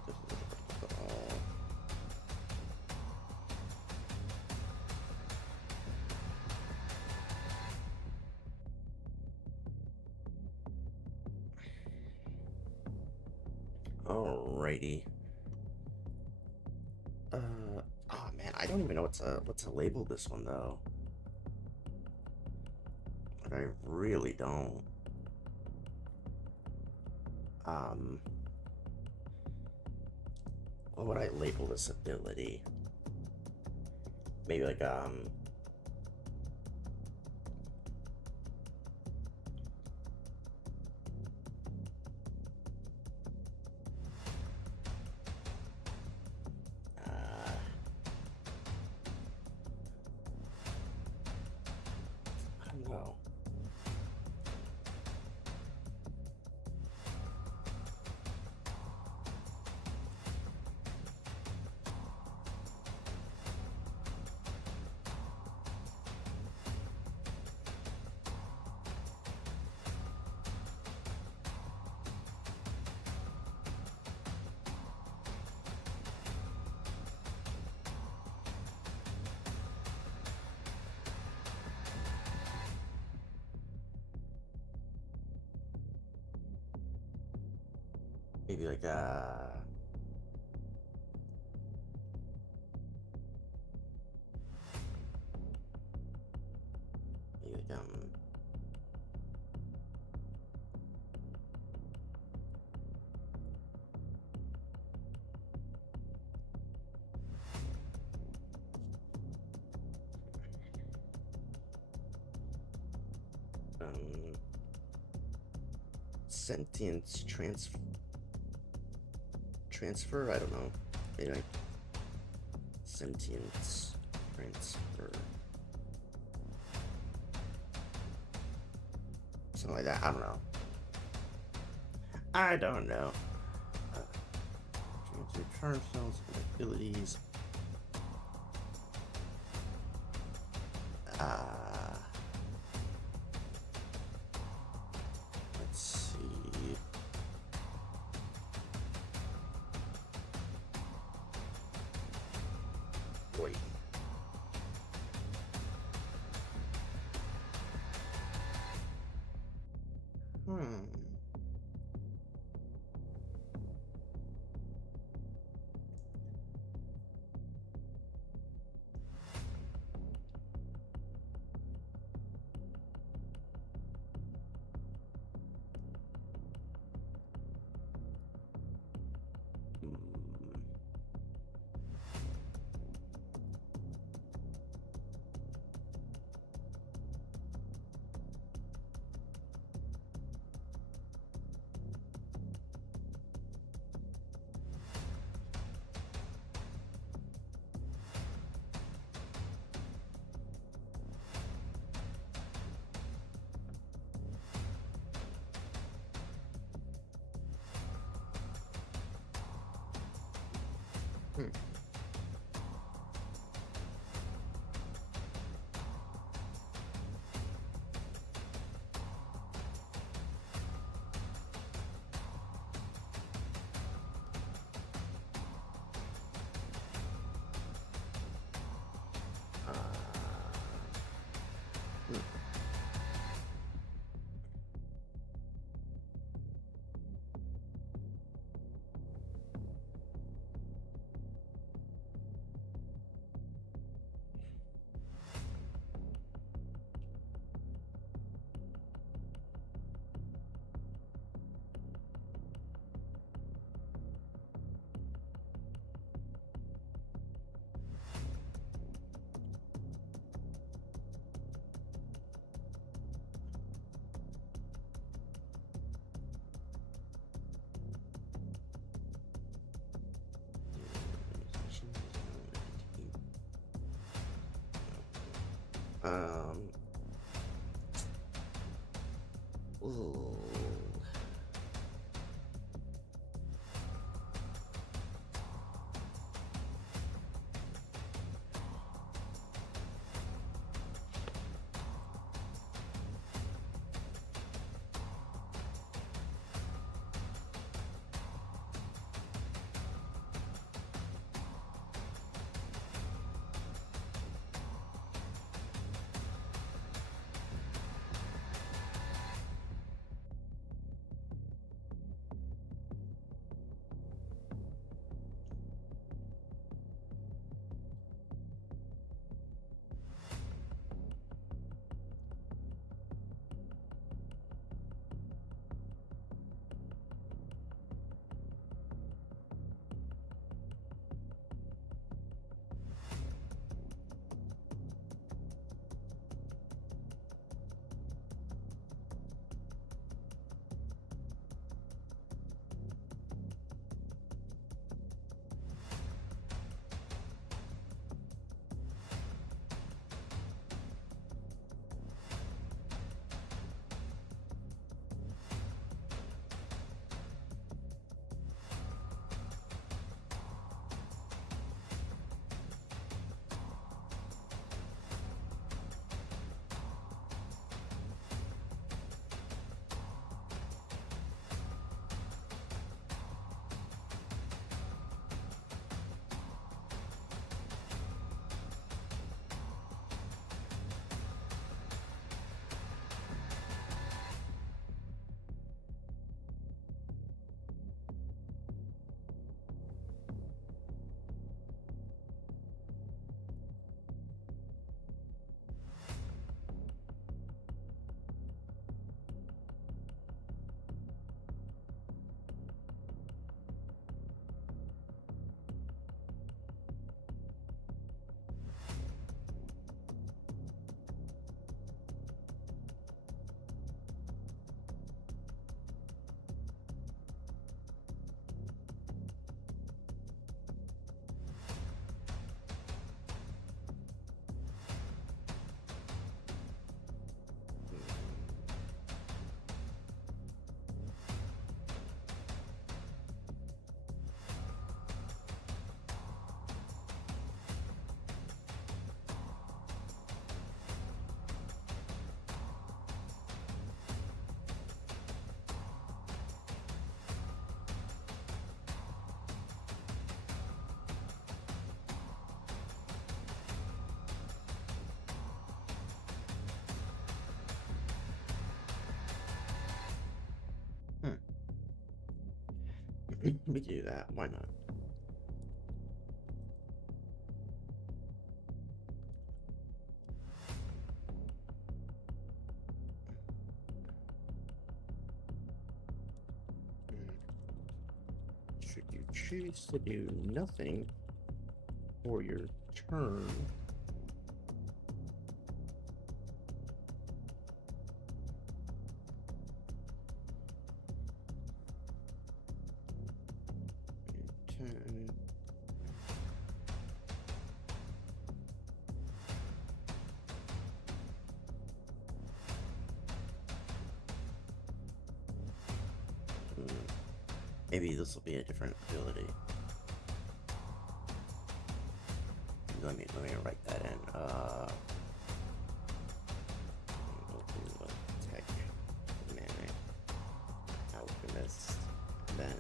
This is all. Alrighty. Oh man, I don't even know what to label this one though. Like, I really don't. What would I label this ability? Maybe like I don't know. Maybe like maybe like sentience transfer? I don't know. Maybe like sentience transfer. Something like that. I don't know. I don't know. Transfer charm cells and abilities. Let's see. Wait. Ooh. We can do that. Why not? Should you choose to do nothing for your turn, turn. Maybe this will be a different ability. Let me write that in. Tech, Manic, Alchemist, then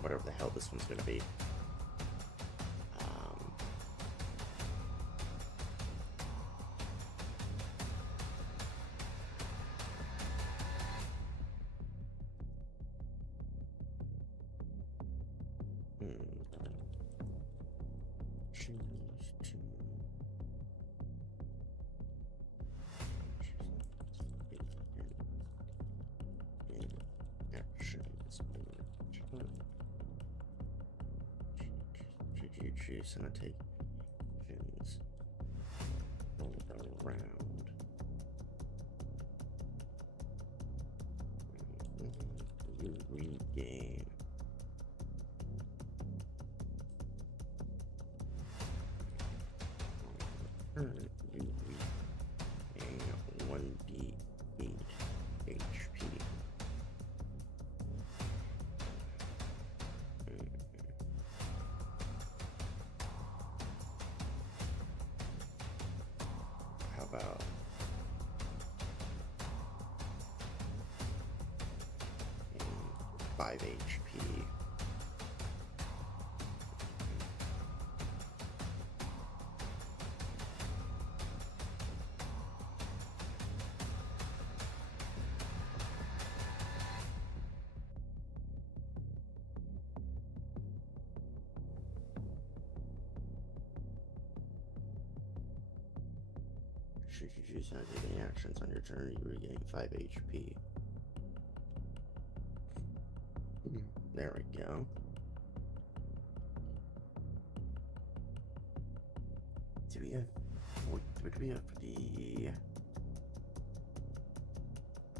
whatever the hell this one's gonna be. Choose to actions or turn. Should you choose to take actions all around? You regain. You regain 1d8 HP. How about 5 HP? Should you choose not to take any actions on your turn, you regain 5 HP. There we go. Do we have... What do we have for the...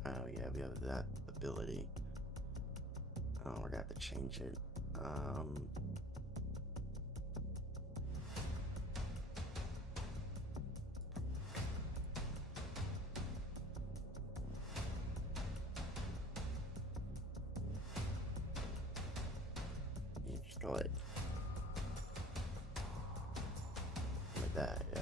Oh yeah, we have that ability. Oh, we're gonna have to change it. Just call it like that, yeah.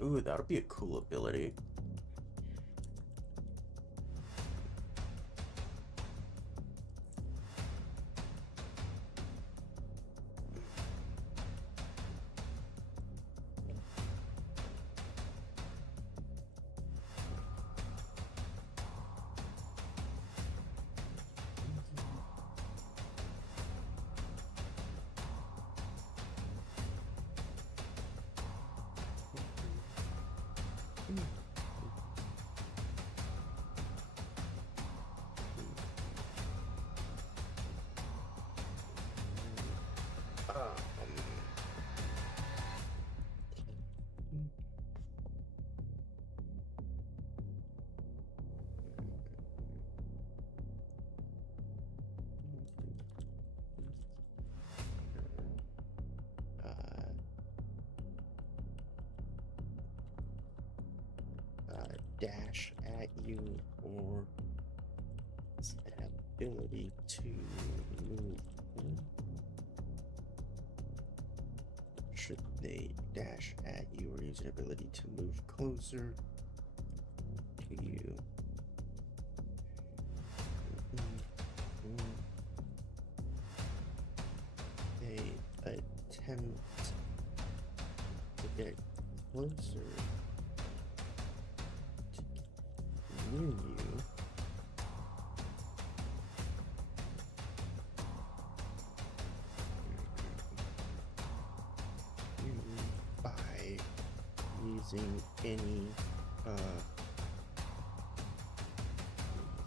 Ooh, that would be a cool ability. Dash at you, or ability to move. Should they dash at you or use an ability to move closer to you? They attempt to get closer near you. By using any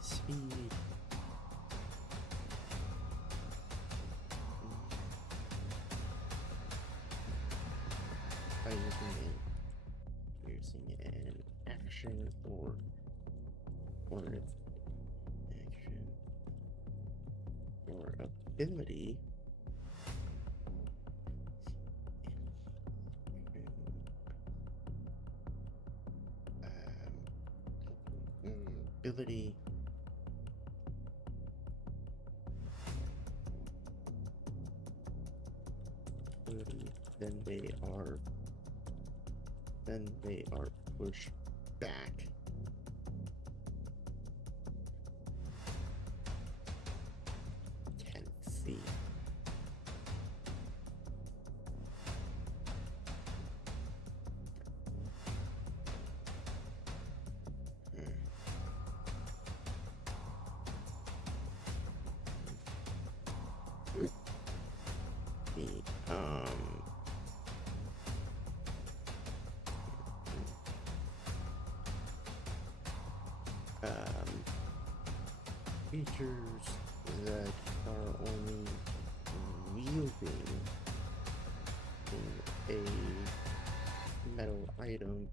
speed by using an action or an action or ability ability then they are pushed back 10 feet. Features that are only wielding a metal item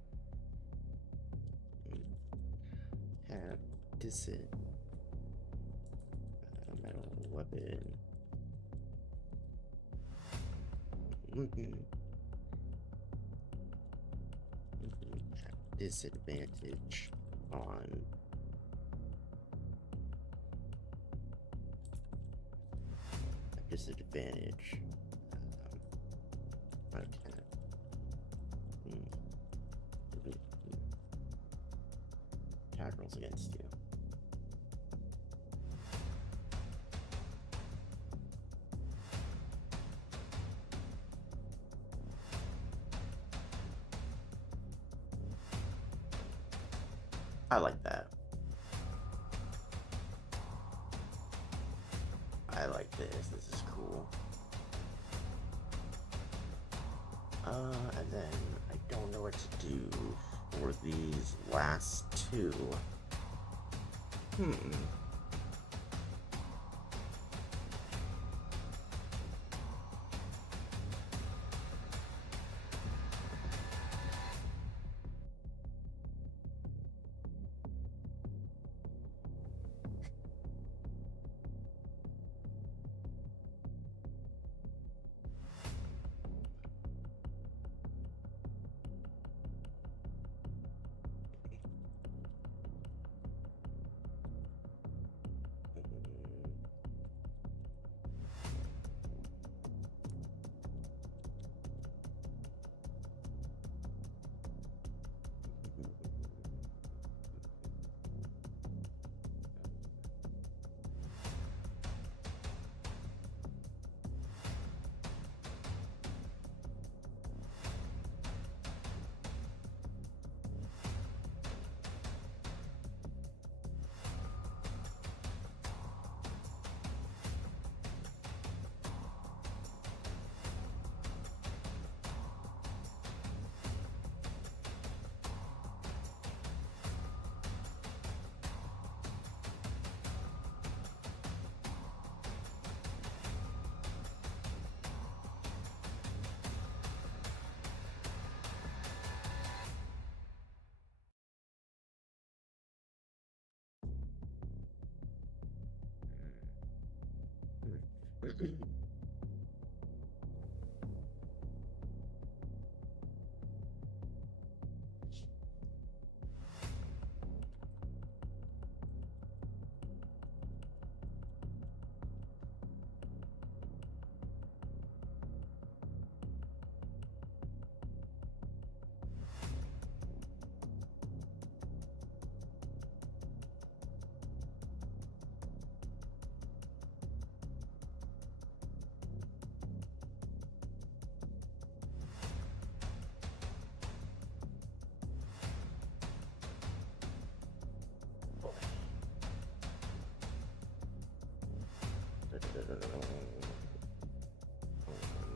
have metal weapon disadvantage on disadvantage on attack. Attack rolls against you. I like that. I like this. This is cool. And then I don't know what to do for these last two.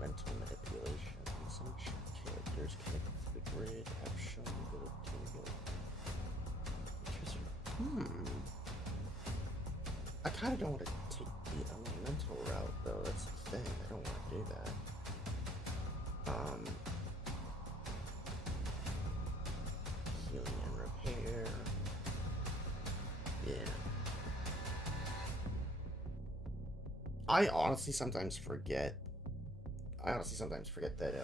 Mental manipulation. Some characters connected to the grid have shown the ability to I kind of don't want to take the elemental route, though. That's the thing. I don't want to do that. Healing and repair. Yeah. I honestly sometimes forget that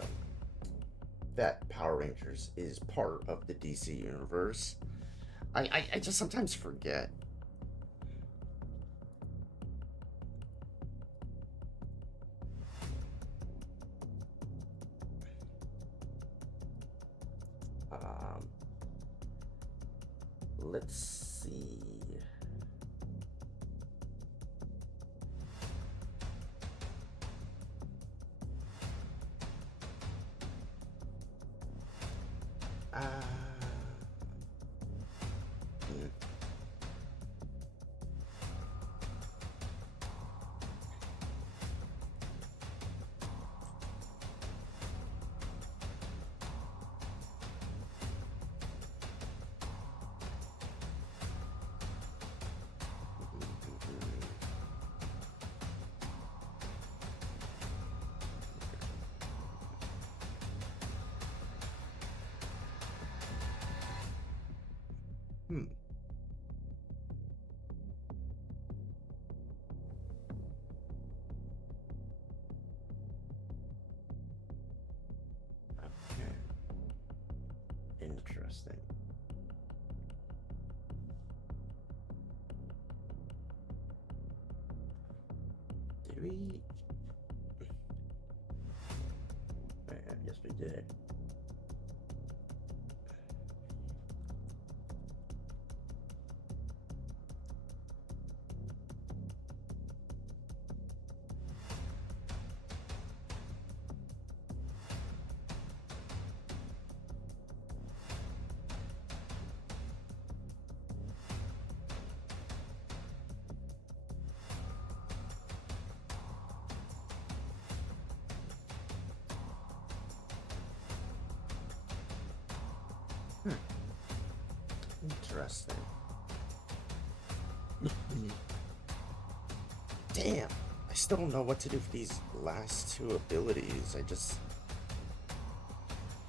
that Power Rangers is part of the DC universe. I just sometimes forget. Let's see. Okay. Interesting. Did we? I guess we did. Interesting. Damn, I still don't know what to do for these last two abilities.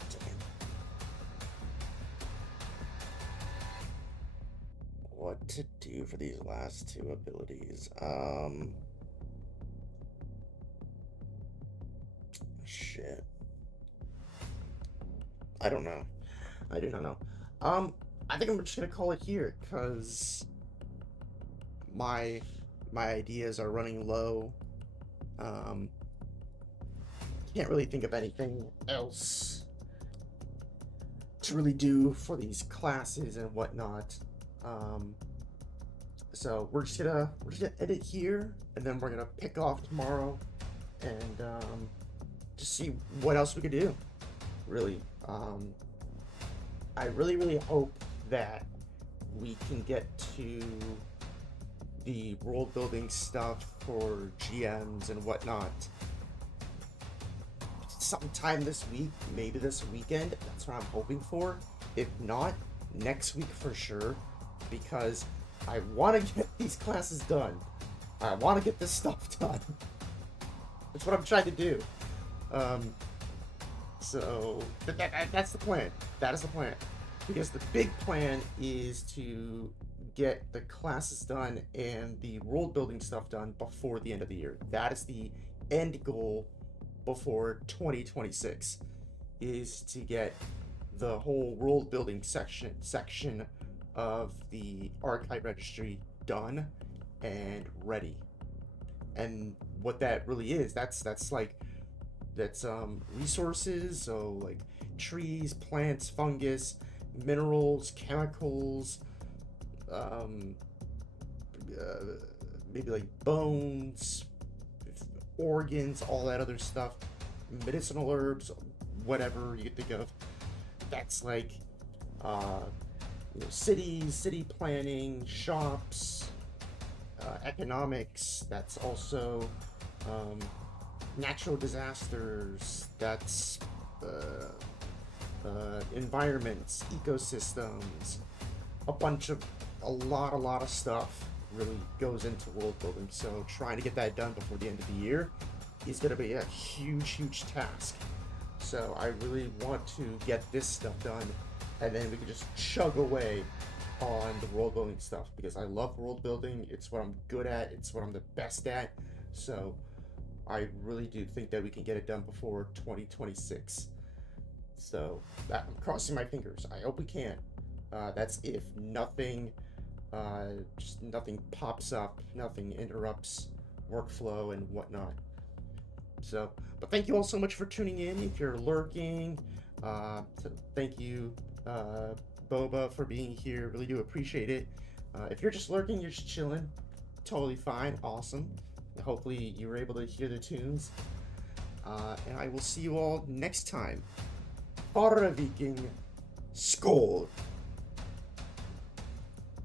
Damn. What to do for these last two abilities? Shit. I don't know. I do not know. I think I'm just gonna call it here, cause my ideas are running low. Can't really think of anything else to really do for these classes and whatnot. So we're just gonna edit here, and then we're gonna pick off tomorrow, and just see what else we could do. Really, I really hope that we can get to the world building stuff for GMs and whatnot sometime this week, maybe this weekend. That's what I'm hoping for. If not, next week for sure, because I want to get these classes done. I want to get this stuff done. That's what I'm trying to do. So that's the plan. That is the plan. Because the big plan is to get the classes done and the world building stuff done before the end of the year. That is the end goal before 2026, is to get the whole world building section of the archive registry done and ready. And what that really is, that's resources, so like trees, plants, fungus, minerals, chemicals, um, uh, maybe like bones, organs, all that other stuff, medicinal herbs, whatever you think of. That's like uh, cities, city planning, shops, economics. That's also um, natural disasters. That's environments, ecosystems, a lot of stuff really goes into world building. So trying to get that done before the end of the year is going to be a huge task. So I really want to get this stuff done, and then we can just chug away on the world building stuff, because I love world building. It's what I'm good at. It's what I'm the best at. So I really do think that we can get it done before 2026. So I'm crossing my fingers. I hope we can. That's if nothing, just nothing pops up, nothing interrupts workflow and whatnot. So, but thank you all so much for tuning in. If you're lurking, so thank you, Boba, for being here. Really do appreciate it. If you're just lurking, you're just chilling, totally fine, awesome. Hopefully you were able to hear the tunes. And I will see you all next time. Farra Viking, skål!